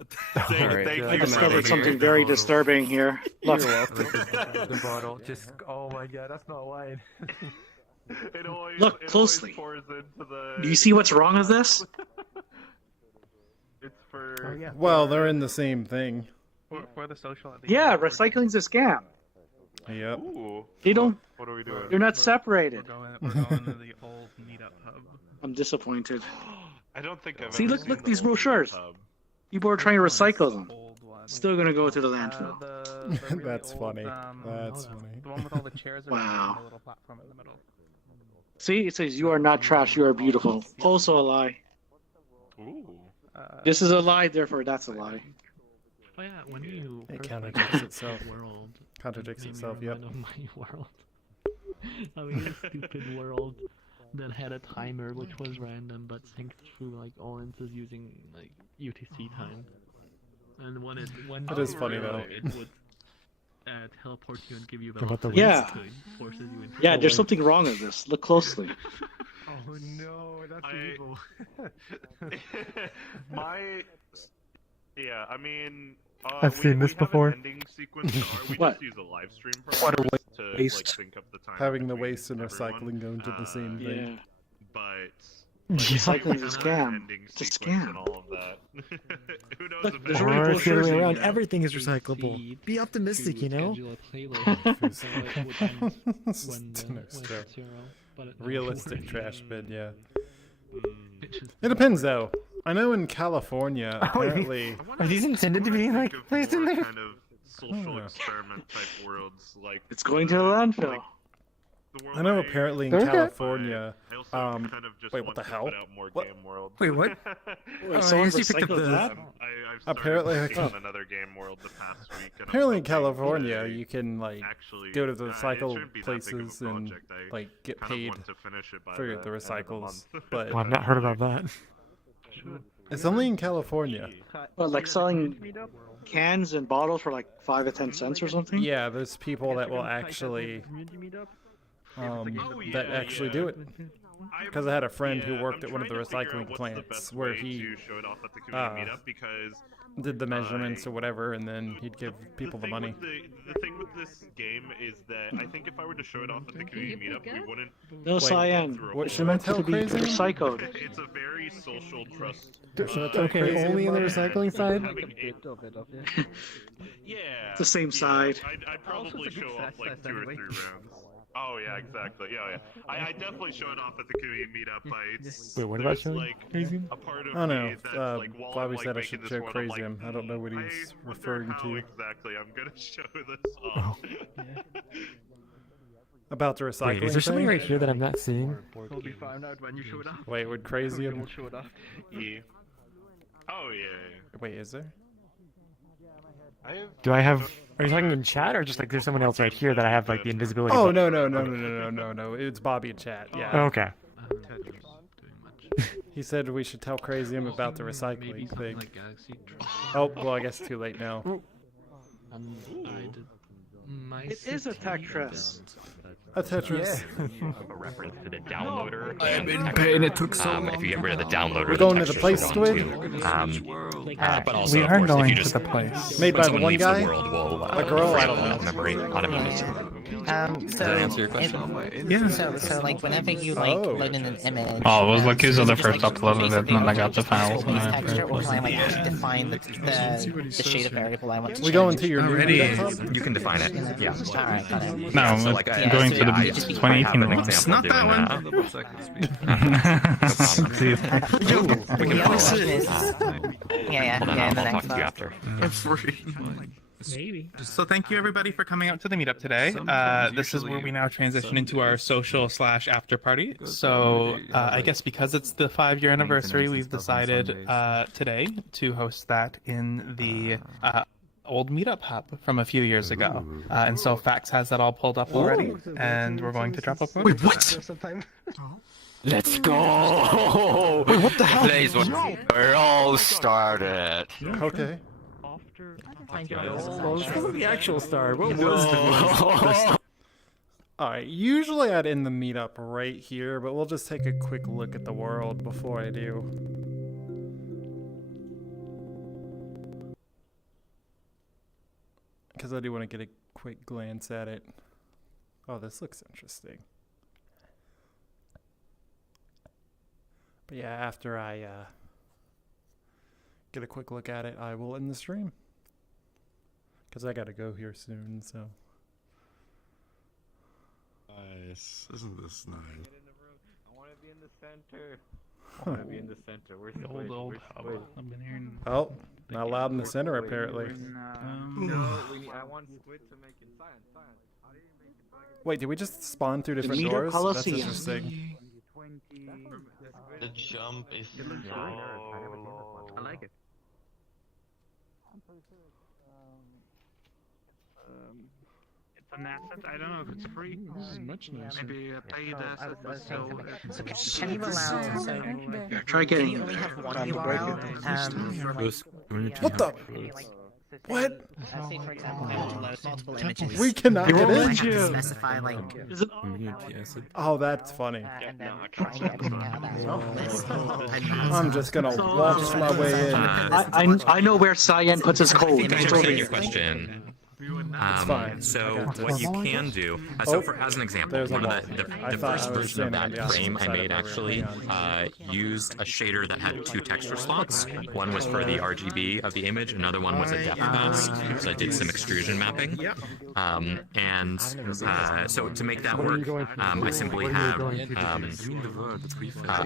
I discovered something very disturbing here. Look. The bottle. Just. Oh my god, that's not wine. Look closely. Do you see what's wrong with this? It's for. Well, they're in the same thing. For the social. Yeah, recycling's a scam. Yep. Ooh. They don't. What are we doing? They're not separated. We're going to the old Meetup hub. I'm disappointed. I don't think I've See, ever look seen these the old brochures. hub. People are trying to recycle them. Still gonna go to the landfill. That's funny. That's funny. The one with all the chairs around Wow. the little platform in the middle. See, it says you are not trash, you are beautiful. Also a lie. Ooh. This is a lie, therefore that's a lie. Oh yeah, when you It first contradicts made itself. the world, Contradicts it made me itself, yep. remind of my world. I mean, a stupid world that had a timer which was random but synced through like Orange's using like UTC time. And when it went That is funny, though. it would teleport you and give you Yeah. velocity. Yeah. So it forces you into Yeah, there's something wrong with this. Look closely. Oh no, that's evil. Yeah, I mean, I've seen this before. Ending sequence we What? just use a live stream What a process to waste. like sync up the time. Having the waste and recycling go into the same Yeah. thing. But Recycling's a scam. ending It's a sequence scam. and all of that. Who knows Look, if there's it- already Or it's the other way brochures in around. here. Everything is recyclable. Be optimistic, you know? schedule a playlist, so it would end when It's it's true. 0, but it never Realistic worked. trash bin, yeah. Bitches. It depends, though. I know in California, apparently. Are these intended to be like placed in there? kind of social experiment type worlds like It's going to the landfill. the world I know I- apparently in Okay. California. I also kind of just Wait, want what the to hell? put out more What? game world. Wait, what? Wait, someone I guess you picked up recycled the- that? I've started Apparently, working like- on another game world the past week. And I'm Apparently in hoping California, to you can like actually, go to the it recycle shouldn't be that big of a places and project. I like get kind of paid want to finish it by for the end of the recycles. month. But Well, I've not heard about that. it's only in California. What, like selling cans and bottles for like 5 or 10 cents or something? Yeah, there's people that will actually that actually do it. Because I had a friend who worked at one of the recycling plants where he did the measurements or whatever, and then he'd give people the money. The thing with this game is that I think if I were to show it off at the community meetup, we wouldn't. No cyan. What should I tell Crazy? Recycled. It's a very social trust. Okay, only in the recycling side? Yeah. It's the same side. I'd probably show off like 2 or 3 rounds. Oh yeah, exactly. Yeah. I definitely show it off at the community meetup. But it's, Wait, what about there's, showing like Crazy? a part of Oh me no, that's like while Bobby I'm, like, said I making should this show world, I'm Crazy. I don't know what he's I wonder referring how to. exactly I'm gonna show this off. About the recycling Wait, is there something thing? right here that I'm not seeing? We'll be found out when you show it off. Wait, would Crazy? We'll show it off. Yeah. Oh yeah. Wait, is there? Do I have? Are you talking in chat or just like there's someone else right here that I have like the invisibility? Oh button? no! It's Bobby in chat. Yeah. Okay. He said we should tell Crazy him about the recycling thing. Oh, well, I guess too late now. It is a Tetris. A Tetris. A reference to the downloader. I've been paying it took so long. If you get rid of the downloader, We're going to the place, Squid? But also, We of are course, going if you to just, the place. Made by when the someone one leaves guy? the world, we'll, A girl? I don't know. memory automatically. Does that answer your question? Yeah. So like whenever you like load in an image. Oh, it was like he's the just, first like, upload of it, basically, and then I got the just files. open this texture, or can I like define the shader variable I want to We change? going to your new Already? meetup? You can define it. Yeah. Alright, got it. No, So, I'm like, going to the I 2018 have an one. example Not that doing one. See, We can The follow other question up. is, yeah, Hold on, yeah, I'll in the talk next to you after. Maybe. So thank you everybody for coming out to the meetup today. This is where we now transition into our social / after party. So I guess because it's the 5-year anniversary, we've decided today to host that in the old meetup hub from a few years ago. And so Fax has that all pulled up already, and we're going to drop up. Wait, what? Let's go! Wait, what the hell? Place where it all started. Okay. Well, this isn't the actual star. What was the Alright, usually I'd end the meetup right here, but we'll just take a quick look at the world before I do. Because I do want to get a quick glance at it. Oh, this looks interesting. But yeah, after I get a quick look at it, I will end the stream. Because I gotta go here soon, so. Nice. Isn't this nice? I want to be in the center. I want to be in the center. Where's the old hub. I've been hearing. Oh, not allowed in the center apparently. No, I want Squid to make it science. How do you make it? Wait, did we just spawn through different Meetup doors? That's Coliseum. interesting. The jump is so low. I like it. It's an asset. I don't know if it's free. This is much nicer. Maybe a paid asset, but still. So can you allow? So Try getting can you only have one URL? What the? What? Say for example, I want to load multiple images. We cannot get I in. have to specify like. Oh, that's funny. And then try getting that. I'm just gonna waltz my way in. I know where Cyan puts his code. I understand your question. It's fine. So I got what this. you can do, as an example, There's a one of wall. the thought first I was version of standing on that the opposite frame I side of made the actually room. used a shader that had 2 texture slots. One was for the RGB of the image, another one was a depth pass. So I did some extrusion mapping. So to make that work, I simply have a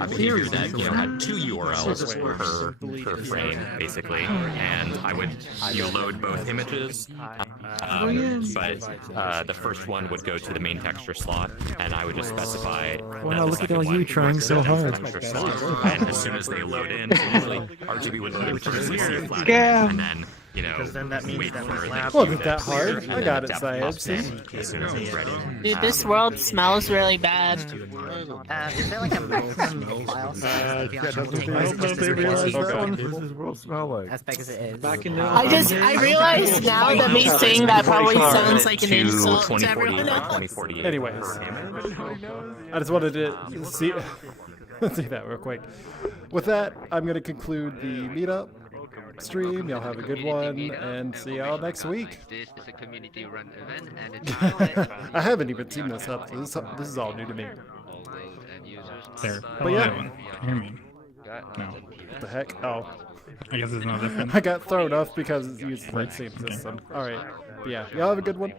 behavior that had 2 URLs per frame, basically, and I would load both images. But the first one would go to the main texture slot, and I would just specify. Wow, look at all you trying so hard. And as soon as they load in, so usually RGB would load in first, we see a flat Yeah. image, and then wait for the Wasn't that hard? and I then got the it, depth Syed. pops in as soon as it's ready. Dude, this world smells really bad. Is there like a maximum file size? What does this world smell like? As big as it is. I realize now that me saying that probably sounds like an insult to 2040 everyone by else. 2048. Anyways, I just wanted to see that real quick. With that, I'm gonna conclude the meetup stream. Y'all have a good one, and see y'all next week. This is a community-run event, and it's I haven't even seen this up. This is all new to me. There. But yeah. Can you hear me? No. What the heck? Oh. I guess it's no different. I got thrown off because it's used the same system. Alright. Yeah. Y'all have a good one.